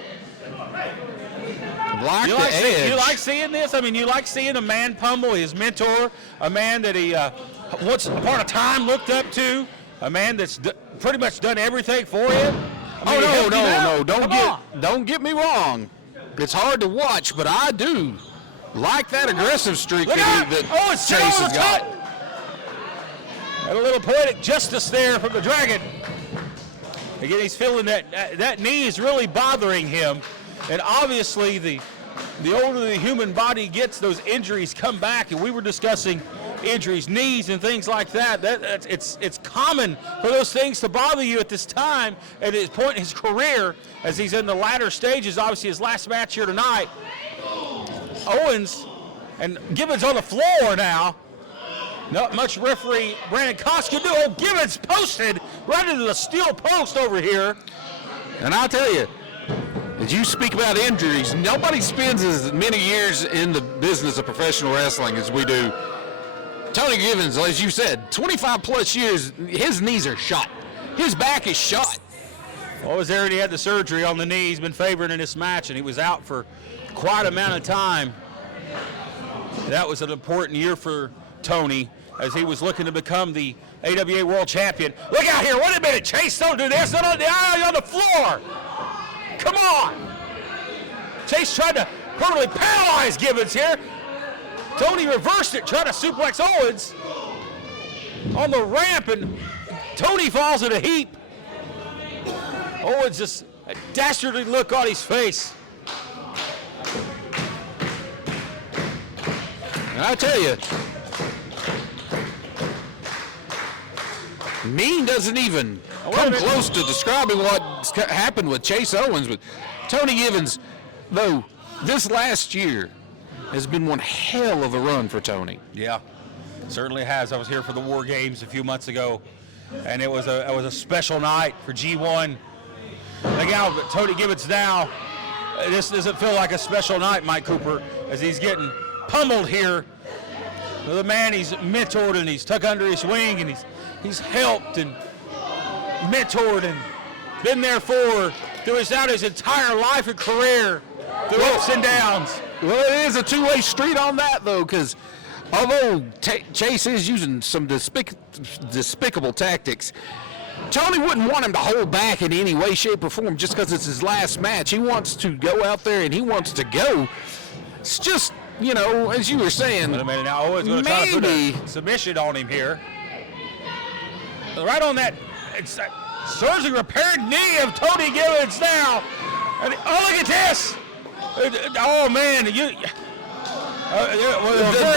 I like the edge. You like seeing this? I mean, you like seeing a man pummel his mentor, a man that he once upon a time looked up to, a man that's pretty much done everything for him. I mean, no, don't get me wrong. It's hard to watch, but I do like that aggressive streak that Chase has got. And a little poetic justice there from the Dragon. Again, he's feeling that knee is really bothering him, and obviously the older the human body gets, those injuries come back. And we were discussing injuries, knees, and things like that. It's common for those things to bother you at this time at his point in his career, as he's in the latter stages. Obviously, his last match here tonight. Owens and Gibbons on the floor now. Not much referee Brandon Cox can do. Oh, Gibbons posted right into the steel post over here. And I'll tell you, as you speak about injuries, nobody spends as many years in the business of professional wrestling as we do. Tony Gibbons, as you said, 25 plus years, his knees are shot. His back is shot. Well, was there, and he had the surgery on the knee. He's been favored in this match, and he was out for quite an amount of time. That was an important year for Tony, as he was looking to become the AWA World Champion. Look out here, wait a minute, Chase, don't do this, on the eye on the floor. Come on. Chase tried to permanently paralyze Gibbons here. Tony reversed it, trying to suplex Owens on the ramp, and Tony falls in a heap. Owens just a dastardly look on his face. And I tell you, Mean doesn't even come close to describing what happened with Chase Owens. But Tony Givens, though, this last year has been one hell of a run for Tony. Yeah, certainly has. I was here for the War Games a few months ago, and it was a special night for G1. Look out, but Tony Givens now. This doesn't feel like a special night, Mike Cooper, as he's getting pummeled here. The man he's mentored and he's took under his wing and he's helped and mentored and been there for throughout his entire life and career, through ups and downs. Well, it is a two-way street on that, though, because although Chase is using some despicable tactics, Tony wouldn't want him to hold back in any way, shape, or form just because it's his last match. He wants to go out there and he wants to go. It's just, you know, as you were saying, Wait a minute now. Owens going to try to put a submission on him here. Right on that surgically repaired knee of Tony Givens now. And, oh, look at this. Oh, man.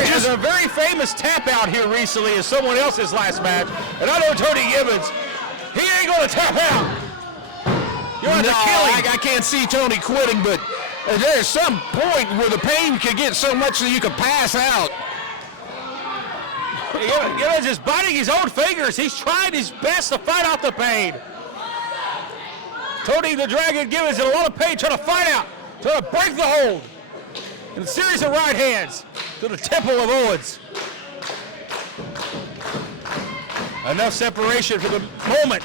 There's a very famous tap out here recently in someone else's last match. And I know Tony Givens, he ain't going to tap out. You're going to kill him. I can't see Tony quitting, but there's some point where the pain could get so much that you could pass out. Givens is biting his own fingers. He's trying his best to fight out the pain. Tony the Dragon Givens in a lot of pain, trying to fight out, trying to break the hold. In a series of right hands to the temple of Owens. Enough separation for the moment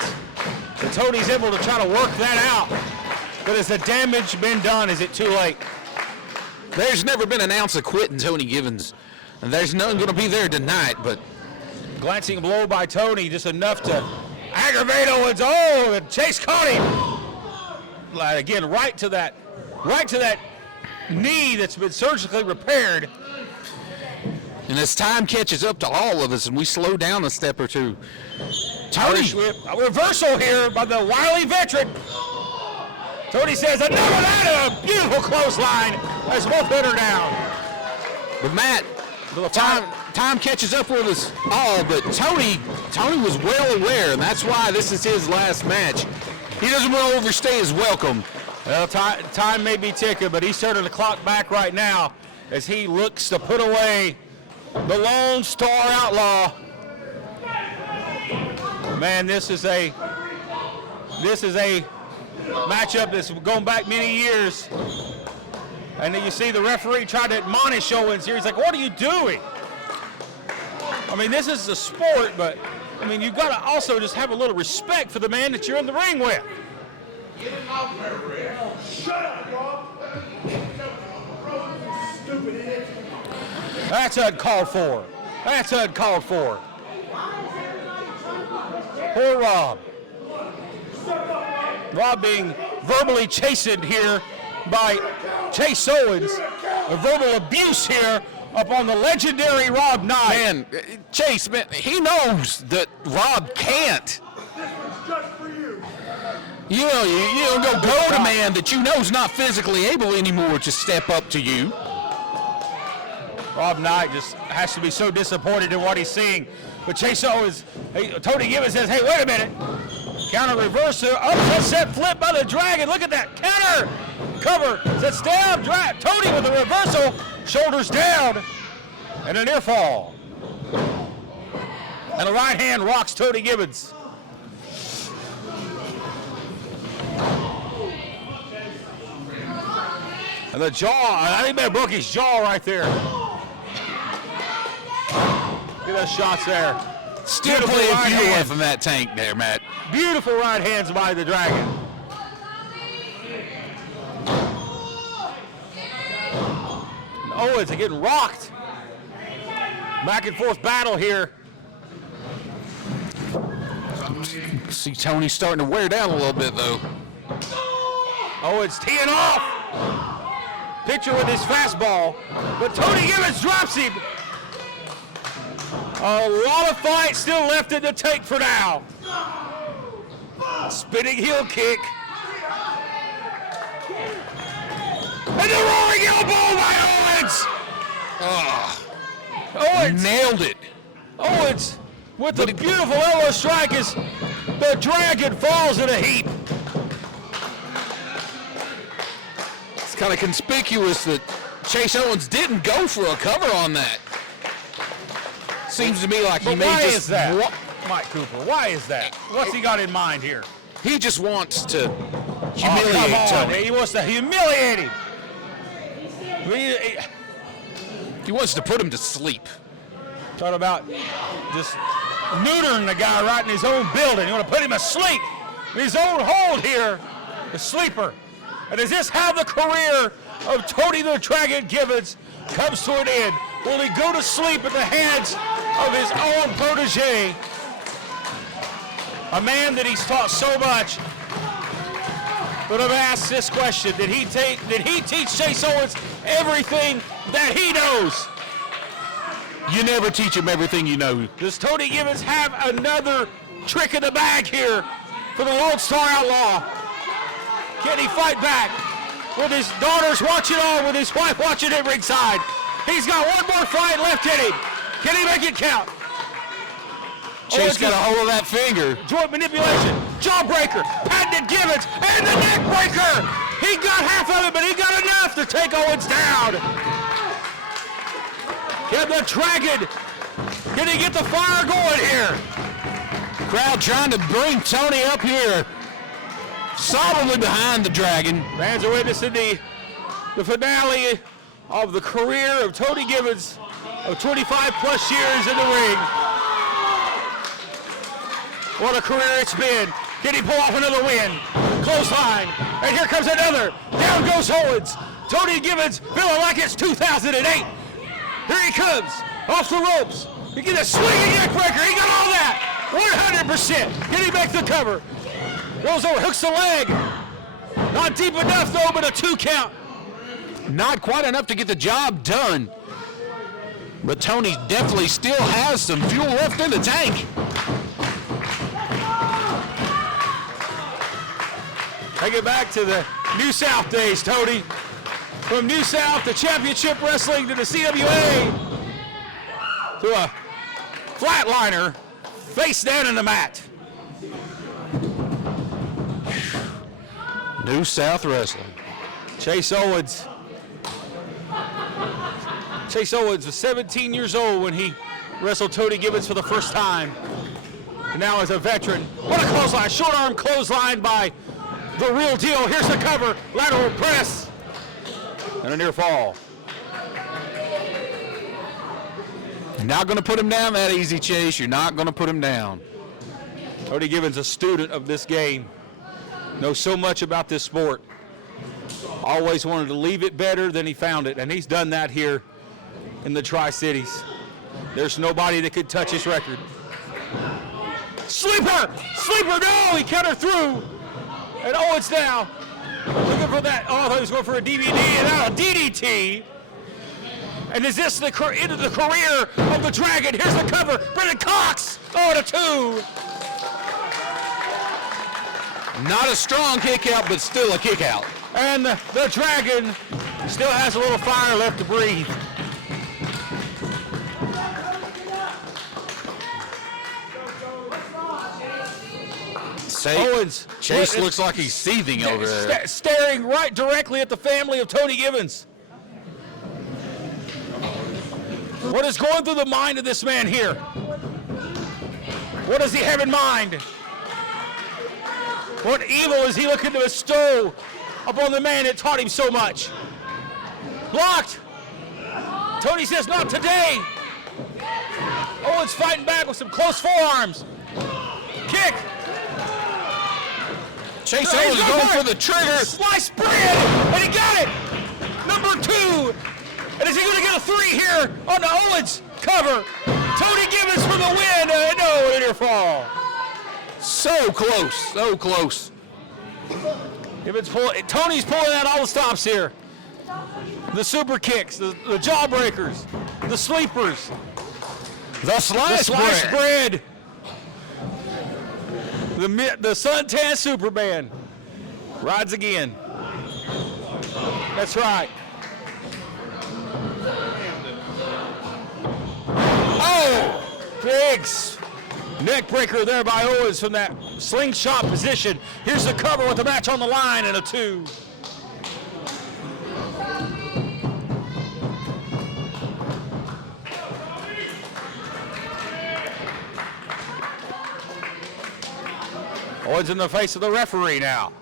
that Tony's able to try to work that out. But has the damage been done? Is it too late? There's never been an ounce of quitting Tony Givens. And there's none going to be there tonight, but glancing blow by Tony, just enough to aggravate Owens. Oh, and Chase caught him. Again, right to that knee that's been surgically repaired. And as time catches up to all of us and we slow down a step or two, Tony, a reversal here by the wily veteran. Tony says, enough of that, a beautiful clothesline as both men are down. But Matt, time catches up with us all, but Tony was well aware, and that's why this is his last match. He doesn't want to overstay his welcome. Well, time may be ticking, but he's turning the clock back right now as he looks to put away the Lone Star Outlaw. Man, this is a matchup that's going back many years. And then you see the referee try to admonish Owens here. He's like, what are you doing? I mean, this is a sport, but, I mean, you've got to also just have a little respect for the man that you're in the ring with. Shut up, Rob. Stupid idiot. That's uncalled for. That's uncalled for. Poor Rob. Rob being verbally chastened here by Chase Owens. A verbal abuse here upon the legendary Rob Knight. Man, Chase, man, he knows that Rob can't. This one's just for you. You know, you don't go to man that you know's not physically able anymore to step up to you. Rob Knight just has to be so disappointed in what he's seeing. But Chase Owens, Tony Givens says, hey, wait a minute. Counter reversal, upset flip by the Dragon. Look at that counter. Cover, sets down, Tony with a reversal, shoulders down, and a near fall. And the right hand rocks Tony Givens. And the jaw, I think that broke his jaw right there. Look at those shots there. Still playing beautiful from that tank there, Matt. Beautiful right hands by the Dragon. Owens are getting rocked. Back and forth battle here. See Tony starting to wear down a little bit, though. Owens teeing off. Pitcher with his fastball. But Tony Givens drops him. A lot of fight still left in the tank for now. Spinning heel kick. And the roaring elbow by Owens. Owens nailed it. Owens with the beautiful elbow strike as the Dragon falls in a heap. It's kind of conspicuous that Chase Owens didn't go for a cover on that. Seems to me like he But may why just is that, Mike Cooper? Why is that? What's he got in mind here? he just wants to Oh, humiliate come on. Tony. He wants to humiliate him. He wants to put him to sleep. Talk about just neutering the guy right in his own building. You want to put him asleep in his own hold here, the sleeper. And is this how the career of Tony the Dragon Gibbons comes to an end? Will he go to sleep at the hands of his own protege? A man that he's taught so much. But I've asked this question: Did he teach Chase Owens everything that he knows? You never teach him everything you know. Does Tony Gibbons have another trick in the bag here for the Lone Star Outlaw? Can he fight back with his daughters watching on, with his wife watching at ringside? He's got one more fight left in him. Can he make it count? Chase got a hold of that finger. Joint manipulation, jawbreaker, patented Gibbons, and the neck breaker. He got half of it, but he got enough to take Owens down. Can the Dragon, can he get the fire going here? Crowd trying to bring Tony up here. Solidly behind the Dragon. Fans are witnessing the finale of the career of Tony Gibbons of 25 plus years in the ring. What a career it's been. Can he pull off another win? Clothesline. And here comes another. Down goes Owens. Tony Gibbons feeling like it's 2008. Here he comes. Off the ropes. He gets a swinging neck breaker. He got all that. 100%. Can he make the cover? Goes over, hooks the leg. Not deep enough though, but a 2 count. Not quite enough to get the job done. But Tony definitely still has some fuel left in the tank. Take it back to the New South days, Tony. From New South to championship wrestling to the CWA to a flatliner face down in the mat. New South Wrestling. Chase Owens was 17 years old when he wrestled Tony Gibbons for the first time. And now as a veteran, what a clothesline, short arm clothesline by the real deal. Here's the cover, lateral press, and a near fall. You're not going to put him down that easy, Chase. You're not going to put him down. Tony Gibbons, a student of this game, knows so much about this sport. Always wanted to leave it better than he found it, and he's done that here in the Tri-Cities. There's nobody that could touch his record. Sleeper! Sleeper, no! He cut her through. And Owens now looking for that. Oh, I thought he was going for a DVD, and now a DDT. And is this the end of the career of the Dragon? Here's the cover. Brendan Cox. Oh, and a 2. Not a strong kick out, but still a kick out. And the Dragon still has a little fire left to breathe. Owens. Chase looks like he's seething over there. Staring right directly at the family of Tony Gibbons. What is going through the mind of this man here? What does he have in mind? What evil is he looking to bestow upon the man that taught him so much? Blocked. Tony says, not today. Owens fighting back with some close forearms. Kick. Chase Owens going for the trigger. Sliced bread, and he got it. Number 2. And is he going to get a 3 here on the Owens cover? Tony Gibbons for the win. No, near fall. So close, so close. Tony's pulling out all the stops here. The super kicks, the jawbreakers, the sleepers, The sliced bread. The suntan Superman rides again. That's right. Oh, Biggs Neck breaker there by Owens from that slingshot position. Here's the cover with the match on the line and a 2. Owens in the face of the referee now.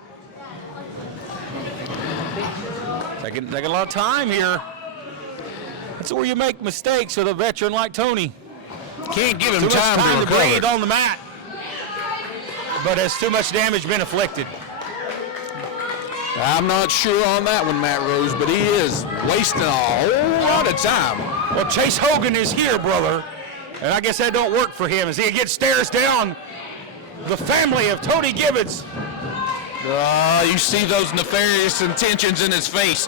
Taking a lot of time here. That's where you make mistakes with a veteran like Tony. Can't give him Too much time to breathe recover. on the mat. But has too much damage been inflicted? I'm not sure on that one, Matt Rose, but he is wasting a whole lot of time. Well, Chase Hogan is here, brother. And I guess that don't work for him as he again stares down the family of Tony Gibbons. You see those nefarious intentions in his face.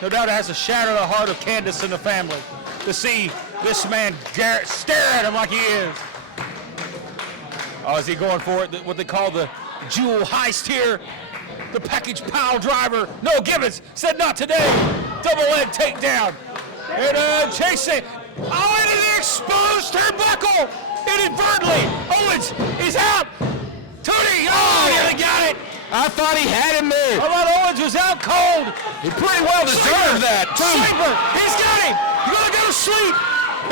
No doubt it has to shatter the heart of Candace and the family to see this man stare at him like he is. Oh, is he going for it? What they call the jewel heist here? The package pile driver. No, Gibbons said not today. Double leg takedown. And chasing. Oh, into the exposed turnbuckle. Inadvertently. Owens is out. Tony, oh, he got it. I thought he had him there. I thought Owens was out cold. He pretty well deserved that, too. Sleeper, he's got him. He's gonna go to sleep.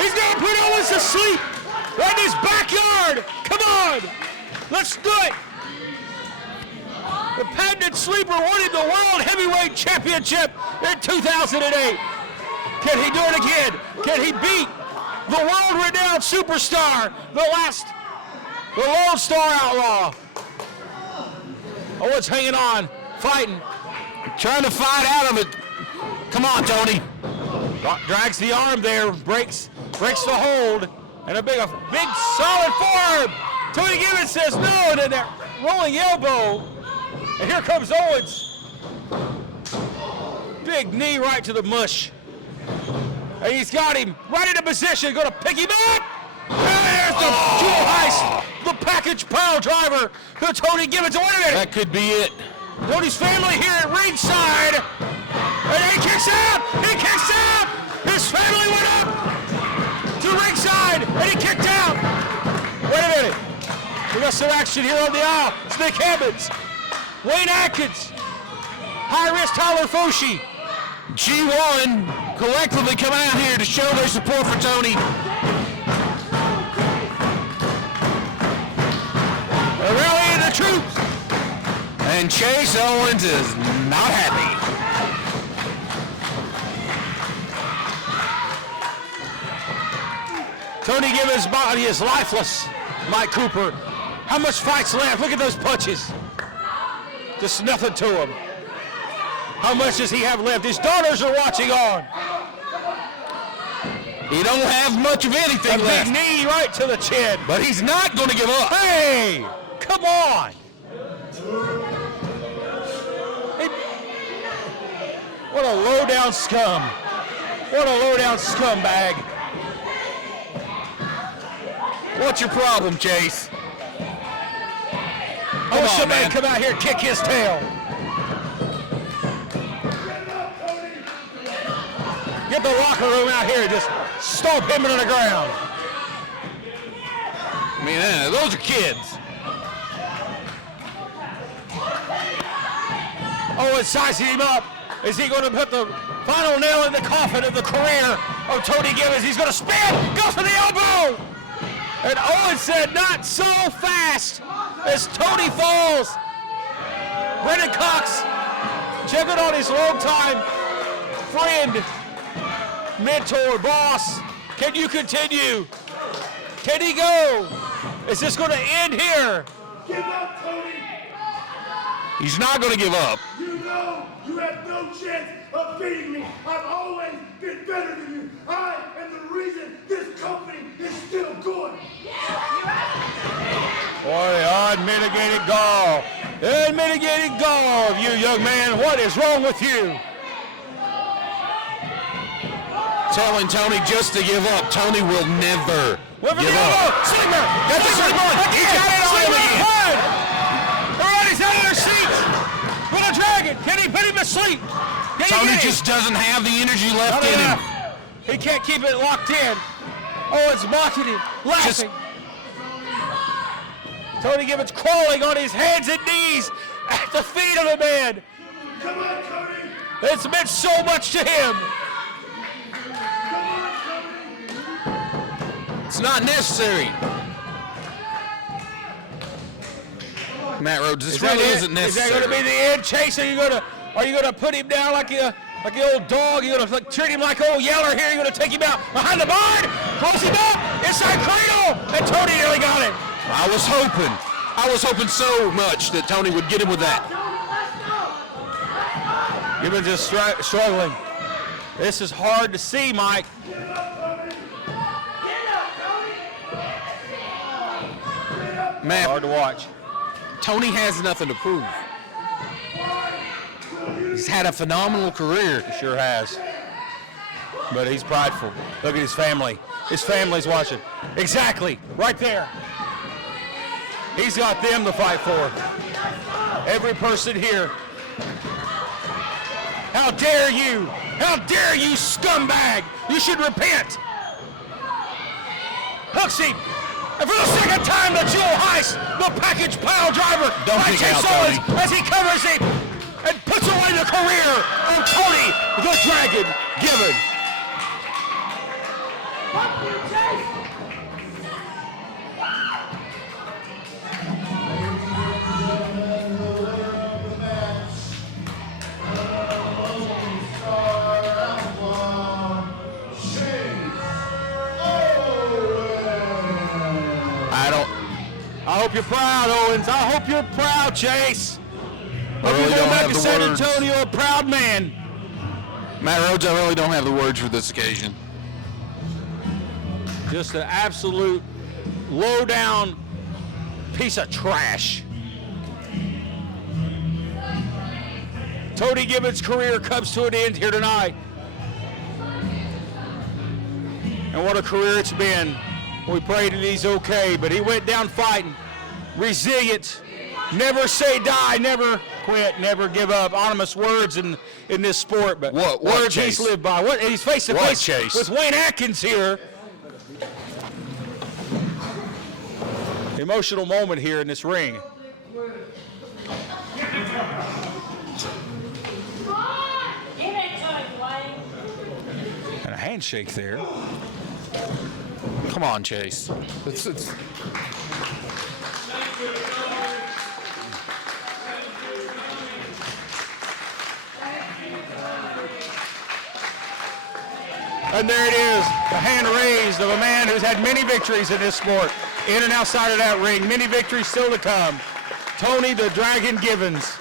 He's gonna put Owens to sleep. Right in his backyard. Come on. Let's do it. The patented sleeper wanted the World Heavyweight Championship in 2008. Can he do it again? Can he beat the world-renowned superstar, the Lone Star Outlaw? Owens hanging on, fighting. Trying to fight out of it. Come on, Tony. Drags the arm there, breaks the hold, and a big solid forearm. Tony Gibbons says no, and then that rolling elbow. And here comes Owens. Big knee right to the mush. And he's got him right into position, going to pick him up. And there's the jewel heist, the package pile driver to Tony Gibbons. Wait a minute. That could be it. Tony's family here at ringside. And he kicks out. He kicks out. His family went up to ringside, and he kicked out. Wait a minute. We got some action here on the aisle. It's Nick Evans, Wayne Atkins, High Risk Tyler Foshi. G1 collectively coming out here to show their support for Tony. They're rallying the troops. And Chase Owens is not happy. Tony Gibbons' body is lifeless. Mike Cooper. How much fight's left? Look at those punches. Just nothing to him. How much does he have left? His daughters are watching on. He don't have much of anything A left. big knee right to the chin. But he's not going to give up. Hey, come on. Hey, what a low-down scum. What a low-down scumbag. What's your problem, Chase? I wish somebody come out here and kick his tail. Get the locker room out here and just stomp him into the ground. I mean, those are kids. Oh, it's sizing him up. Is he going to put the final nail in the coffin of the career of Tony Gibbons? He's going to spin, goes for the elbow. And Owen said, not so fast, as Tony falls. Brendan Cox checking on his longtime friend, mentor, boss. Can you continue? Can he go? Is this going to end here? Give up, Tony. He's not going to give up. You know you have no chance of beating me. I've always been better than you. I am the reason this company is still good. Boy, unmitigated gall. Unmitigated gall of you, young man. What is wrong with you? Telling Tony just to give up. Tony will never give up. Sleeper! Got the sleeper! He got it on him again! Everybody's out of their seats! Put a dragon! Can he put him to sleep? Tony just doesn't have the energy left in him. He can't keep it locked in. Oh, it's mocking him, laughing. Tony Gibbons crawling on his hands and knees at the feet of the man. Come on, Tony. It's meant so much to him. It's not necessary. Matt Rhodes, this really isn't necessary. Is that going to be the end, Chase? Are you going to put him down like the old dog? You're going to treat him like old Yeller here? You're going to take him out behind the barn, close him up, inside cradle, and Tony nearly got it. I was hoping so much that Tony would get him with that. Gibbons is struggling. This is hard to see, Mike. Matt, Hard to watch. Tony has nothing to prove. He's had a phenomenal career. He sure has. But he's prideful. Look at his family. His family's watching. Exactly. Right there. He's got them to fight for. Every person here. How dare you? How dare you, scumbag? You should repent. Hooks him. And for the second time, the Jewel heist, the package pile driver Don't by kick Chase out, Owens Tony. as he covers him and puts away the career of Tony the Dragon Gibbons. I hope you're proud, Owens. I hope you're proud, Chase. I Hope really you go don't back have to the San words. Antonio a proud man. Matt Rhodes, I really don't have the words for this occasion. Just an absolute low-down piece of trash. Tony Gibbons' career comes to an end here tonight. And what a career it's been. We pray that he's okay, but he went down fighting. Resilient. Never say die, never quit, never give up. Ominous words in this sport, but What, words Chase? he's lived by. What, he's face to What, face Chase? with Wayne Atkins here. Emotional moment here in this ring. And a handshake there. Come on, Chase. It's And there it is, the hand raised of a man who's had many victories in this sport, in and outside of that ring. Many victories still to come. Tony the Dragon Gibbons.